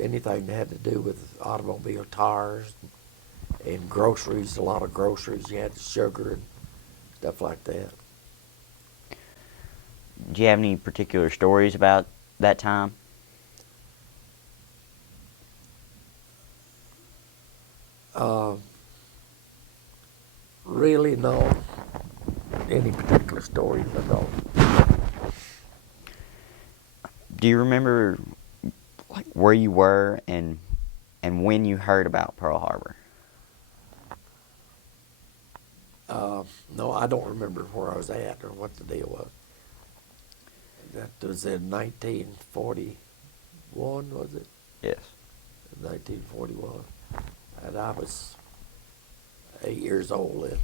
anything that had to do with automobile tires and groceries, a lot of groceries. You had sugar and stuff like that. Do you have any particular stories about that time? Uh, Really, no. Any particular stories, but no. Do you remember like where you were and when you heard about Pearl Harbor? No, I don't remember where I was at or what the deal was. That was in 1941, was it? Yes. 1941. And I was 8 years old then.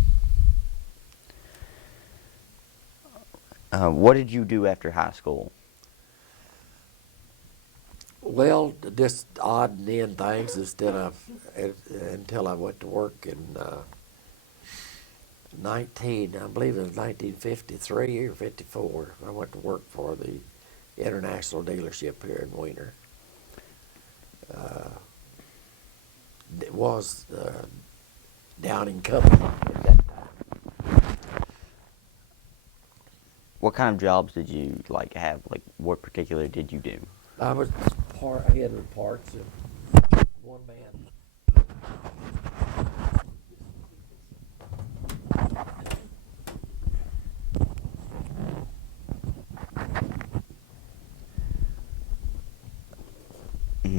What did you do after high school? Well, just odd and end things until I went to work in 19, I believe it was 1953 or 54. I went to work for the international dealership here in Wiener. It was Downing Company at that time. What kind of jobs did you like have? Like what particular did you do? I was head of the parts and one man.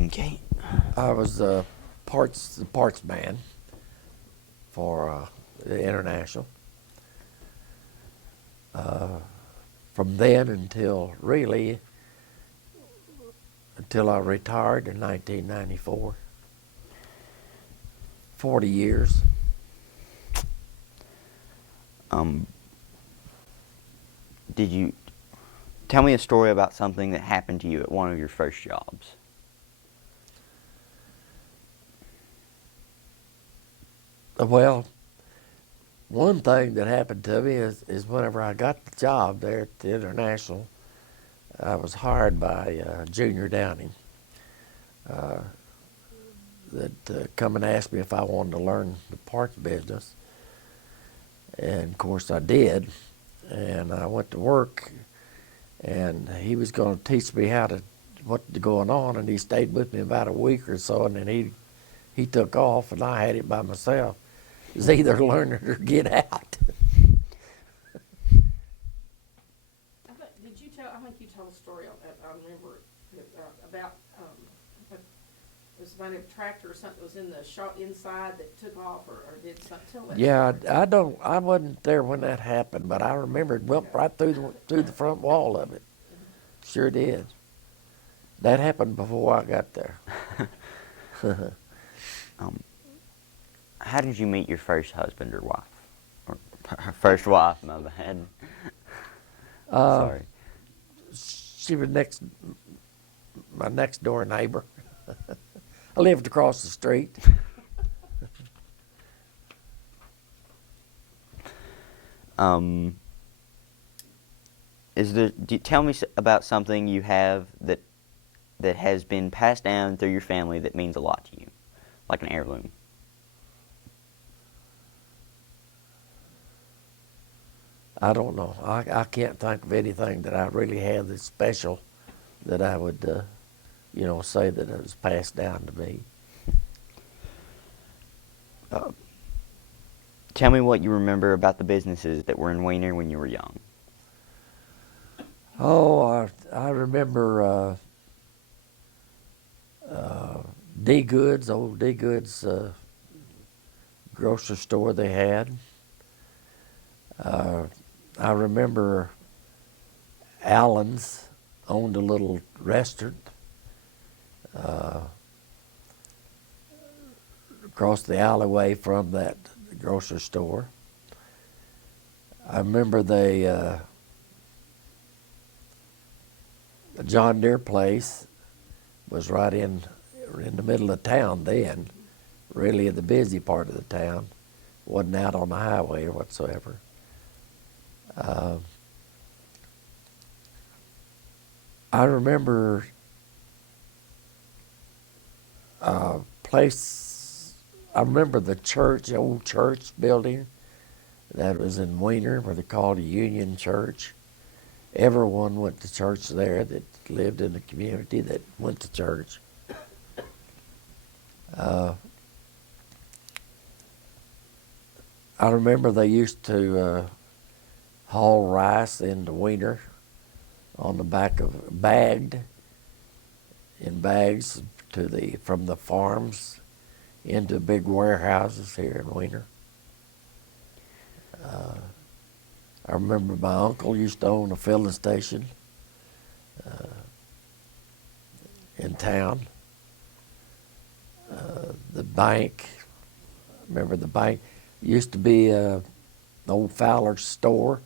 Okay. I was the parts man for the international. From then until I retired in 1994. 40 years. Did you tell me a story about something that happened to you at one of your first jobs? Well, one thing that happened to me is whenever I got the job there at the International, I was hired by Junior Downing that come and asked me if I wanted to learn the parts business. And of course I did. And I went to work, and he was going to teach me what's going on, and he stayed with me about a week or so, and then he took off, and I had it by myself. It was either learn it or get out. I think you told a story on that, I remember it, about, it was about a tractor or something that was in the shop inside that took off or did something. Tell that Yeah, story. I wasn't there when that happened, but I remember it went right through the front wall of it. Sure did. That happened before I got there. How did you meet your first husband or wife? Or first wife, my bad. Sorry. She was my next door neighbor. I lived across the street. Tell me about something you have that has been passed down through your family that means a lot to you, like an heirloom. I don't know. I can't think of anything that I really have that's special that I would, say that it was passed down to me. Tell me what you remember about the businesses that were in Wiener when you were young. Oh, I remember D Goods, old D Goods grocery store they had. I remember Allen's owned a little restaurant. across the alleyway from that grocery store. I remember the John Deere place was right in the middle of town then, really in the busy part of the town. Wasn't out on the highway or whatsoever. I remember place. I remember the church, the old church building that was in Wiener, where they called a Union Church. Everyone went to church there that lived in the community that went to church. I remember they used to haul rice into Wiener on the back of bagged in bags from the farms into big warehouses here in Wiener. I remember my uncle used to own a filling station in town. The bank, I remember the bank used to be an old Fowler's store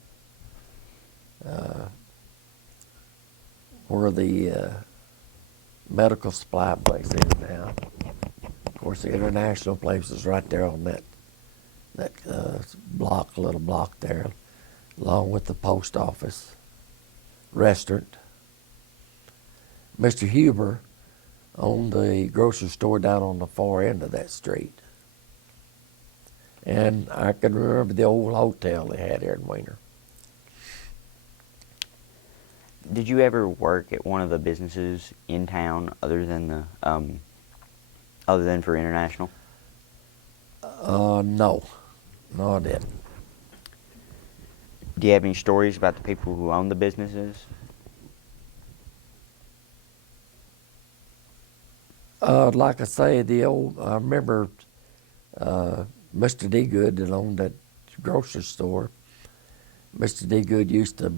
where the medical supply place is now. Of course, the international place is right there on that block, little block there, along with the post office, restaurant. Mr. Huber owned the grocery store down on the far end of that street. And I can remember the old hotel they had here in Wiener. Did you ever work at one of the businesses in town other than for international? No, I didn't. Do you have any stories about the people who own the businesses? Like I say, I remember Mr. D. Good that owned that grocery store. Mr. D. Good used to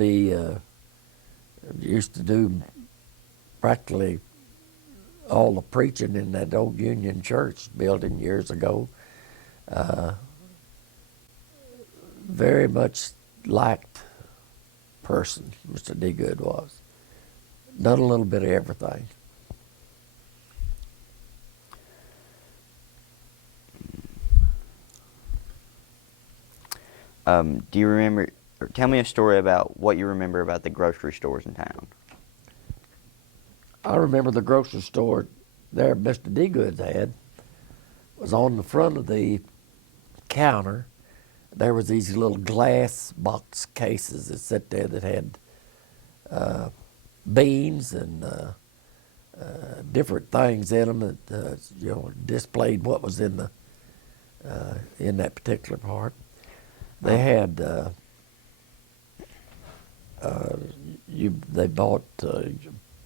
do practically all the preaching in that old Union Church building years ago. Very much liked person, Mr. D. Good was. Done a little bit of everything. Do you remember, or tell me a story about what you remember about the grocery stores in town? I remember the grocery store there Mr. D. Goods had was on the front of the counter. There was these little glass box cases that sat there that had beans and different things in them that displayed what was in that particular part. They had they bought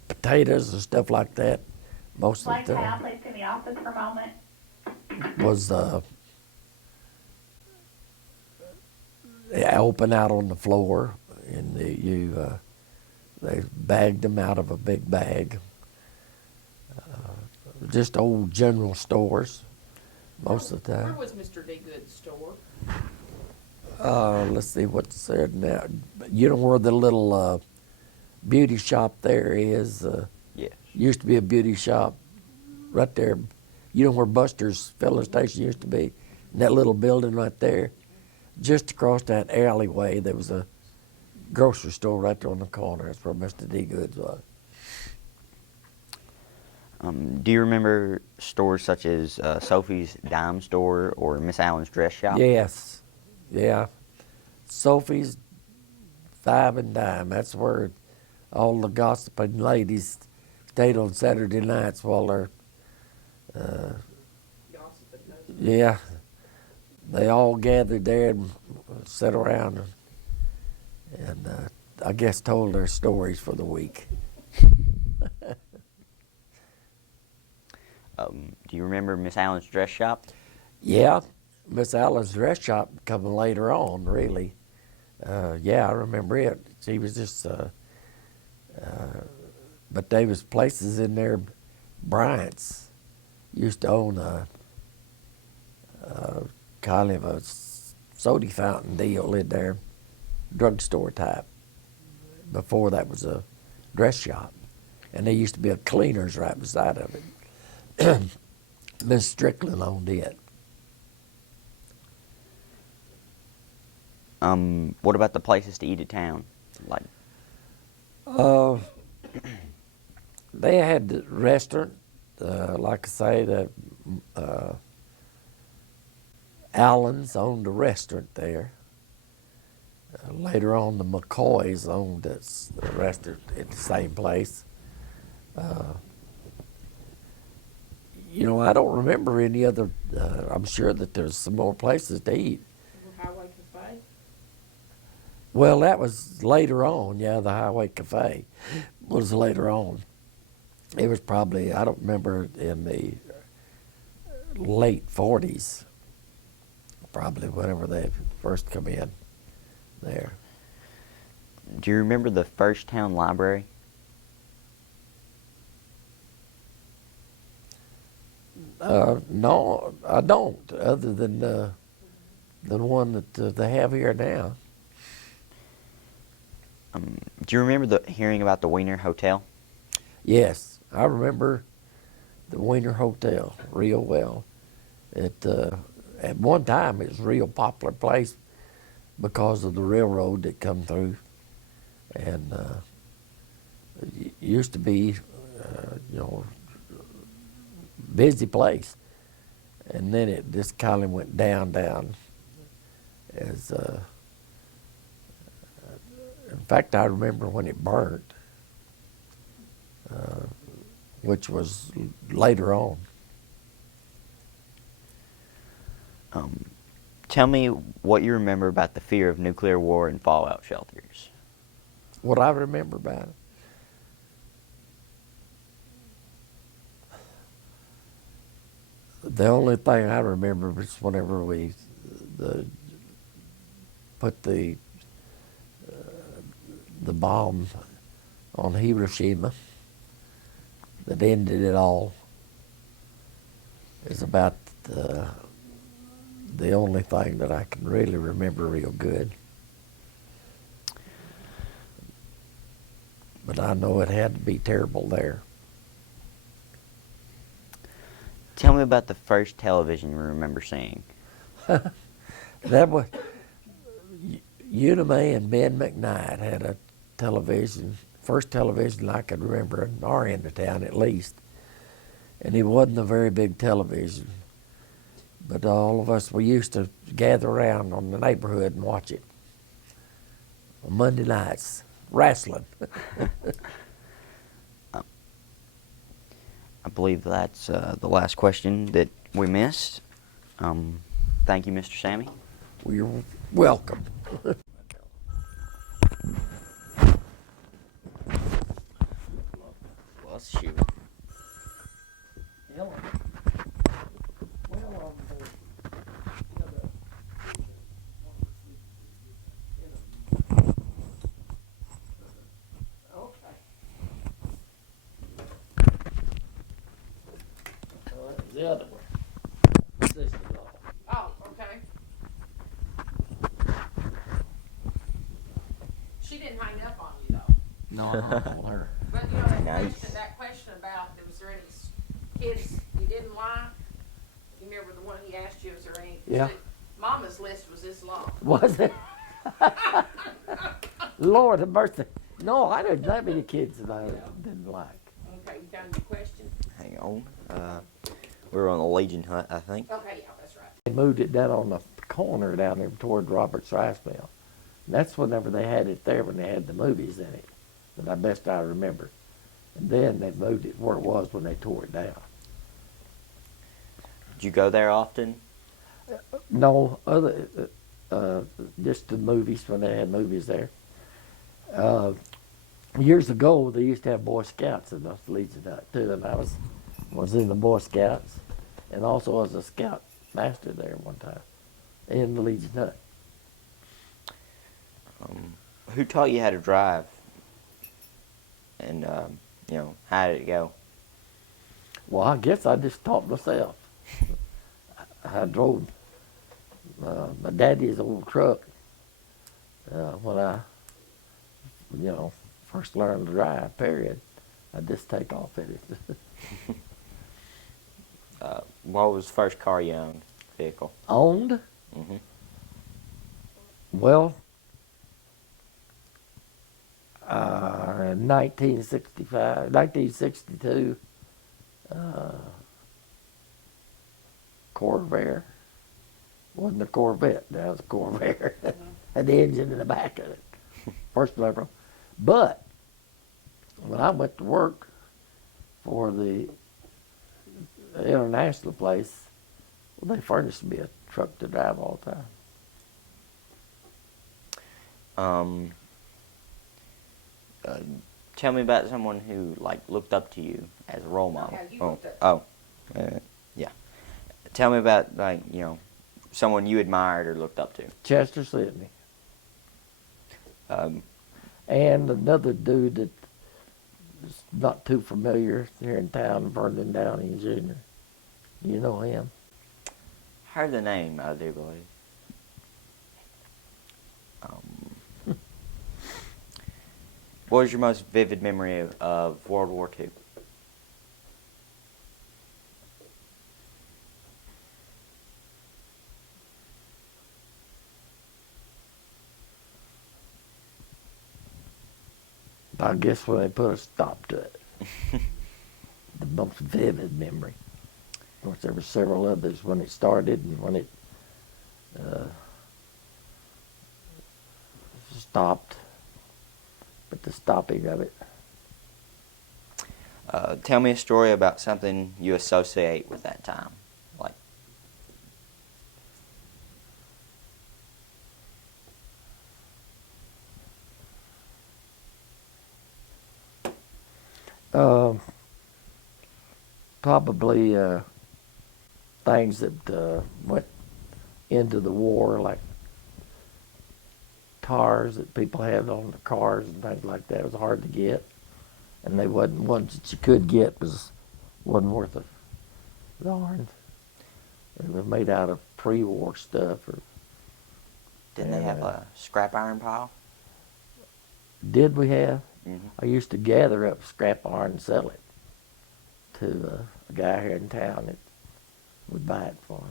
potatoes and stuff like that. Most of the time Please to the office for a moment. was open out on the floor, and they bagged them out of a big bag. Just old general stores most of the Where time. was Mr. D. Good's store? Let's see what's there now. You know where the little beauty shop there is? Yes. Used to be a beauty shop right there. You know where Buster's filling station used to be? In that little building right there. Just across that alleyway, there was a grocery store right there on the corner. That's where Mr. D. Goods was. Do you remember stores such as Sophie's Dime Store or Miss Allen's Dress Shop? Yes. Yeah. Sophie's Five and Dime. That's where all the gossiping ladies stayed on Saturday nights while they're, yeah, they all gathered there and sat around and I guess told their stories for the week. Do you remember Miss Allen's Dress Shop? Yeah, Miss Allen's dress shop coming later on, really. Yeah, I remember it. She was just, but there was places in there. Bryant's used to own kind of a soda fountain deal in there, drugstore type. Before that was a dress shop. And there used to be a cleaners right beside of it. Miss Strickland owned it. What about the places to eat at town? Like, Uh, they had the restaurant, like I say, the Allen's owned a restaurant there. Later on, the McCoys owned the restaurant at the same place. You know, I don't remember any other. I'm sure that there's some more places to eat. Highway Cafe? Well, that was later on. Yeah, the Highway Cafe was later on. It was probably, I don't remember, in the late 40s, probably whenever they first come in there. do you remember the first town library? No, I don't, other than the one that they have here now. Do you remember hearing about the Wiener Hotel? Yes, I remember the Wiener Hotel real well. At one time, it was a real popular place because of the railroad that come through, and it used to be, you know, busy place, and then it just kind of went down. As in fact, I remember when it burnt, which was later on. Tell me what you remember about the fear of nuclear war and fallout shelters. What I remember about it. The only thing I remember was whenever we put the bomb on Hiroshima that ended it all. Is about the only thing that I can really remember real good. But I know it had to be terrible there. Tell me about the first television you remember seeing. That was Unime and Ben McKnight had a television, first television I could remember in our end of town at least. And it wasn't a very big television. But all of us, we used to gather around on the neighborhood and watch it. On Monday nights, wrestling. I believe that's the last question that we missed. Thank you, Mr. Sammy. Well, you're welcome. Let's shoot. The other one. Oh, okay. She didn't hang up on you though. No, I don't call her. But you know, Nice. that question about, was there any kids you didn't like? You remember the one he asked you, was there any? Yeah. Mama's list was this long. Was it? Lord have mercy. No, I didn't that many kids that I didn't like. Okay, you got any question? Hang on. We were on the Legion hunt, I think. Okay, yeah, that's right. They moved it down on the corner down there toward Robert's Rice Mill. And that's whenever they had it there when they had the movies in it. That I best I remember. And then they moved it where it was when they tore it down. Did you go there often? No, other just the movies when they had movies there. Years ago, they used to have Boy Scouts in the Legion Hut too, and I was in the Boy Scouts, and also was a Scout master there one time in the Legion Hut. Who taught you how to drive? And, how did it go? Well, I guess I just taught myself. I drove my daddy's old truck when I, first learned to drive, period. I just take off in it. What was the first car you owned? Vehicle? Owned? Mm-hmm. Well, 1962, Corvair. Wasn't a Corvette, that was a Corvair. Had the engine in the back of it. First lever. But when I went to work for the international place, well, they furnished me a truck to drive all the time. Uh, Tell me about someone who like looked up to you as a role model. how you Oh, looked up. oh, yeah. Tell me about someone you admired or looked up to. Chester Sidney. Um, And another dude that is not too familiar here in town, Vernon Downing Jr. You know him? Heard the name, I do believe. What was your most vivid memory of World War II? I guess when they put a stop to it. The most vivid memory. Of course, there were several others when it started and when it stopped. But the stopping of it. Tell me a story about something you associate with that time. Like, Probably things that went into the war, like tires that people had on the cars and things like that. It was hard to get, and they wasn't ones that you could get wasn't worth a darn. They were made out of pre-war stuff. didn't they have a scrap iron pile? Did we have? Mm-hmm. I used to gather up scrap iron and sell it to a guy here in town that would buy it for us.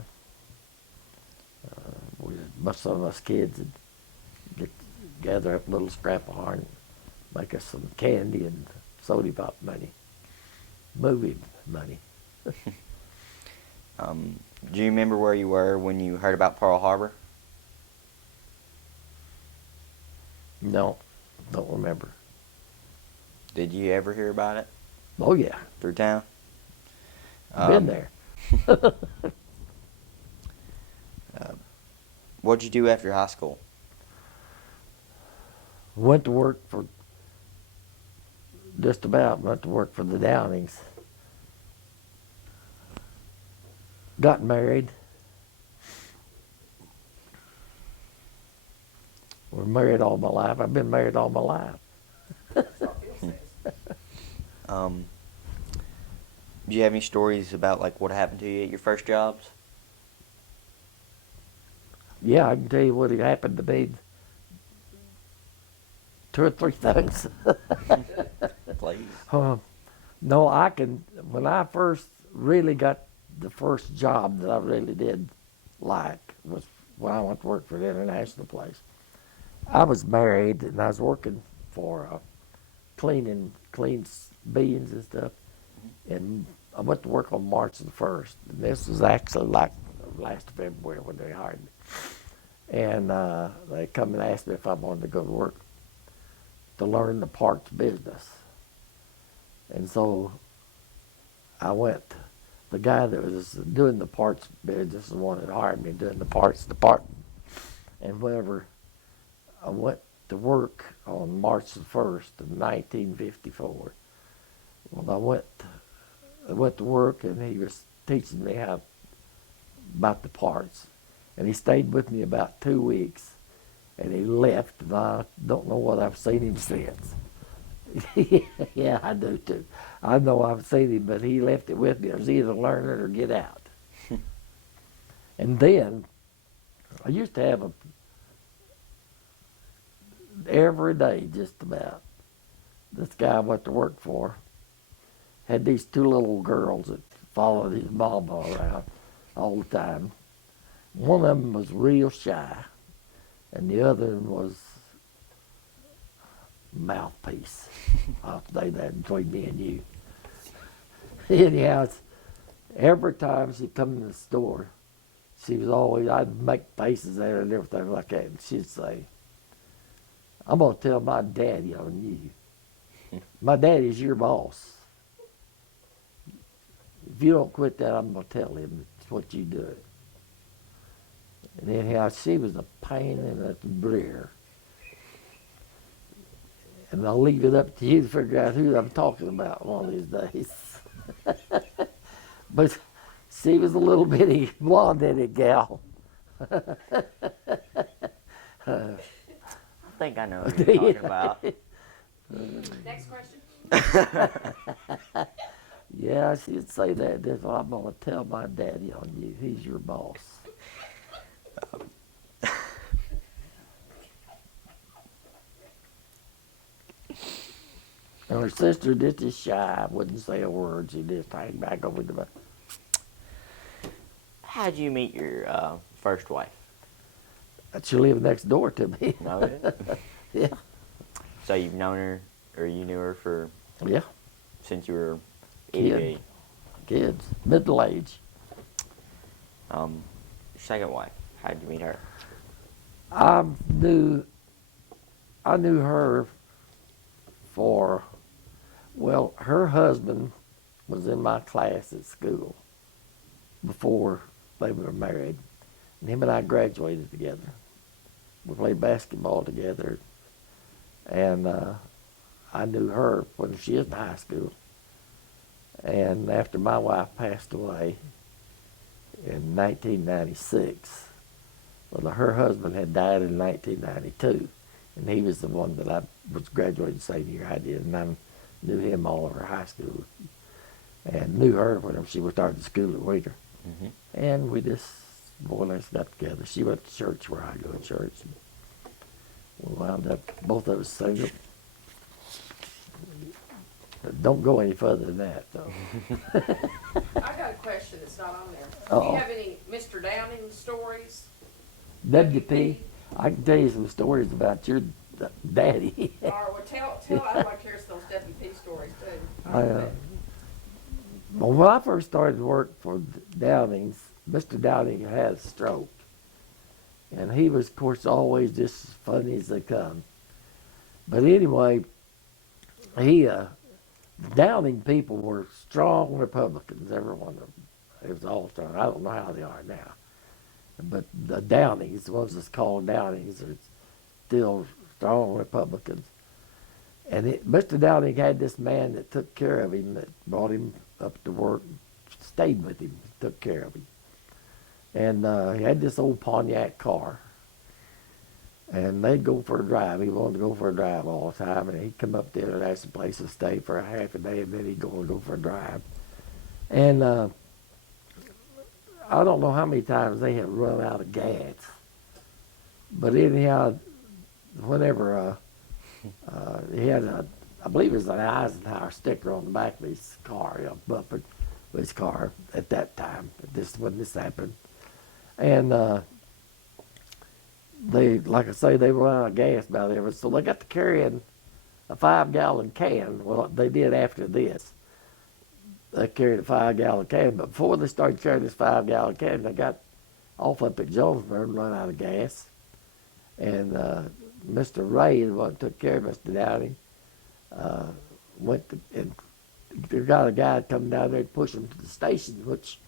Most of us kids would gather up little scrap iron, make us some candy and soda pop money, movie money. Do you remember where you were when you heard about Pearl Harbor? No, don't remember. Did you ever hear about it Oh yeah, through town? been there. What'd you do after high school? Went to work for went to work for the Downings. Got married. We're married all my life. I've been married all my life. That's what Bill says. Do you have any stories about like what happened to you at your first jobs? Yeah, I can tell you what happened to me. 2 or 3 things. Please. No, I can. When I first really got the first job that I really did like was when I went to work for the international place. I was married and I was working for clean beans and stuff. And I went to work on March the 1st. And this was actually like last February when they hired me. And they come and asked me if I wanted to go to work to learn the parts business. And so I went. The guy that was doing the parts business, the one that hired me doing the parts department. And whenever I went to work on March the 1st of 1954, well, I went to work and he was teaching me about the parts. And he stayed with me about 2 weeks. And he left, and I don't know whether I've seen him since. Yeah, I do too. I know I've seen him, but he left it with me. It was either learn it or get out. And then I used to have every day just about. This guy I went to work for had these two little girls that followed his mama around all the time. One of them was real shy, and the other was mouthpiece. I'll say that between me and you. Anyhow, every time she come in the store, she was always, I'd make faces at her and everything like that, and she'd say, I'm going to tell my daddy on you. My daddy's your boss. If you don't quit that, I'm going to tell him it's what you do. And anyhow, she was a pain in the rear. And I'll leave it up to you to figure out who I'm talking about one of these days. But she was a little bitty blonde-headed gal. I think I know who you're talking about. Next question. Yeah, she'd say that. That's what I'm going to tell my daddy on you. He's your boss. And her sister just as shy, wouldn't say a word. She just hang back over the. How'd you meet your first wife? She lived next door to me. Know it? Yeah, So you've known her, or you knew her for yeah. since you were Kid. itty bitty. Kids, middle age. Your second wife. How'd you meet her? I knew her for, well, her husband was in my class at school before they were married. And him and I graduated together. We played basketball together. And I knew her when she was in high school. And after my wife passed away in 1996, well, her husband had died in 1992, and he was the one that I was graduating the same year I did, and I knew him all over high school, and knew her whenever she was starting school at Wheater. Mm-hmm. And we just more or less got together. She went to church where I go to church, and we wound up both of us single. But don't go any further than that, though. I got a question that's not on there. Do Uh-oh. you have any Mr. Downing stories? WP, I can tell you some stories about your daddy. Or well, tell I'd like to hear those WP stories too. Well, when I first started to work for Downing's, Mr. Downing had a stroke. And he was, of course, always just as funny as they come. But anyway, the Downing people were strong Republicans, every one of them. It was all strong. I don't know how they are now. But the Downings, the ones that's called Downings, are still strong Republicans. And Mr. Downing had this man that took care of him, that brought him up to work, stayed with him, took care of him. And he had this old Pontiac car. And they'd go for a drive. He wanted to go for a drive all the time. And he'd come up there and ask a place to stay for a half a day, and then he'd go for a drive. And I don't know how many times they had run out of gas. But anyhow, whenever he had I believe it was an Eisenhower sticker on the back of his car, bumper of his car at that time, when this happened. And they, like I say, they ran out of gas about there, so they got to carrying a 5-gallon can. Well, they did after this. They carried a 5-gallon can, but before they started carrying this 5-gallon can, they got off up at Jonesboro and run out of gas. And Mr. Ray, the one that took care of Mr. Downing, went to, and they got a guy coming down there to push him to the station, which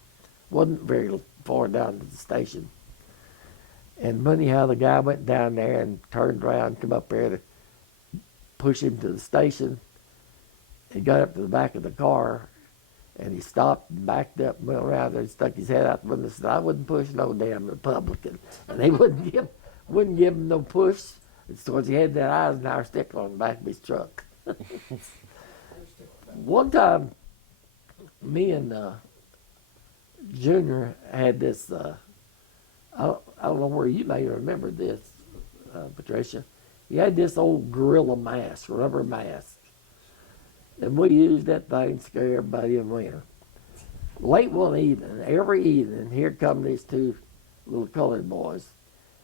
wasn't very far down to the station. And anyhow, the guy went down there and turned around and come up there to push him to the station. He got up to the back of the car, and he stopped and backed up and went around there and stuck his head out the window and said, I wouldn't push no damn Republican. And they wouldn't give him no push. It's because he had that Eisenhower sticker on the back of his truck. One time, me and Junior had this I don't know where you may remember this, Patricia. He had this old gorilla mask, rubber mask, and we used that thing to scare everybody in winter. Late one evening, every evening, here come these two little colored boys,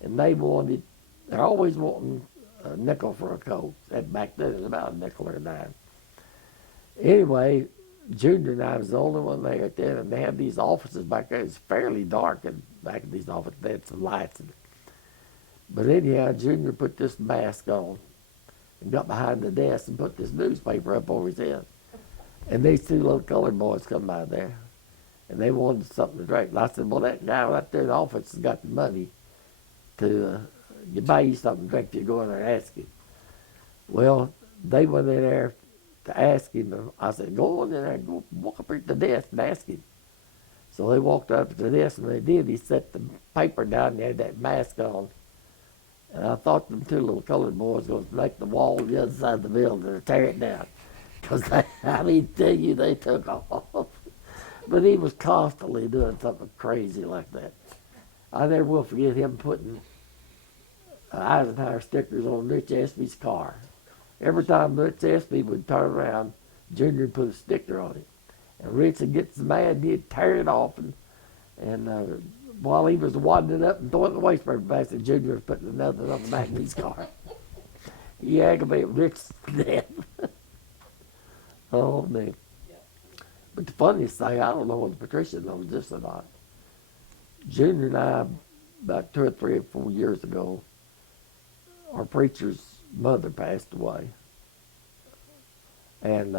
and they're always wanting a nickel for a coat. That back then it was about a nickel or a dime. Anyway, Junior and I was the only one there at then, and they had these offices back there. It's fairly dark and back in these offices. They had some lights in it. But anyhow, Junior put this mask on and got behind the desk and put this newspaper up over his head. And these two little colored boys come by there, and they wanted something to drink. And I said, well, that guy right there in the office has got the money to buy you something to drink if you go in there and ask him. Well, they went in there to ask him. And I said, go in there, go walk up here to the desk and ask him. So they walked up to the desk, and they did. He set the paper down and he had that mask on. And I thought them two little colored boys was going to make the wall on the other side of the building and tear it down. Because tell you, they took off. But he was constantly doing something crazy like that. I never will forget him putting Eisenhower stickers on Rich Espy's car. Every time Rich Espy would turn around, Junior would put a sticker on it. And Rich would get mad and he'd tear it off. And while he was wadding it up and throwing it in the waste paper basket, Junior was putting another on the back of his car. He aggravated Rich to death. Oh, man. But the funniest thing, I don't know whether Patricia knows this or not. Junior and I, about 2 or 3 or 4 years ago, our preacher's mother passed away. And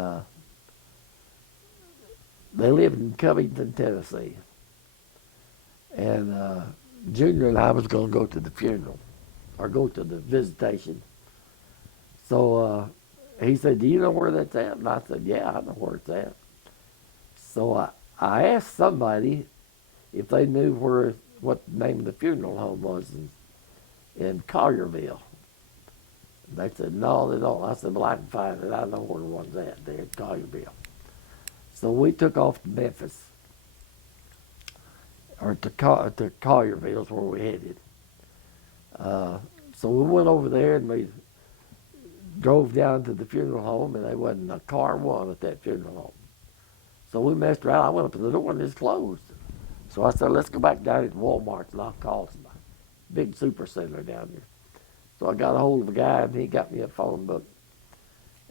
they lived in Covington, Tennessee. And Junior and I was going to go to the funeral, or go to the visitation. So he said, do you know where that's at? And I said, yeah, I know where it's at. So I asked somebody if they knew what the name of the funeral home was in Collierville. And they said, no, they don't. I said, well, I can find it. I know where the one's at there in Collierville. So we took off to Memphis, or to Collierville is where we headed. So we went over there and we drove down to the funeral home, and there wasn't a car one at that funeral home. So we messed around. I went up to the door and it's closed. So I said, let's go back down to Walmart and I'll call somebody. Big supercenter down there. So I got a hold of a guy and he got me a phone book.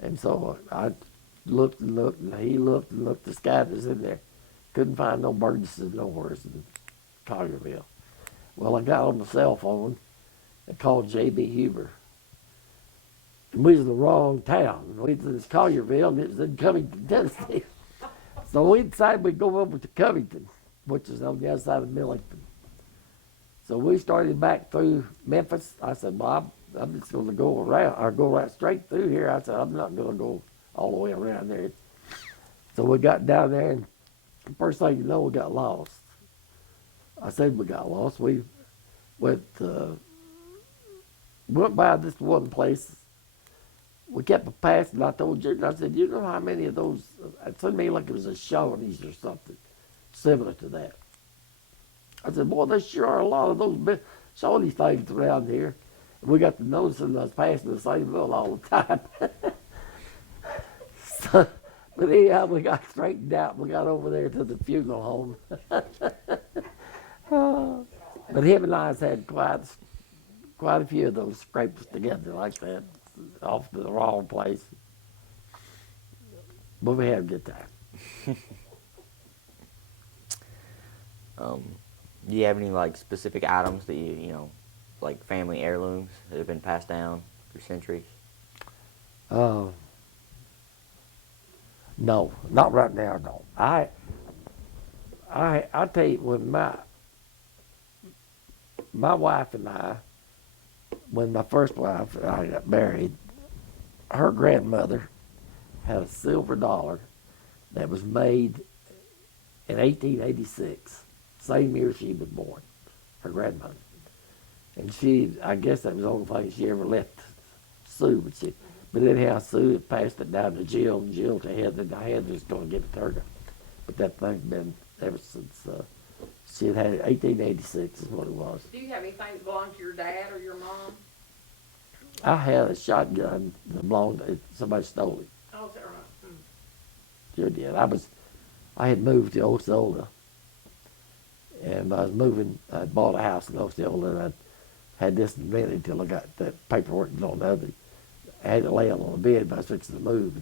And so I looked and looked and he looked and looked. This guy was in there. Couldn't find no Burgesses nowhere in Collierville. Well, I got on the cell phone and called J.B. Huber. And we was in the wrong town. We was in Collierville and it was in Covington, Tennessee. So we decided we'd go over to Covington, which is on the other side of Millington. So we started back through Memphis. I said, well, I'm just going to go around, or go right straight through here. I said, I'm not going to go all the way around there. So we got down there, and the first thing you know, we got lost. I said we got lost. We went by this one place. We kept passing. I told Junior, I said, you know how many of those, it seemed to me like it was a Shawnees or something similar to that. I said, boy, there sure are a lot of those Shawnee things around here. And we got to noticing I was passing the same mill all the time. So, but anyhow, we got straightened out. We got over there to the funeral home. But him and I has had quite a few of those scrapes together like that, off to the wrong place. But we had a good time. Do you have any like specific items that you know, like family heirlooms that have been passed down through centuries? No, not right now. No, I tell you, when my wife and I, when my first wife and I got married, her grandmother had a silver dollar that was made in 1886, same year she was born, her grandmother. And I guess that was the only thing she ever left Sue. But anyhow, Sue had passed it down to Jill, and Jill to Heather, and Heather's going to give it to her. But that thing's been ever since She had had it 1886 is what it was. Do you have anything that belonged to your dad or your mom? I had a shotgun that belonged to somebody stole it. Oh, is that right? Hmm. Sure did. I had moved to Osceola, and I was moving. I bought a house in Osceola, and I had this invented till I got that paperwork on the other. I had it laying on the bed, but I was fixing to move.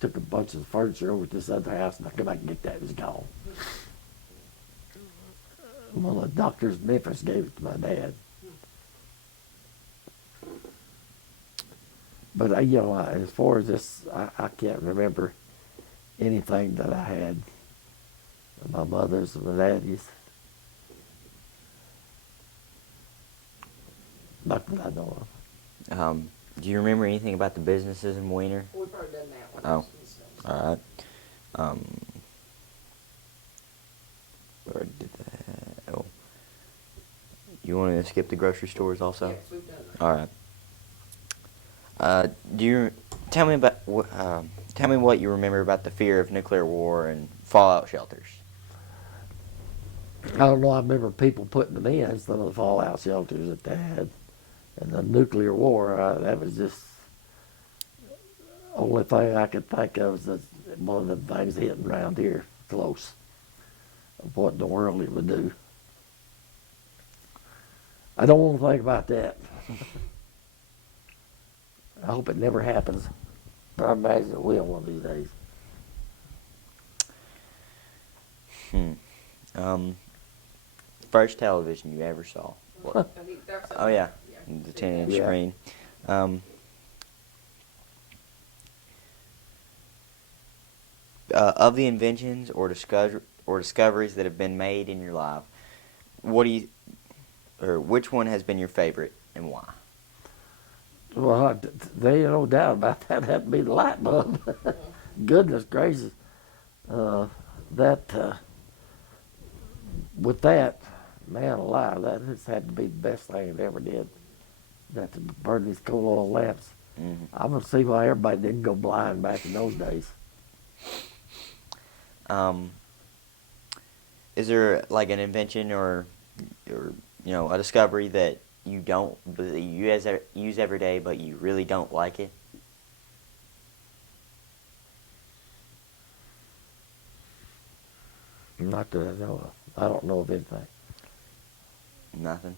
Took a bunch of the furniture over to this other house, and I come back and get that. It was gone. One of the doctors in Memphis gave it to my dad. But as far as this, I can't remember anything that I had. My mother's and my daddy's. Not that I know of. Do you remember anything about the businesses in Wiener? We've already done that one. Oh. All right. Where did that? Oh. You want to skip the grocery stores also? Yes, we've done that. All right. Do you tell me about tell me what you remember about the fear of nuclear war and fallout shelters? I don't know. I remember people putting them in some of the fallout shelters that they had, and the nuclear war. That was just only thing I could think of is that one of the things hitting around here close. Of what in the world it would do. I don't want to think about that. I hope it never happens, but I imagine it will one of these days. First television you ever saw? I think that's Oh yeah, yeah. the 10-inch Yeah. screen. Of the inventions or discoveries that have been made in your life, which one has been your favorite and why? Well, there ain't no doubt about that. That'd be the light bulb. Goodness gracious. With that, man alive, that has had to be the best thing it ever did. That to burn these coal oil lamps. Mm-hmm. I'm gonna see why everybody didn't go blind back in those days. Is there like an invention or a discovery that you use every day, but you really don't like it? Not that I know of. I don't know of anything. Nothing.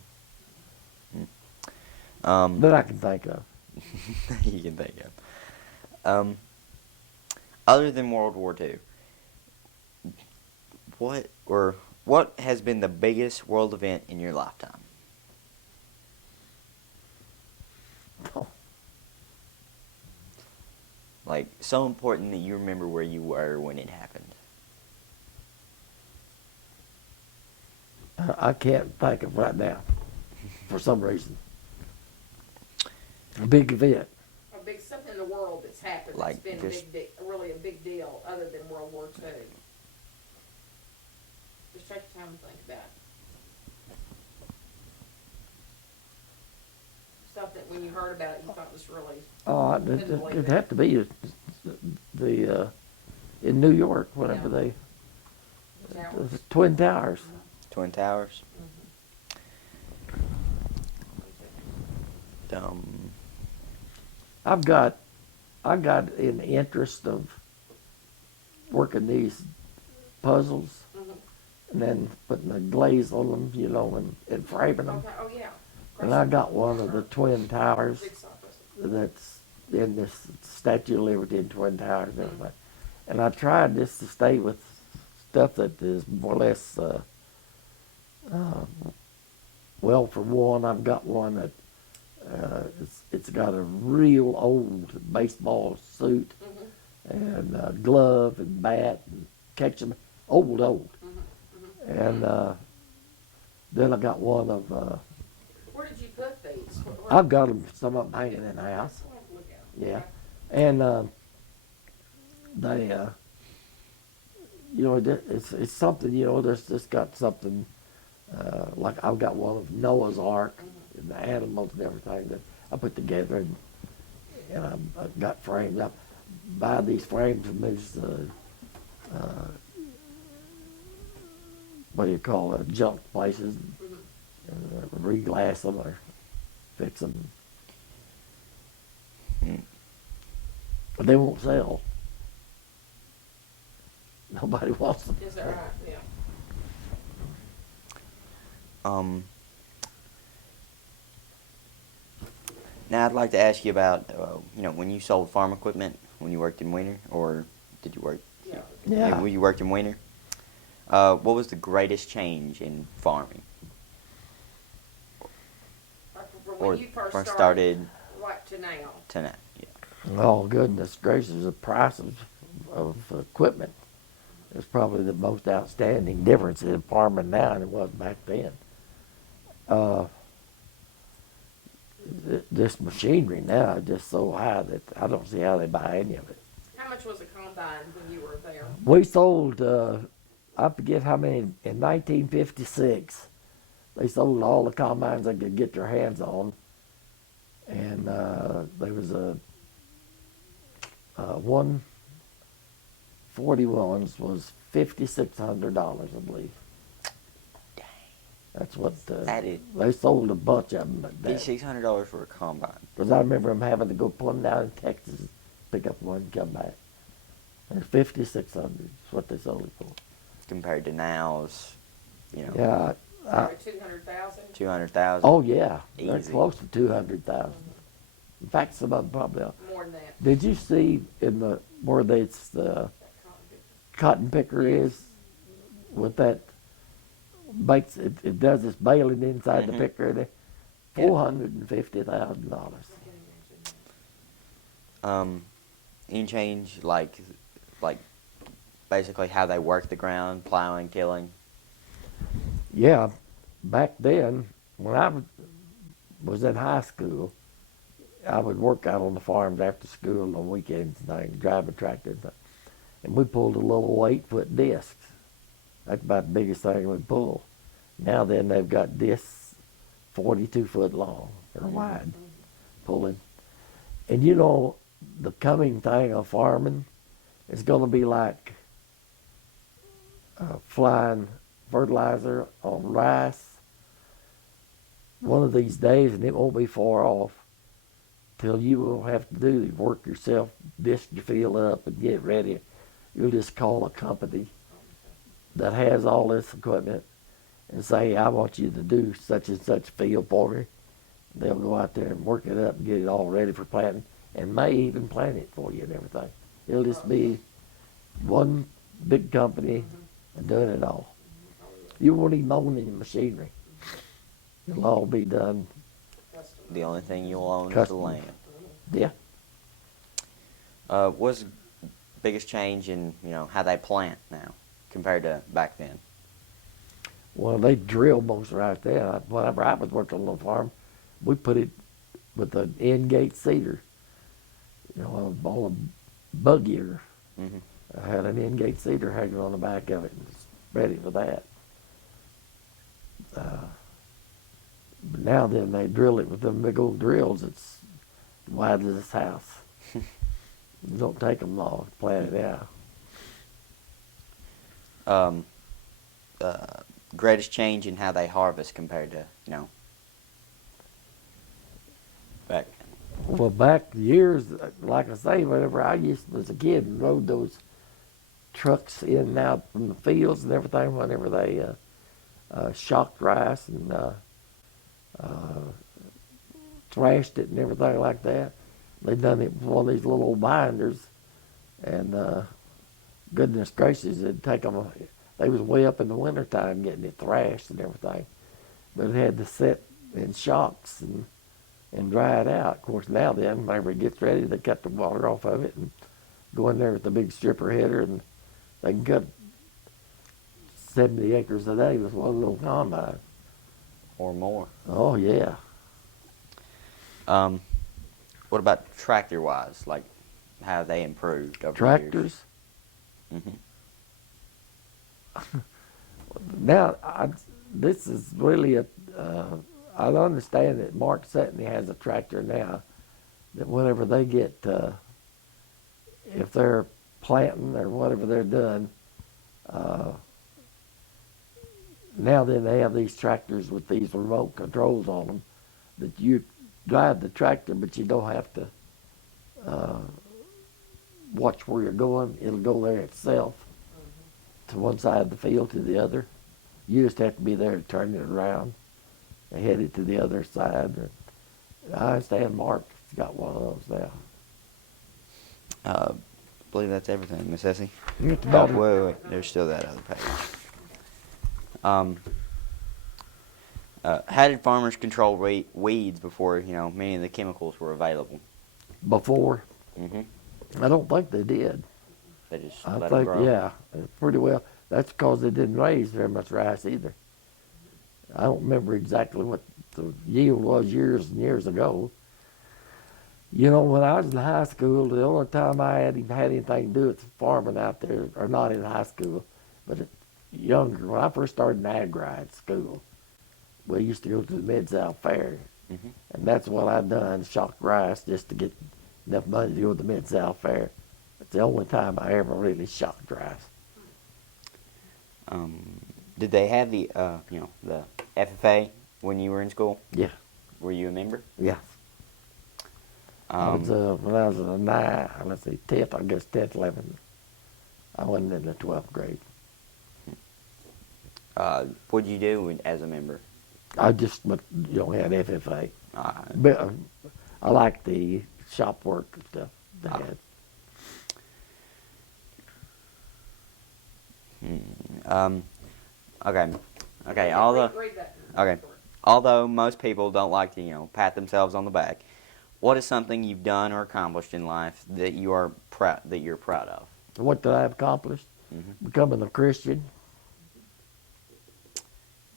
That I can think of. You can think of. Other than World War II, what has been the biggest world event in your lifetime? Oh, Like so important that you remember where you were when it happened. I can't think of right now, for some reason. A big event. A big something in the world that's happened Like that's been just- really a big deal other than World War II. Just take your time to think about it. Something when you heard about it, you thought was really It'd have to be the in New York, whatever Yeah. the towers. Twin Towers. Twin Towers. I got an interest of working these puzzles Mhm. and then putting a glaze on them, and framing them. Okay. Oh yeah. And I got one of the Twin Towers Jigsaw puzzle. that's in this Statue of Liberty in Twin Towers and everything. And I tried just to stay with stuff that is more or less, well, for one, I've got one that it's got a real old baseball suit Mhm. and glove and bat and catching old. Mhm. And then I got one of Where did you put these? I've got them, some of them hanging in the house. I'll have to look at 'em. Yeah, and they it's something, there's just got something, like I've got one of Noah's Ark and the animals and everything that I put together and I've got frames. I buy these frames from these what do you call it, junk places, Mhm. re-glass them or fix them. Mm. But they won't sell. Nobody wants them. Is that right? Yeah. Um, Now I'd like to ask you about, when you sold farm equipment when you worked in winter, or did you work? Yeah. Yeah. When you worked in winter, what was the greatest change in farming, Like from or when you first first started, started what to now? to now? Yeah. Oh, goodness gracious, the price of equipment is probably the most outstanding difference in farming now than it was back then. Uh, this machinery now is just so high that I don't see how they buy any of it. How much was a combine when you were there? We sold, I forget how many, in 1956, they sold all the combines they could get their hands on. And there was a 141s was $5,600, I believe. That's what That is they sold a bunch of them at that. $5,600 for a combine. Because I remember them having to go plumb down in Texas, pick up one and come back. And 5,600 is what they sold it for. Compared to now's, Yeah. Probably 200,000. 200,000. Oh yeah, they're Easy. close to 200,000. In fact, some of them probably are. More than that. Did you see in the where the cotton picker is with that makes it does this baling inside the Mhm. picker there? Yeah. $450,000. Any change like basically how they work the ground, plowing, tilling? Yeah, back then when I was in high school, I would work out on the farms after school on weekends and things, driving tractors, and we pulled a little 8-foot disc. That's about the biggest thing we pull. Now then, they've got discs 42 foot long or wide, pulling. And you know, the coming thing of farming is going to be like flying fertilizer on rice one of these days, and it won't be far off till you will have to do the work yourself, disc your field up and get ready. You'll just call a company that has all this equipment and say, I want you to do such and such field for me. They'll go out there and work it up and get it all ready for planting, and may even plant it for you and everything. It'll just be one big company and doing it all. You won't even own any machinery. It'll all be done. The only thing you'll own is the Custom. land. Yeah. What's the biggest change in how they plant now compared to back then? Well, they drill most right there. Whenever I was working on the farm, we put it with an end gate seeder. On a bug ear. Hmm. I had an end gate seeder hanging on the back of it and was ready for that. But now then they drill it with them big old drills. It's wide as this house. It don't take them long to plant it out. Um, Greatest change in how they harvest compared to back. Well, back years, like I say, whenever I was a kid and rode those trucks in and out from the fields and everything, whenever they shocked rice and thrashed it and everything like that, they done it with one of these little old binders, and goodness gracious, it'd take them. They was way up in the wintertime getting it thrashed and everything, but it had to sit in shocks and dry it out. Of course, now then, whenever it gets ready, they cut the water off of it and go in there with the big stripper header, and they can cut 70 acres a day with one little combine. Or more. Oh, yeah. What about tractor-wise? Like, how have they improved over Tractors. the years? Now, this is really I understand that Mark Setney has a tractor now that whenever they get, if they're planting or whatever they're doing, Now then they have these tractors with these remote controls on them that you drive the tractor, but you don't have to uh, watch where you're going. It'll go there itself to one side of the field to the other. You just have to be there to turn it around and head it to the other side. I understand Mark's got one of those now. I believe that's everything, Miss Essie. Just Oh, about wait. There's still that other page. How did farmers control weeds before, many of the chemicals were available? before. Hmm. I don't think they did. They just I let them think, grow. yeah, pretty well. That's because they didn't raise very much rice either. I don't remember exactly what the yield was years and years ago. You know, when I was in high school, the only time I had anything to do with farming out there, or not in high school, but younger, when I first started in ag school, we used to go to the Mid-South Fair, Hmm. and that's what I'd done, shock rice, just to get enough money to go to the Mid-South Fair. It's the only time I ever really shocked rice. Did they have the FFA when you were in school? Yeah, Were you a member? yeah. I was, when I was in the 10th, I guess 10th, 11th. I wasn't in the 12th grade. What'd you do as a member? I just, had FFA. Uh, But I like the shop work and stuff they Ah. had. Okay. Okay. Read that. Okay. Although most people don't like to, pat themselves on the back, what is something you've done or accomplished in life that you're proud of? What did I accomplished? Hmm. Becoming a Christian.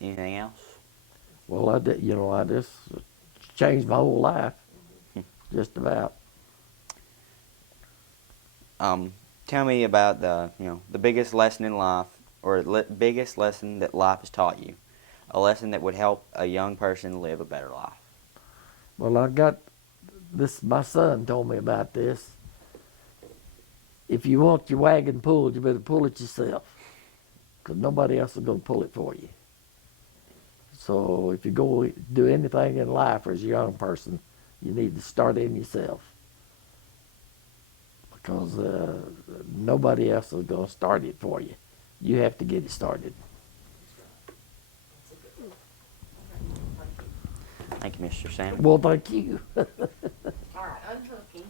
Anything else? Well, I did, I just changed my whole life, just about. Tell me about the biggest lesson in life, or biggest lesson that life has taught you, a lesson that would help a young person live a better life. Well, I got this, my son told me about this. If you want your wagon pulled, you better pull it yourself, because nobody else is going to pull it for you. So if you go do anything in life as a young person, you need to start in yourself, because nobody else is going to start it for you. You have to get it started. Thank you, Mr. Sam. Well, thank you. All right, unhooking.